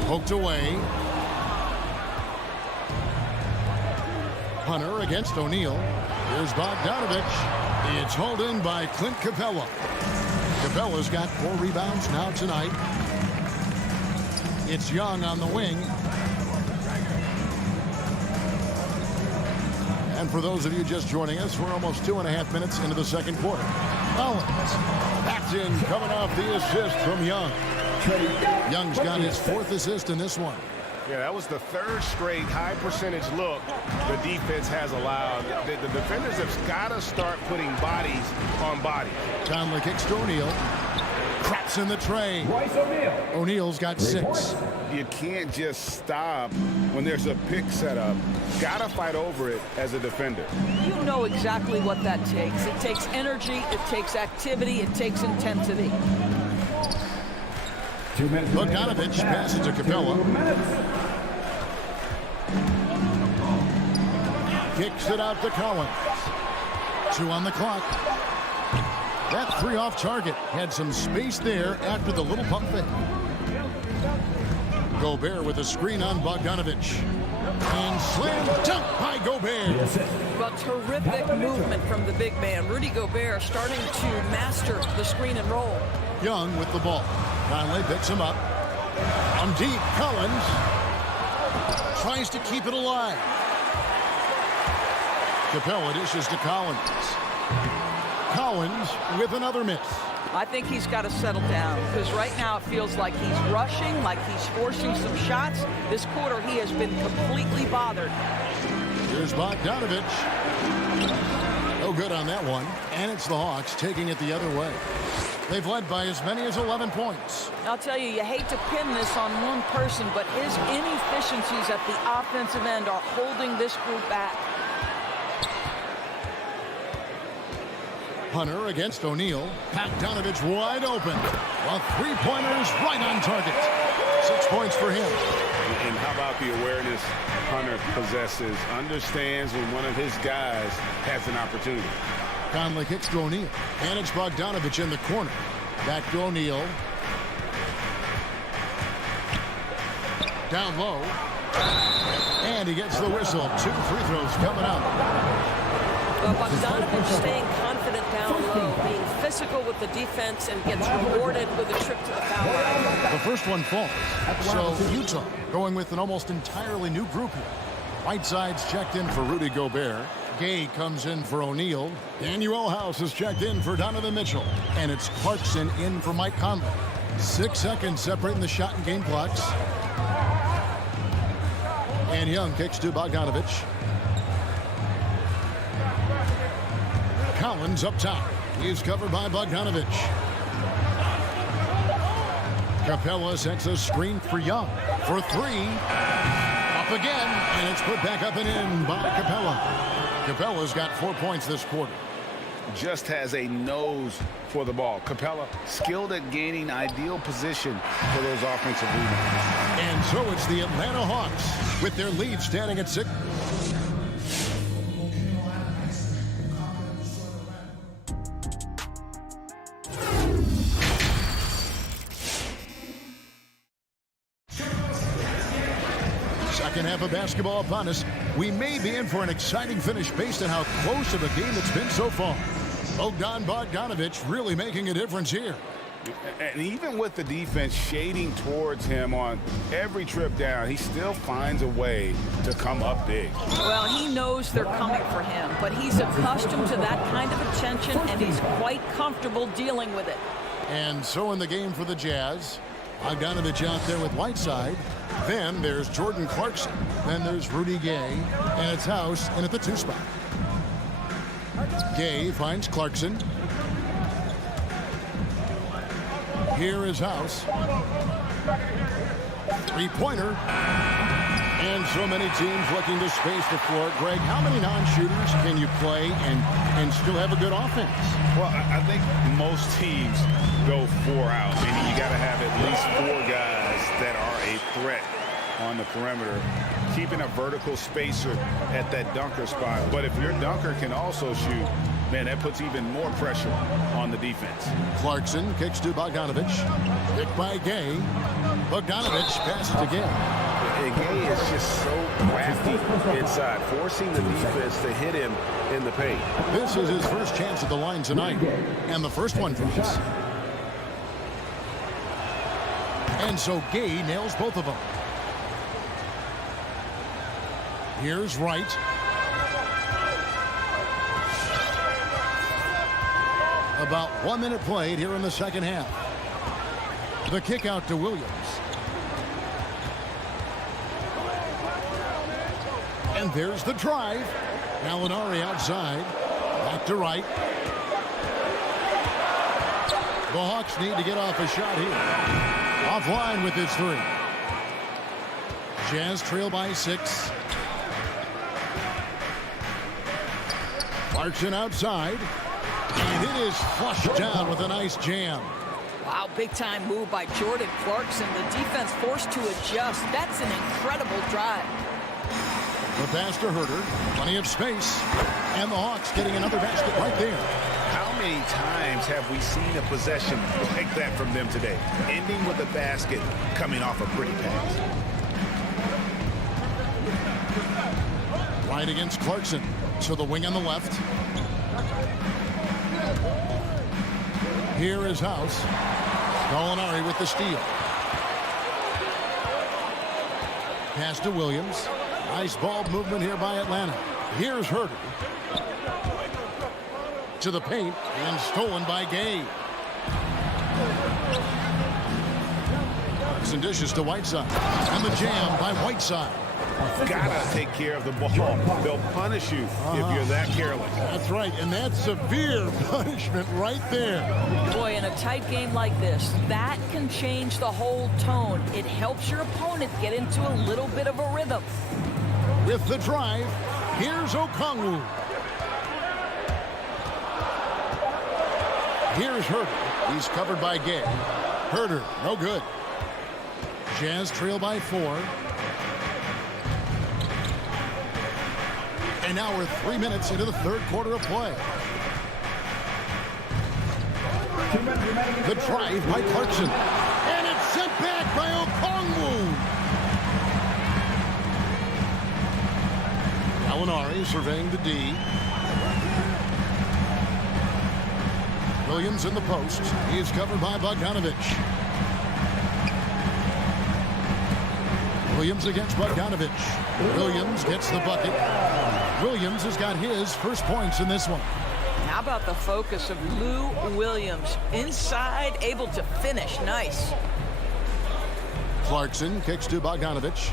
Poked away. Hunter against O'Neal. Here's Bogdanovich. It's hauled in by Clint Capella. Capella's got 4 rebounds now tonight. It's Young on the wing. And for those of you just joining us, we're almost 2.5 minutes into the second quarter. Collins backed in, coming off the assist from Young. Young's got his 4th assist in this one. Yeah, that was the 3rd straight high percentage look the defense has allowed. The defenders have got to start putting bodies on bodies. Conley kicks to O'Neal. Craps in the tray. O'Neal's got 6. You can't just stop when there's a pick set up. Got to fight over it as a defender. You know exactly what that takes. It takes energy, it takes activity, it takes intensity. Bogdanovich passes to Capella. Kicks it out to Collins. 2 on the clock. That 3 off target. Had some space there after the little pump fake. Gobert with a screen on Bogdanovich. And slam dunk by Gobert. Well, terrific movement from the big man. Rudy Gobert starting to master the screen and roll. Young with the ball. Conley picks him up. On deep, Collins tries to keep it alive. Capella dishes to Collins. Collins with another miss. I think he's got to settle down because right now it feels like he's rushing, like he's forcing some shots. This quarter he has been completely bothered. Here's Bogdanovich. No good on that one. And it's the Hawks taking it the other way. They've led by as many as 11 points. I'll tell you, you hate to pin this on one person, but his inefficiencies at the offensive end are holding this group back. Hunter against O'Neal. Bogdanovich wide open. While 3-pointers right on target. 6 points for him. And how about the awareness Hunter possesses? Understands when one of his guys has an opportunity. Conley kicks to O'Neal. And it's Bogdanovich in the corner. Back to O'Neal. Down low. And he gets the whistle. 2 free throws coming up. Well, Bogdanovich staying confident down low, being physical with the defense, and gets rewarded with a trip to the foul line. The first one falls. So Utah going with an almost entirely new group here. Whiteside's checked in for Rudy Gobert. Gay comes in for O'Neal. Daniel House is checked in for Donovan Mitchell. And it's Clarkson in for Mike Conley. 6 seconds separating the shot and game clocks. And Young kicks to Bogdanovich. Collins up top. He's covered by Bogdanovich. Capella sets a screen for Young. For 3. Up again. And it's put back up and in by Capella. Capella's got 4 points this quarter. Just has a nose for the ball. Capella skilled at gaining ideal position for those offensive rebounds. And so it's the Atlanta Hawks with their lead standing at 6. Second half of basketball upon us. We may be in for an exciting finish based on how close of a game it's been so far. Bogdanovich really making a difference here. And even with the defense shading towards him on every trip down, he still finds a way to come up big. Well, he knows they're coming for him, but he's accustomed to that kind of attention, and he's quite comfortable dealing with it. And so in the game for the Jazz, Bogdanovich out there with Whiteside. Then there's Jordan Clarkson. Then there's Rudy Gay. And it's House in at the 2 spot. Gay finds Clarkson. Here is House. 3-pointer. And so many teams looking to space the floor. Greg, how many non-shooters can you play and still have a good offense? Well, I think most teams go 4 out, meaning you got to have at least 4 guys that are a threat on the perimeter, keeping a vertical spacer at that dunker spot. But if your dunker can also shoot, man, that puts even more pressure on the defense. Clarkson kicks to Bogdanovich. Picked by Gay. Bogdanovich passes to Gay. And Gay is just so crafty inside, forcing the defense to hit him in the paint. This is his first chance at the line tonight. And the first one drops. And so Gay nails both of them. Here's Wright. About 1 minute played here in the second half. The kick out to Williams. And there's the drive. Gallinari outside. Back to Wright. The Hawks need to get off a shot here. Offline with his 3. Jazz trail by 6. Clarkson outside. And it is flushed down with a nice jam. Wow, big-time move by Jordan Clarkson. The defense forced to adjust. That's an incredible drive. The pass to Herter. Plenty of space. And the Hawks getting another basket right there. How many times have we seen a possession like that from them today? Ending with a basket, coming off a pretty pass. Right against Clarkson. To the wing on the left. Here is House. Gallinari with the steal. Pass to Williams. Nice ball movement here by Atlanta. Here's Herter. To the paint and stolen by Gay. Some dishes to Whiteside. And the jam by Whiteside. Gotta take care of the ball. They'll punish you if you're that careless. That's right, and that's severe punishment right there. Boy, in a tight game like this, that can change the whole tone. It helps your opponent get into a little bit of a rhythm. With the drive, here's Okongwu. Here's Herter. He's covered by Gay. Herter, no good. Jazz trail by 4. And now we're 3 minutes into the third quarter of play. The drive by Clarkson. And it's sent back by Okongwu. Gallinari surveying the D. Williams in the post. He is covered by Bogdanovich. Williams against Bogdanovich. Williams gets the bucket. Williams has got his first points in this one. How about the focus of Lou Williams? Inside, able to finish. Nice. Clarkson kicks to Bogdanovich.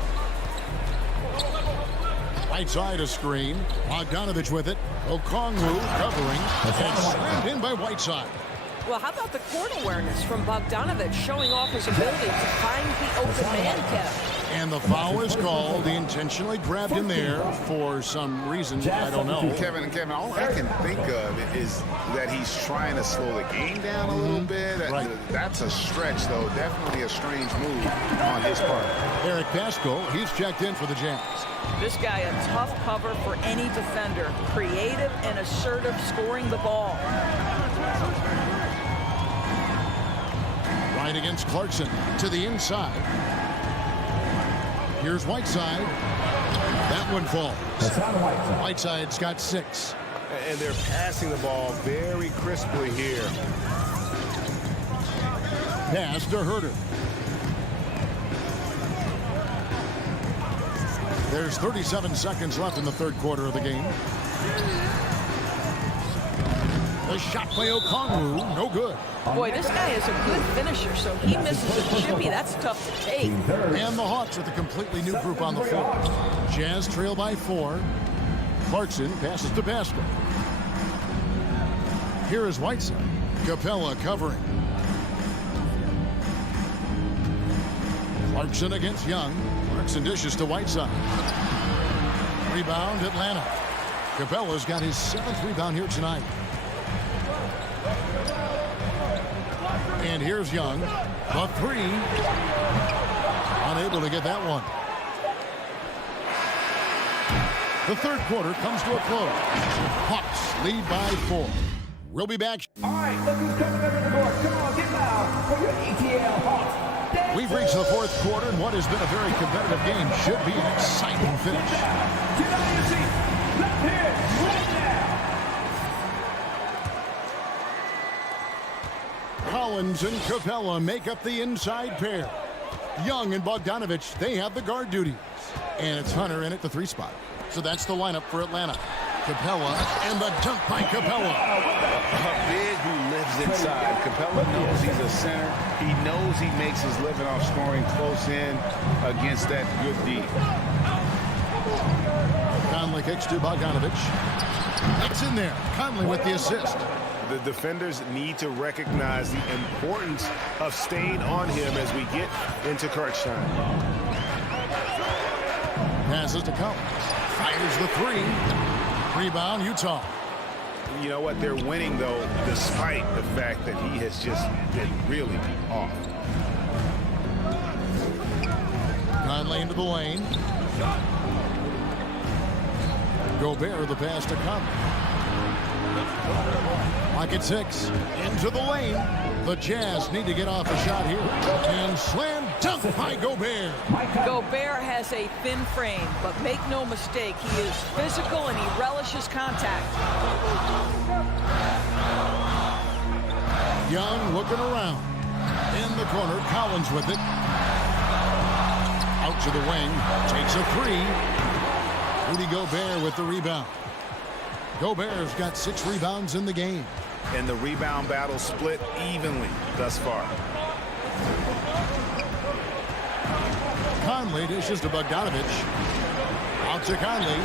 Right side a screen. Bogdanovich with it. Okongwu covering. And slammed in by Whiteside. Well, how about the court awareness from Bogdanovich showing off his ability to find the open man, Kev? And the foul is called. He intentionally grabbed him there for some reason. I don't know. Kevin, all I can think of is that he's trying to slow the game down a little bit. Right. That's a stretch, though. Definitely a strange move on his part. Eric Pascal, he's checked in for the Jazz. This guy a tough cover for any defender. Creative and assertive scoring the ball. Right against Clarkson to the inside. Here's Whiteside. That one falls. Whiteside's got 6. And they're passing the ball very crisply here. Pass to Herter. There's 37 seconds left in the third quarter of the game. The shot by Okongwu, no good. Boy, this guy is a good finisher, so he misses a chippy. That's tough to take. And the Hawks with a completely new group on the floor. Jazz trail by 4. Clarkson passes to Pascal. Here is Whiteside. Capella covering. Clarkson against Young. Clarkson dishes to Whiteside. Rebound, Atlanta. Capella's got his 7th rebound here tonight. And here's Young. The 3. Unable to get that one. The third quarter comes to a close. Hawks lead by 4. We'll be back. All right, look who's coming over the board. Come on, get loud for your ETL Hawks. We've reached the fourth quarter, and what has been a very competitive game should be an exciting finish. Get on your seat. Let's hear it right now. Collins and Capella make up the inside pair. Young and Bogdanovich, they have the guard duties. And it's Hunter in at the 3 spot. So that's the lineup for Atlanta. Capella and the dunk by Capella. A big who lives inside. Capella knows he's a center. He knows he makes his living off scoring close in against that good D. Conley kicks to Bogdanovich. It's in there. Conley with the assist. The defenders need to recognize the importance of staying on him as we get into crunch time. Passes to Collins. Fires the 3. Rebound, Utah. You know what? They're winning, though, despite the fact that he has just been really off. Conley into the lane. Gobert the pass to Conley. Lock at 6. Into the lane. The Jazz need to get off a shot here. And slam dunk by Gobert. Gobert has a thin frame, but make no mistake, he is physical and he relishes contact. Young looking around. In the corner, Collins with it. Out to the wing. Takes a 3. Rudy Gobert with the rebound. Gobert's got 6 rebounds in the game. And the rebound battle split evenly thus far. Conley dishes to Bogdanovich. Out to Conley.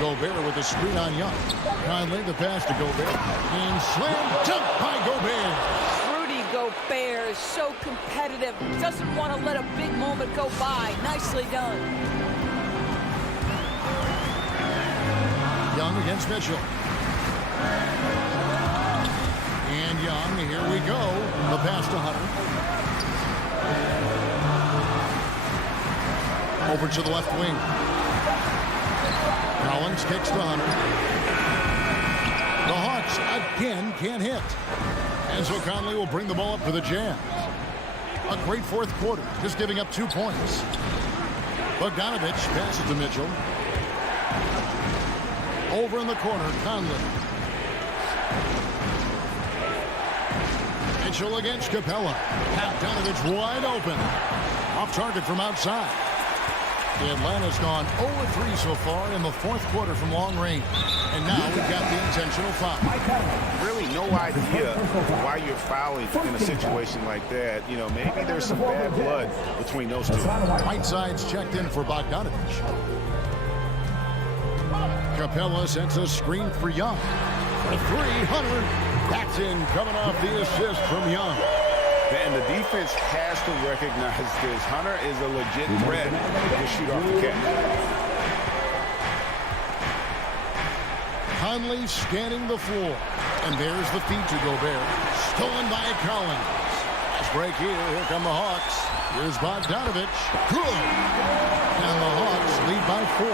Gobert with a screen on Young. Conley the pass to Gobert. And slam dunk by Gobert. Rudy Gobert is so competitive. Doesn't want to let a big moment go by. Nicely done. Young against Mitchell. And Young here we go. The pass to Hunter. Over to the left wing. Collins kicks to Hunter. The Hawks again can't hit. And so Conley will bring the ball up for the Jazz. A great fourth quarter, just giving up 2 points. Bogdanovich passes to Mitchell. Over in the corner, Conley. Mitchell against Capella. Bogdanovich wide open. Off target from outside. Atlanta's gone 0-3 so far in the fourth quarter from long range. And now we've got the intentional foul. Really no idea why you're fouling in a situation like that. You know, maybe there's some bad blood between those two. Whiteside's checked in for Bogdanovich. Capella sends a screen for Young. For three, Hunter. That's in, coming off the assist from Young. And the defense has to recognize this. Hunter is a legit threat to shoot off the catch. Conley scanning the floor. And there's the feed to Gobert. Stolen by Collins. Fast break here. Here come the Hawks. Here's Bogdanovich. Good. And the Hawks lead by 4.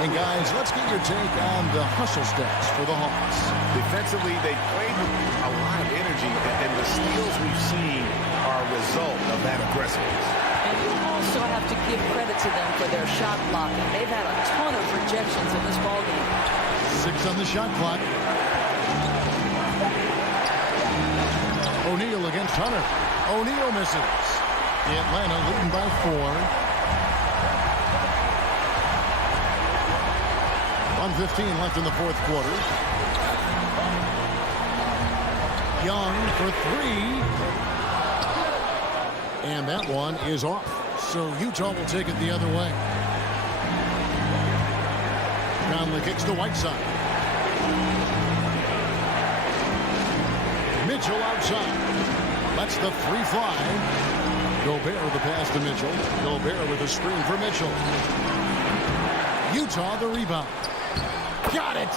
And guys, let's get your take on the hustle stats for the Hawks. Defensively, they played with a lot of energy, and the steals we've seen are a result of that aggressiveness. And you also have to give credit to them for their shot blocking. They've had a ton of rejections in this ballgame. 6 on the shot clock. O'Neal against Hunter. O'Neal misses. Atlanta leading by 4. 1:15 left in the fourth quarter. Young for 3. And that one is off. So Utah will take it the other way. Conley kicks to Whiteside. Mitchell outside. Lets the 3 fly. Gobert with the pass to Mitchell. Gobert with a screen for Mitchell. Utah the rebound. Got it.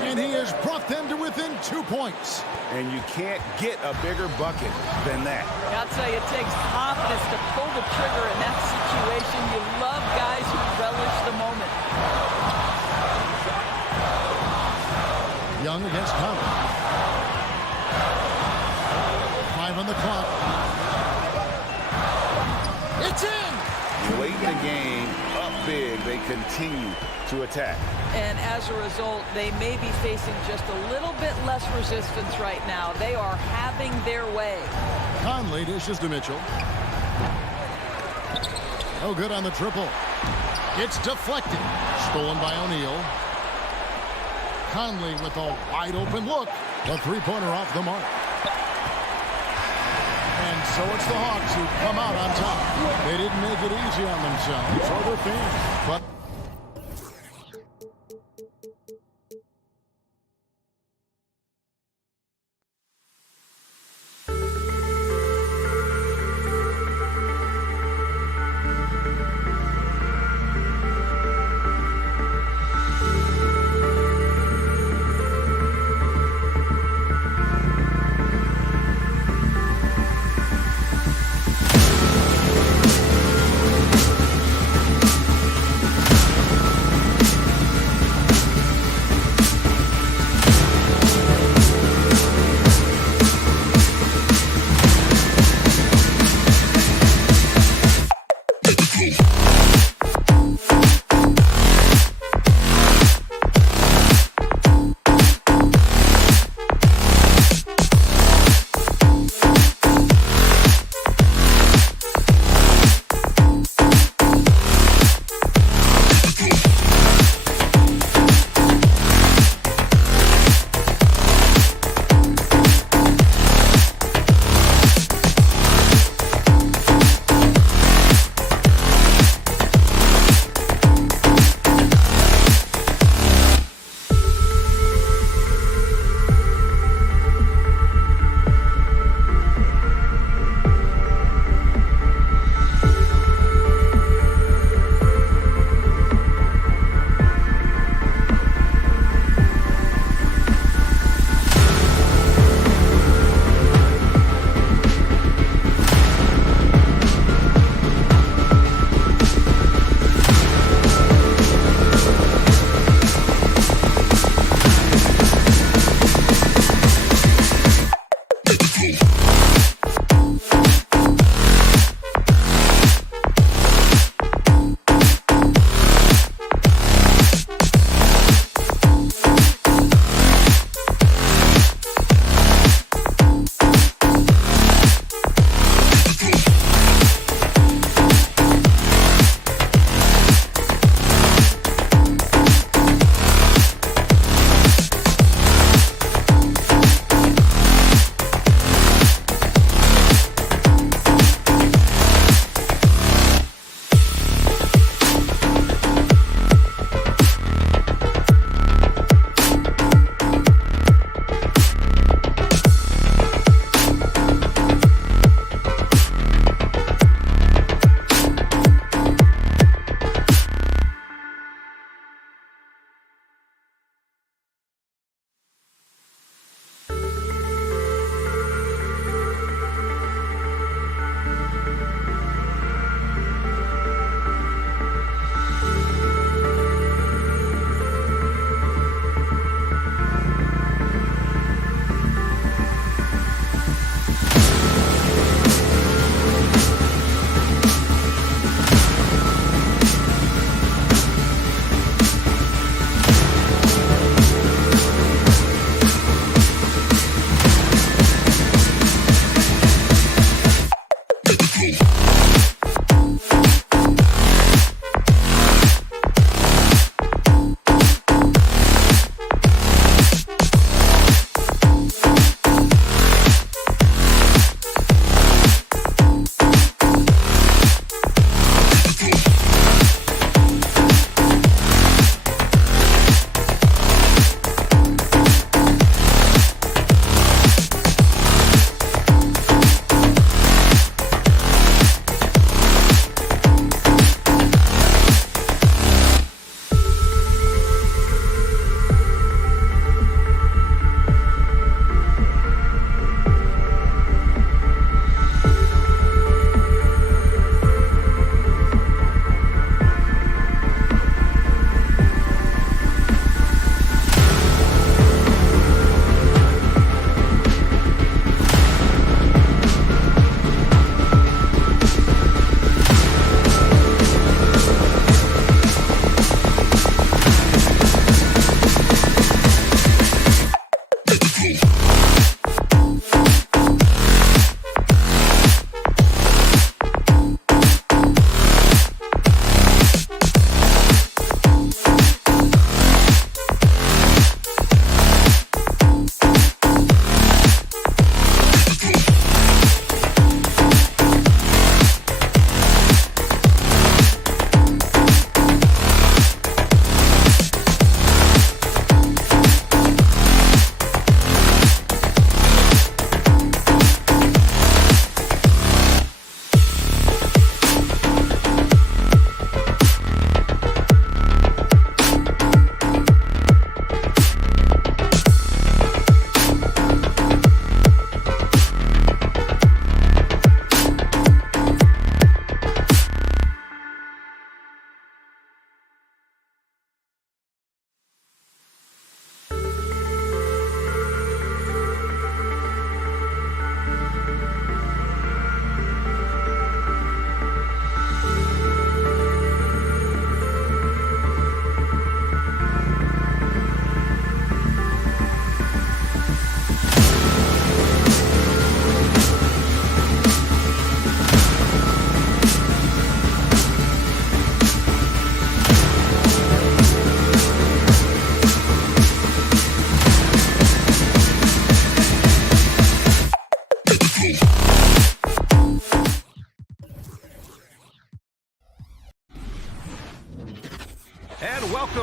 And he has brought them to within 2 points. And you can't get a bigger bucket than that. I'll tell you, it takes confidence to pull the trigger in that situation. You love guys who relish the moment. Young against Conley. 5 on the clock. It's in! Late in the game, up big, they continue to attack. And as a result, they may be facing just a little bit less resistance right now. They are having their way. Conley dishes to Mitchell. No good on the triple. It's deflected. Stolen by O'Neal. Conley with a wide open look. The three-pointer off the mark. And so it's the Hawks who come out on top. They didn't make it easy on themselves or their fans. But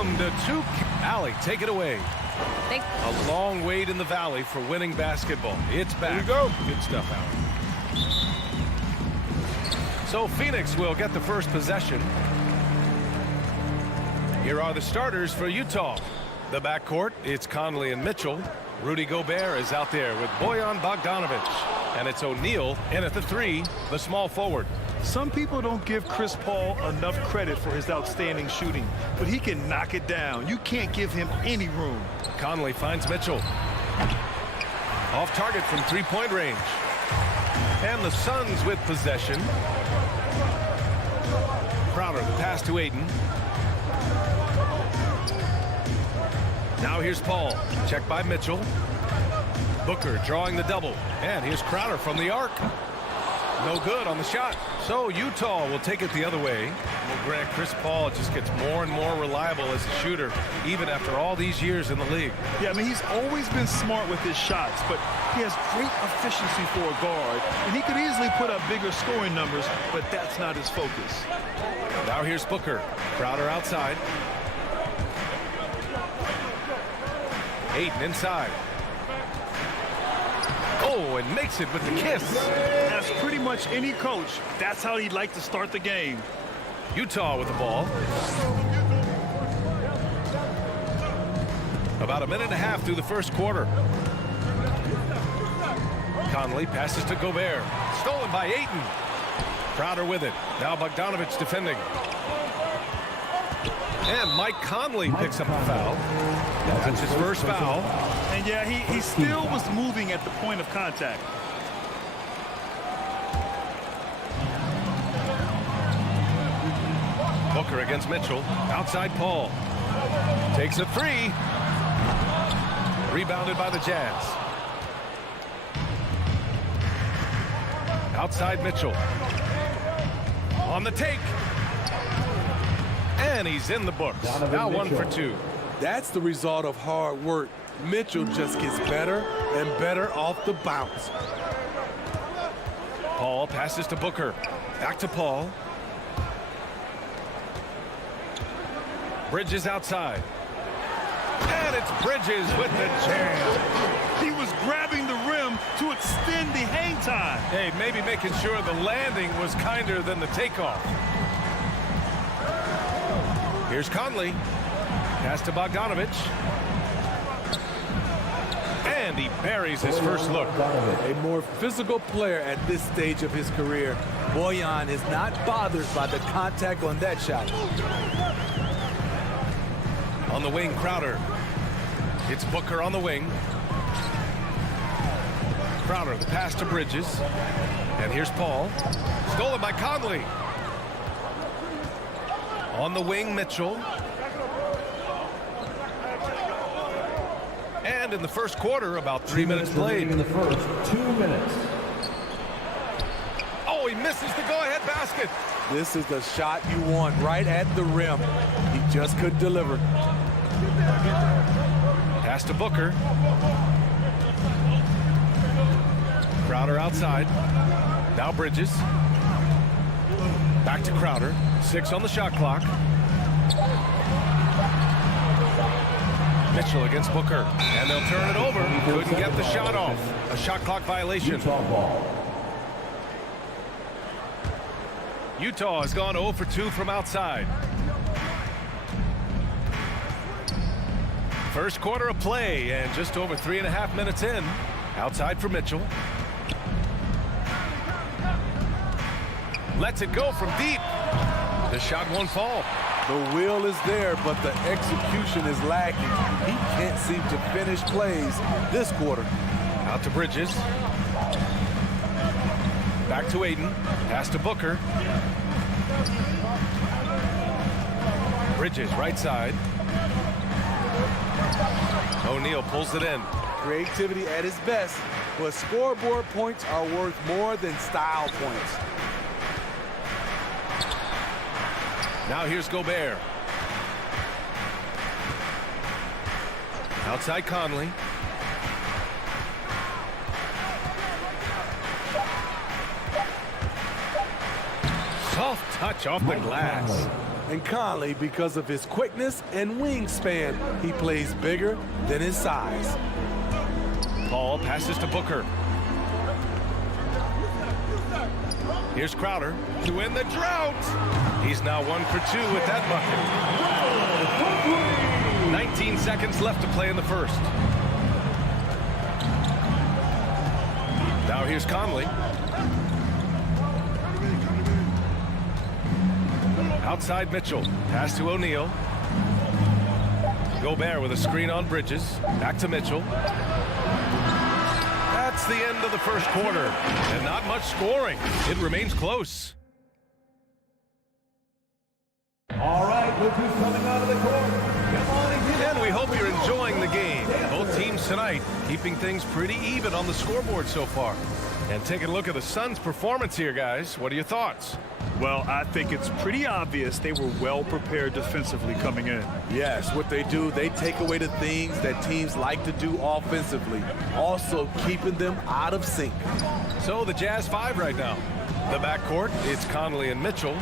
Welcome to Allie, take it away. A long wait in the valley for winning basketball. It's back. Here we go. Good stuff, Allie. So Phoenix will get the first possession. Here are the starters for Utah. The backcourt, it's Conley and Mitchell. Rudy Gobert is out there with Bojan Bogdanovic. And it's O'Neal in at the 3, the small forward. Some people don't give Chris Paul enough credit for his outstanding shooting, but he can knock it down. You can't give him any room. Conley finds Mitchell. Off target from three-point range. And the Suns with possession. Crowder, the pass to Ayton. Now here's Paul. Checked by Mitchell. Booker drawing the double. And here's Crowder from the arc. No good on the shot. So Utah will take it the other way. Well, Grant, Chris Paul just gets more and more reliable as a shooter, even after all these years in the league. Yeah, I mean, he's always been smart with his shots, but he has great efficiency for a guard, and he could easily put up bigger scoring numbers, but that's not his focus. Now here's Booker. Crowder outside. Ayton inside. Oh, and makes it with the kiss. As pretty much any coach, that's how he'd like to start the game. Utah with the ball. About a minute and a half through the first quarter. Conley passes to Gobert. Stolen by Ayton. Crowder with it. Now Bogdanovic defending. And Mike Conley picks up the foul. That's his first foul. And yeah, he still was moving at the point of contact. Booker against Mitchell. Outside Paul. Takes a 3. Rebounded by the Jazz. Outside Mitchell. On the take. And he's in the books. Now 1 for 2. That's the result of hard work. Mitchell just gets better and better off the bounce. Paul passes to Booker. Back to Paul. Bridges outside. And it's Bridges with the jam. He was grabbing the rim to extend the hang time. Hey, maybe making sure the landing was kinder than the takeoff. Here's Conley. Pass to Bogdanovic. And he buries his first look. A more physical player at this stage of his career. Bojan is not bothered by the contact on that shot. On the wing, Crowder. It's Booker on the wing. Crowder, the pass to Bridges. And here's Paul. Stolen by Conley. On the wing, Mitchell. And in the first quarter, about 3 minutes played. In the first 2 minutes. Oh, he misses the go-ahead basket. This is the shot you want right at the rim. He just couldn't deliver. Pass to Booker. Crowder outside. Now Bridges. Back to Crowder. 6 on the shot clock. Mitchell against Booker. And they'll turn it over. Couldn't get the shot off. A shot clock violation. Utah has gone 0 for 2 from outside. First quarter of play and just over 3.5 minutes in. Outside for Mitchell. Lets it go from deep. The shot won't fall. The will is there, but the execution is lacking. He can't seem to finish plays this quarter. Out to Bridges. Back to Ayton. Pass to Booker. Bridges right side. O'Neal pulls it in. Creativity at his best, but scoreboard points are worth more than style points. Now here's Gobert. Outside Conley. Soft touch off the glass. And Conley, because of his quickness and wingspan, he plays bigger than his size. Paul passes to Booker. Here's Crowder to end the drought. He's now 1 for 2 with that bucket. 19 seconds left to play in the first. Now here's Conley. Outside Mitchell. Pass to O'Neal. Gobert with a screen on Bridges. Back to Mitchell. That's the end of the first quarter. And not much scoring. It remains close. All right, look who's coming out of the court. Come on and get And we hope you're enjoying the game. Both teams tonight keeping things pretty even on the scoreboard so far. And taking a look at the Suns' performance here, guys. What are your thoughts? Well, I think it's pretty obvious they were well prepared defensively coming in. Yes, what they do, they take away the things that teams like to do offensively, also keeping them out of sync. So the Jazz 5 right now. The backcourt, it's Conley and Mitchell.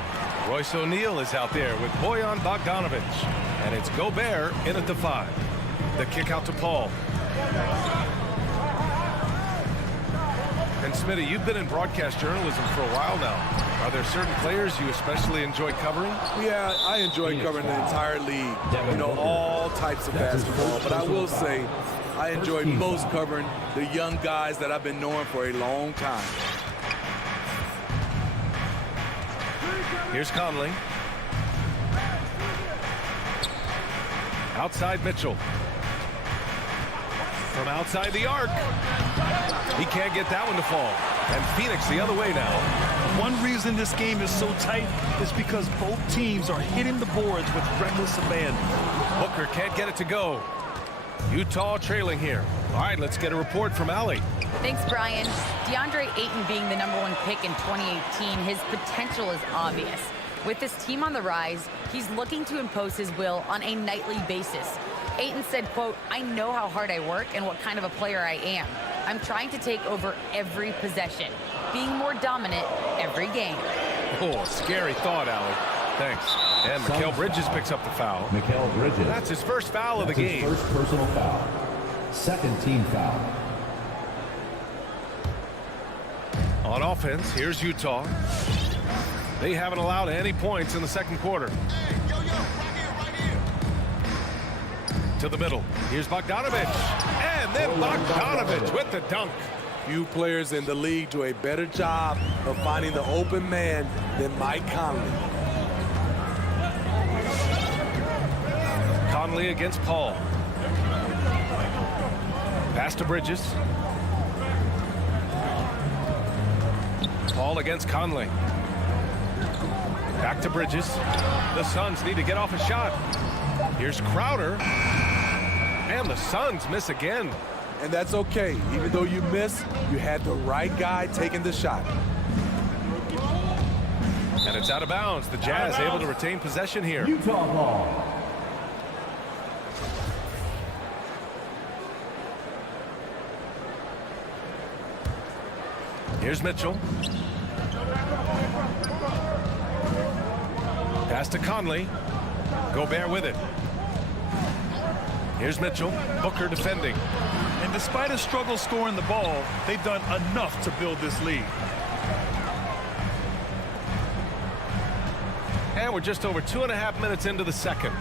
Royce O'Neal is out there with Bojan Bogdanovic. And it's Gobert in at the 5. The kick out to Paul. And Smitty, you've been in broadcast journalism for a while now. Are there certain players you especially enjoy covering? Yeah, I enjoy covering the entire league, you know, all types of basketball. But I will say, I enjoy most covering the young guys that I've been knowing for a long time. Here's Conley. Outside Mitchell. From outside the arc. He can't get that one to fall. And Phoenix the other way now. One reason this game is so tight is because both teams are hitting the boards with reckless abandon. Booker can't get it to go. Utah trailing here. All right, let's get a report from Allie. Thanks, Brian. DeAndre Ayton being the #1 pick in 2018, his potential is obvious. With this team on the rise, he's looking to impose his will on a nightly basis. Ayton said, quote, "I know how hard I work and what kind of a player I am. I'm trying to take over every possession, being more dominant every game." Oh, scary thought, Allie. Thanks. And Mikal Bridges picks up the foul. Mikal Bridges. That's his first foul of the game. His first personal foul. Second team foul. On offense, here's Utah. They haven't allowed any points in the second quarter. To the middle. Here's Bogdanovic. And then Bogdanovic with the dunk. Few players in the league do a better job of finding the open man than Mike Conley. Conley against Paul. Pass to Bridges. Paul against Conley. Back to Bridges. The Suns need to get off a shot. Here's Crowder. And the Suns miss again. And that's okay. Even though you miss, you had the right guy taking the shot. And it's out of bounds. The Jazz able to retain possession here. Utah ball. Here's Mitchell. Pass to Conley. Gobert with it. Here's Mitchell. Booker defending. And despite a struggle scoring the ball, they've done enough to build this lead. And we're just over 2.5 minutes into the second.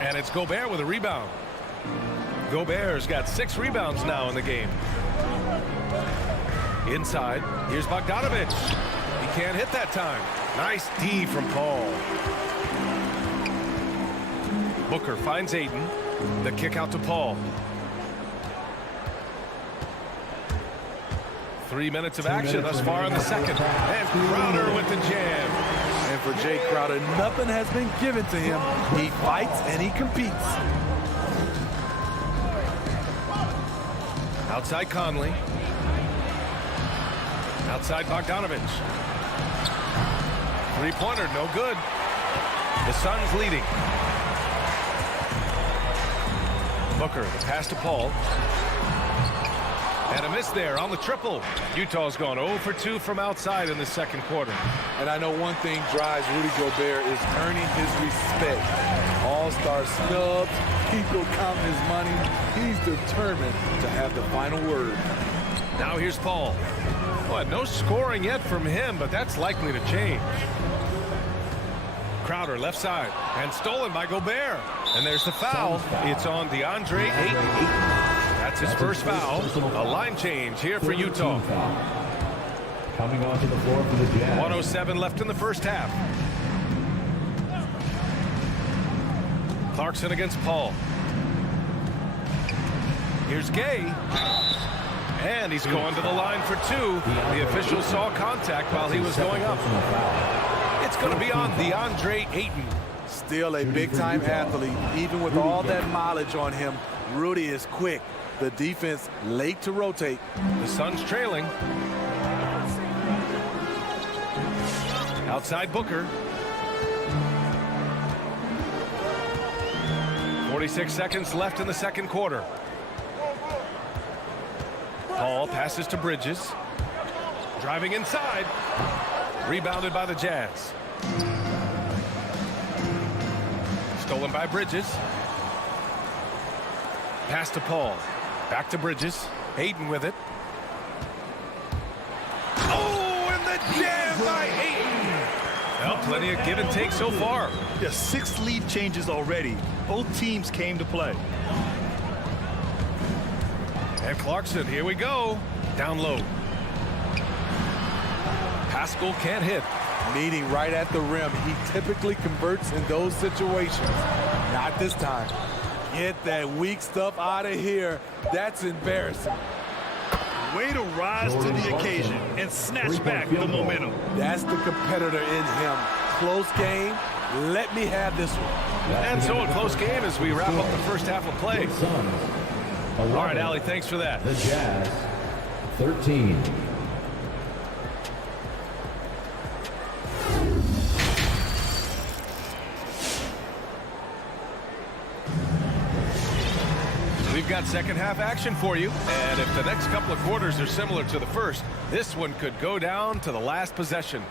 And it's Gobert with a rebound. Gobert's got 6 rebounds now in the game. Inside, here's Bogdanovic. He can't hit that time. Nice D from Paul. Booker finds Ayton. The kick out to Paul. 3 minutes of action thus far in the second. And Crowder with the jam. And for Jay Crowder, nothing has been given to him. He fights and he competes. Outside Conley. Outside Bogdanovic. Three-pointer, no good. The Suns leading. Booker, the pass to Paul. And a miss there on the triple. Utah's gone 0 for 2 from outside in the second quarter. And I know one thing drives Rudy Gobert is earning his respect. All-star snubs, people counting his money. He's determined to have the final word. Now here's Paul. Well, no scoring yet from him, but that's likely to change. Crowder left side and stolen by Gobert. And there's the foul. It's on DeAndre Ayton. That's his first foul. A line change here for Utah. Coming onto the floor for the Jazz. 1:07 left in the first half. Clarkson against Paul. Here's Gay. And he's going to the line for 2. The official saw contact while he was going up. It's going to be on DeAndre Ayton. Still a big-time athlete. Even with all that mileage on him, Rudy is quick. The defense late to rotate. The Suns trailing. Outside Booker. 46 seconds left in the second quarter. Paul passes to Bridges. Driving inside. Rebounded by the Jazz. Stolen by Bridges. Pass to Paul. Back to Bridges. Ayton with it. Oh, and the jam by Ayton. Well, plenty of give and take so far. Yeah, 6 lead changes already. Both teams came to play. And Clarkson, here we go. Down low. Pascal can't hit. Meeting right at the rim. He typically converts in those situations. Not this time. Get that weak stuff out of here. That's embarrassing. Way to rise to the occasion and snatch back the momentum. That's the competitor in him. Close game. Let me have this one. And so a close game as we wrap up the first half of play. All right, Allie, thanks for that. The Jazz, 13. We've got second half action for you. And if the next couple of quarters are similar to the first, this one could go down to the last possession.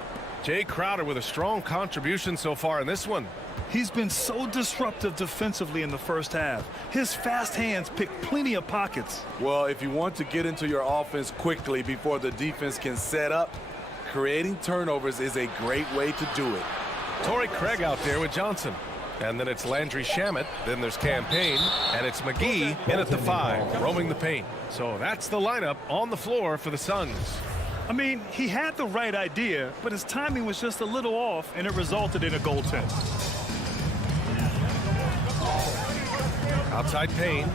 Jay Crowder with a strong contribution so far in this one. He's been so disruptive defensively in the first half. His fast hands pick plenty of pockets. Well, if you want to get into your offense quickly before the defense can set up, creating turnovers is a great way to do it. Torrey Craig out there with Johnson. And then it's Landry Shamet. Then there's Campaign. And it's McGee in at the 5, roaming the paint. So that's the lineup on the floor for the Suns. I mean, he had the right idea, but his timing was just a little off, and it resulted in a goaltend. Outside Payne.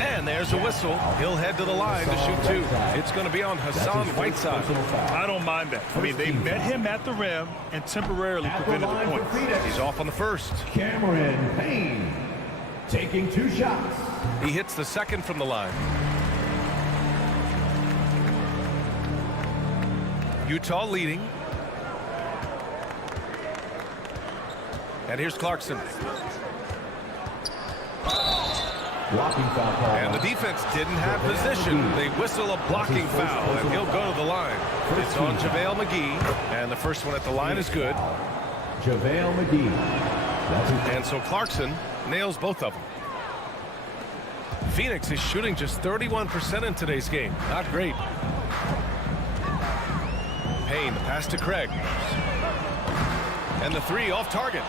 And there's a whistle. He'll head to the line to shoot 2. It's going to be on Hassan Whiteside. I don't mind that. I mean, they met him at the rim and temporarily prevented the point. He's off on the first. Cameron Payne taking 2 shots. He hits the second from the line. Utah leading. And here's Clarkson. Blocking foul call. And the defense didn't have position. They whistle a blocking foul, and he'll go to the line. It's on JaVale McGee, and the first one at the line is good. JaVale McGee. And so Clarkson nails both of them. Phoenix is shooting just 31% in today's game. Not great. Payne, the pass to Craig. And the 3 off target.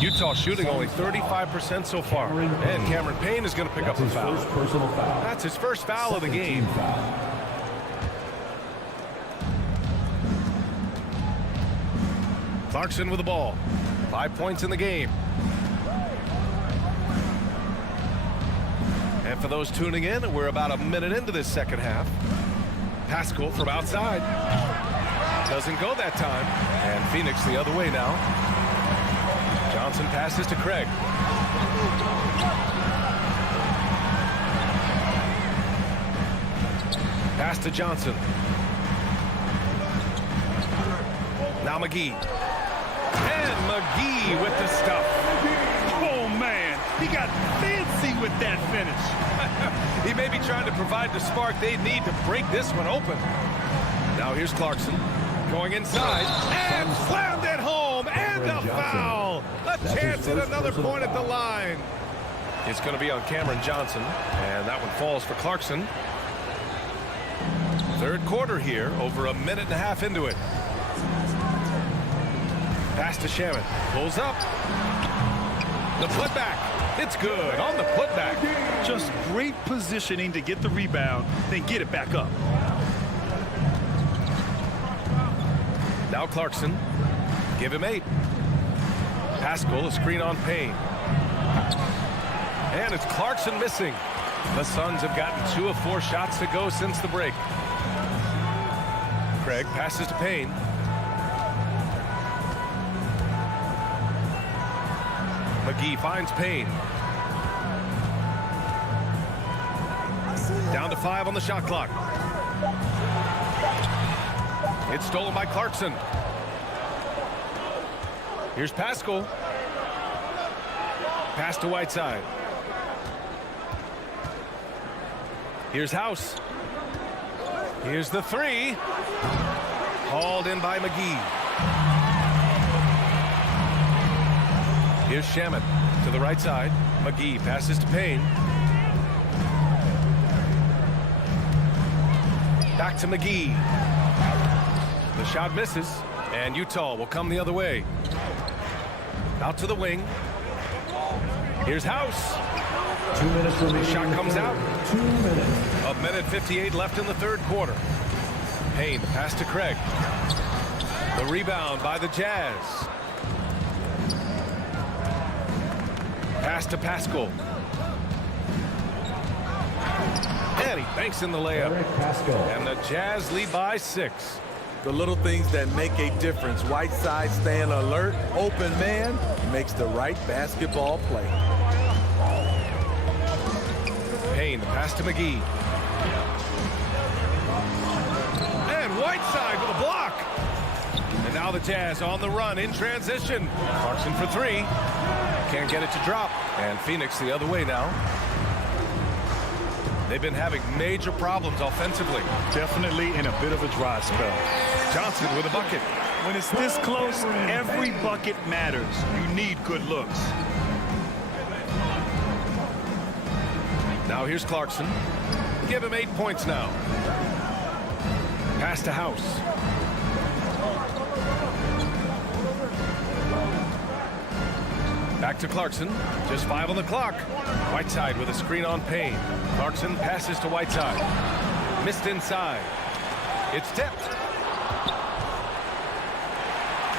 Utah shooting only 35% so far. And Cameron Payne is going to pick up a foul. That's his first foul of the game. Clarkson with the ball. 5 points in the game. And for those tuning in, we're about a minute into this second half. Pascal from outside. Doesn't go that time. And Phoenix the other way now. Johnson passes to Craig. Pass to Johnson. Now McGee. And McGee with the stuff. Oh, man. He got fancy with that finish. He may be trying to provide the spark they need to break this one open. Now here's Clarkson going inside and slammed it home, and a foul. A chance at another point at the line. It's going to be on Cameron Johnson, and that one falls for Clarkson. Third quarter here, over a minute and a half into it. Pass to Shaman, pulls up. The putback, it's good on the putback. Just great positioning to get the rebound, then get it back up. Now Clarkson, give him 8. Pascal, a screen on Payne. And it's Clarkson missing. The Suns have gotten 2 of 4 shots to go since the break. Craig passes to Payne. McGee finds Payne. Down to 5 on the shot clock. It's stolen by Clarkson. Here's Pascal. Pass to Whiteside. Here's House. Here's the 3. Hauled in by McGee. Here's Shaman to the right side. McGee passes to Payne. Back to McGee. The shot misses, and Utah will come the other way. Out to the wing. Here's House. 2 minutes remaining. The shot comes out. 2 minutes. A minute 58 left in the third quarter. Payne, pass to Craig. The rebound by the Jazz. Pass to Pascal. And he banks in the layup. And the Jazz lead by 6. The little things that make a difference. Whiteside staying alert, open man, makes the right basketball play. Payne, the pass to McGee. And Whiteside with a block. And now the Jazz on the run in transition. Clarkson for 3. Can't get it to drop. And Phoenix the other way now. They've been having major problems offensively. Definitely in a bit of a dry spell. Johnson with a bucket. When it's this close, every bucket matters. You need good looks. Now here's Clarkson. Give him 8 points now. Pass to House. Back to Clarkson. Just 5 on the clock. Whiteside with a screen on Payne. Clarkson passes to Whiteside. Missed inside. It's tipped.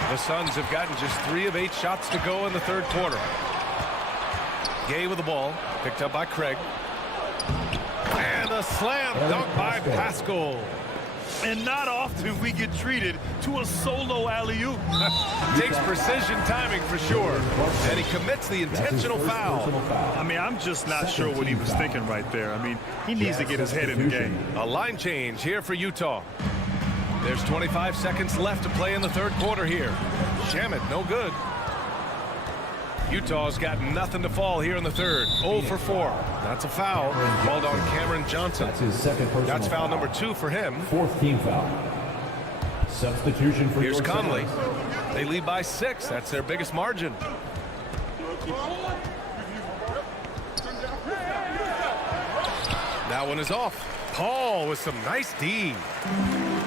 The Suns have gotten just 3 of 8 shots to go in the third quarter. Gay with the ball. Picked up by Craig. And a slam dunk by Pascal. And not often we get treated to a solo alley-oop. Takes precision timing for sure. And he commits the intentional foul. I mean, I'm just not sure what he was thinking right there. I mean, he needs to get his head in the game. A line change here for Utah. There's 25 seconds left to play in the third quarter here. Shaman, no good. Utah's got nothing to fall here in the third. 0 for 4. That's a foul called on Cameron Johnson. That's his second personal That's foul number 2 for him. 4th team foul. Substitution for Here's your Conley. Suns. They lead by 6. That's their biggest margin. That one is off. Paul with some nice D.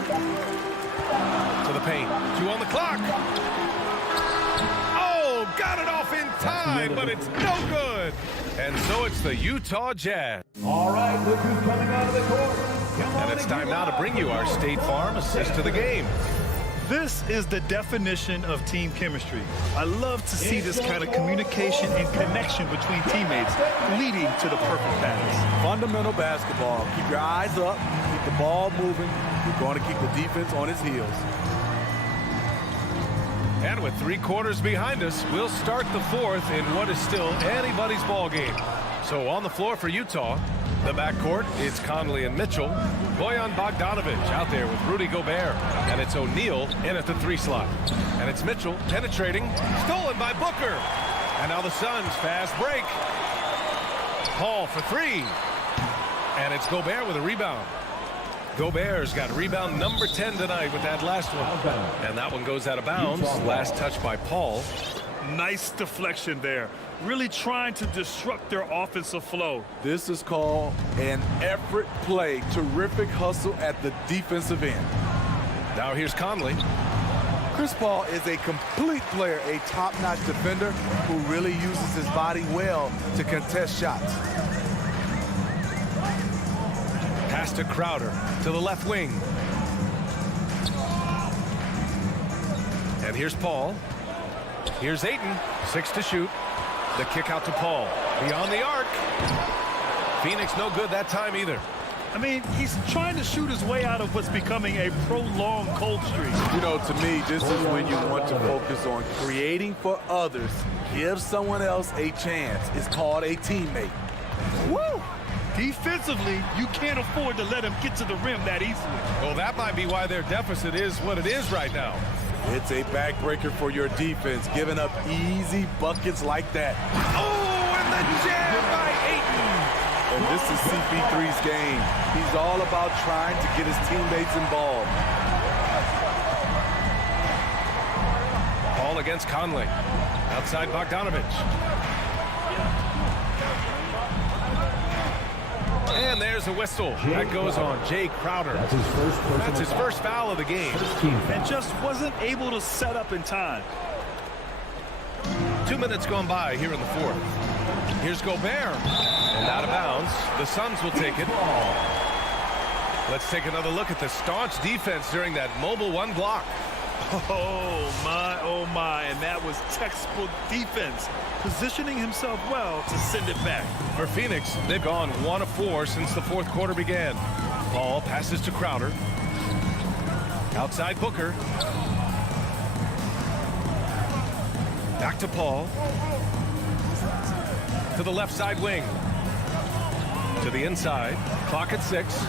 To the paint. 2 on the clock. Oh, got it off in time, but it's no good. And so it's the Utah Jazz. All right, look who's coming out of the court. And it's time now to bring you our State Farm assist to the game. This is the definition of team chemistry. I love to see this kind of communication and connection between teammates leading to the perfect pass. Fundamental basketball. Keep your eyes up, keep the ball moving. You're going to keep the defense on its heels. And with 3 quarters behind us, we'll start the fourth in what is still anybody's ball game. So on the floor for Utah, the backcourt, it's Conley and Mitchell. Bojan Bogdanovic out there with Rudy Gobert. And it's O'Neal in at the 3 slot. And it's Mitchell penetrating, stolen by Booker. And now the Suns fast break. Paul for 3. And it's Gobert with a rebound. Gobert's got rebound number 10 tonight with that last one. And that one goes out of bounds. Last touch by Paul. Nice deflection there. Really trying to disrupt their offensive flow. This is called an effort play. Terrific hustle at the defensive end. Now here's Conley. Chris Paul is a complete player, a top-notch defender who really uses his body well to contest shots. Pass to Crowder to the left wing. And here's Paul. Here's Ayton. 6 to shoot. The kick out to Paul. Beyond the arc. Phoenix no good that time either. I mean, he's trying to shoot his way out of what's becoming a prolonged cold streak. You know, to me, this is when you want to focus on creating for others. Give someone else a chance. It's called a teammate. Woo! Defensively, you can't afford to let him get to the rim that easily. Well, that might be why their deficit is what it is right now. It's a backbreaker for your defense, giving up easy buckets like that. Oh, and the jam by Ayton. And this is CP3's game. He's all about trying to get his teammates involved. Ball against Conley. Outside Bogdanovich. And there's a whistle. That goes on Jay Crowder. That's his first foul of the game. And just wasn't able to set up in time. 2 minutes gone by here in the fourth. Here's Gobert. And out of bounds. The Suns will take it. Let's take another look at the staunch defense during that mobile one block. Oh my, and that was textbook defense, positioning himself well to send it back. For Phoenix, they've gone 1 of 4 since the fourth quarter began. Paul passes to Crowder. Outside Booker. Back to Paul. To the left side wing. To the inside. Clock at 6.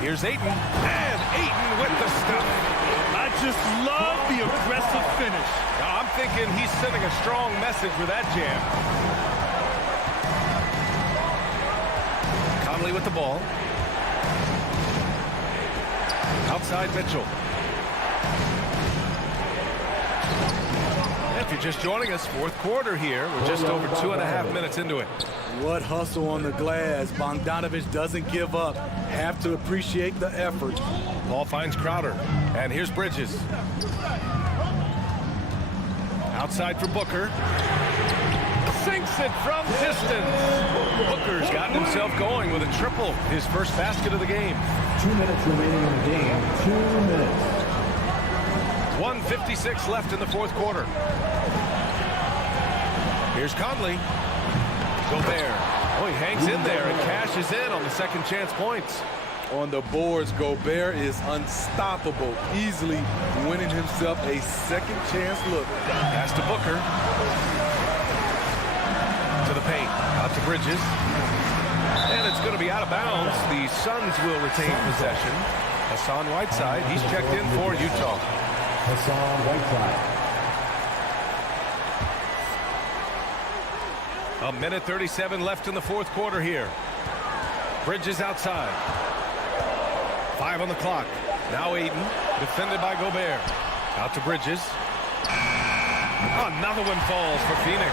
Here's Ayton. And Ayton with the stuff. I just love the aggressive finish. Now, I'm thinking he's sending a strong message with that jam. Conley with the ball. Outside Mitchell. If you're just joining us, fourth quarter here. We're just over 2.5 minutes into it. What hustle on the glass. Bogdanovich doesn't give up. Have to appreciate the effort. Ball finds Crowder. And here's Bridges. Outside for Booker. Sinks it from distance. Booker's gotten himself going with a triple. His first basket of the game. 2 minutes remaining in the game. 2 minutes. 1:56 left in the fourth quarter. Here's Conley. Gobert. Oh, he hangs in there and cashes in on the second chance points. On the boards, Gobert is unstoppable, easily winning himself a second chance look. Pass to Booker. To the paint. Out to Bridges. And it's going to be out of bounds. The Suns will retain possession. Hassan Whiteside, he's checked in for Utah. Hassan Whiteside. 1:37 left in the fourth quarter here. Bridges outside. 5 on the clock. Now Ayton, defended by Gobert. Out to Bridges. Another one falls for Phoenix.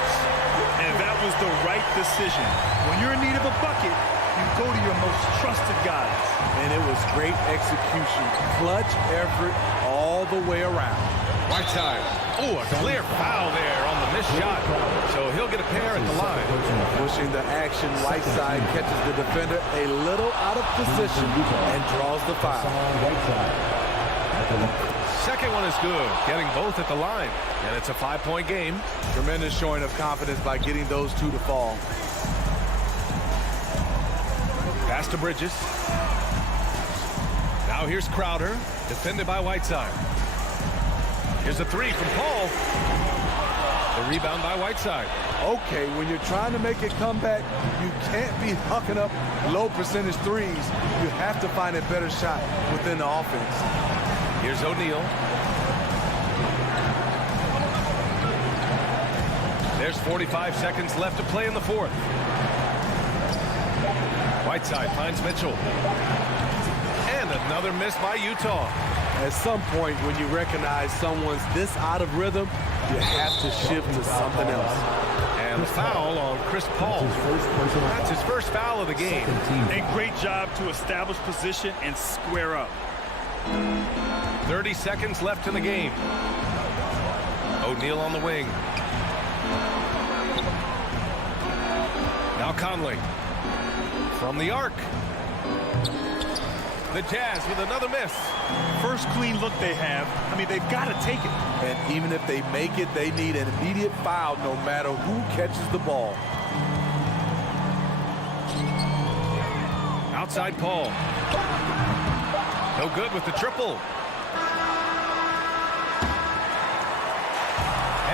And that was the right decision. When you're in need of a bucket, you go to your most trusted guys. And it was great execution. Clutch effort all the way around. Whiteside. Oh, a clear foul there on the missed shot. So he'll get a pair at the line. Pushing the action, Whiteside catches the defender a little out of position and draws the foul. Second one is good, getting both at the line. And it's a 5-point game. Tremendous showing of confidence by getting those two to fall. Pass to Bridges. Now here's Crowder, defended by Whiteside. Here's a three from Paul. The rebound by Whiteside. Okay, when you're trying to make a comeback, you can't be hucking up low percentage threes. You have to find a better shot within the offense. Here's O'Neal. There's 45 seconds left to play in the fourth. Right side finds Mitchell. And another miss by Utah. At some point, when you recognize someone's this out of rhythm, you have to shift to something else. And the foul on Chris Paul. That's his first foul of the game. A great job to establish position and square up. 30 seconds left in the game. O'Neal on the wing. Now Conley. From the arc. The Jazz with another miss. First clean look they have. I mean, they've got to take it. And even if they make it, they need an immediate foul no matter who catches the ball. Outside Paul. No good with the triple.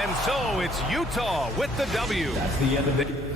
And so it's Utah with the W. That's the end of it.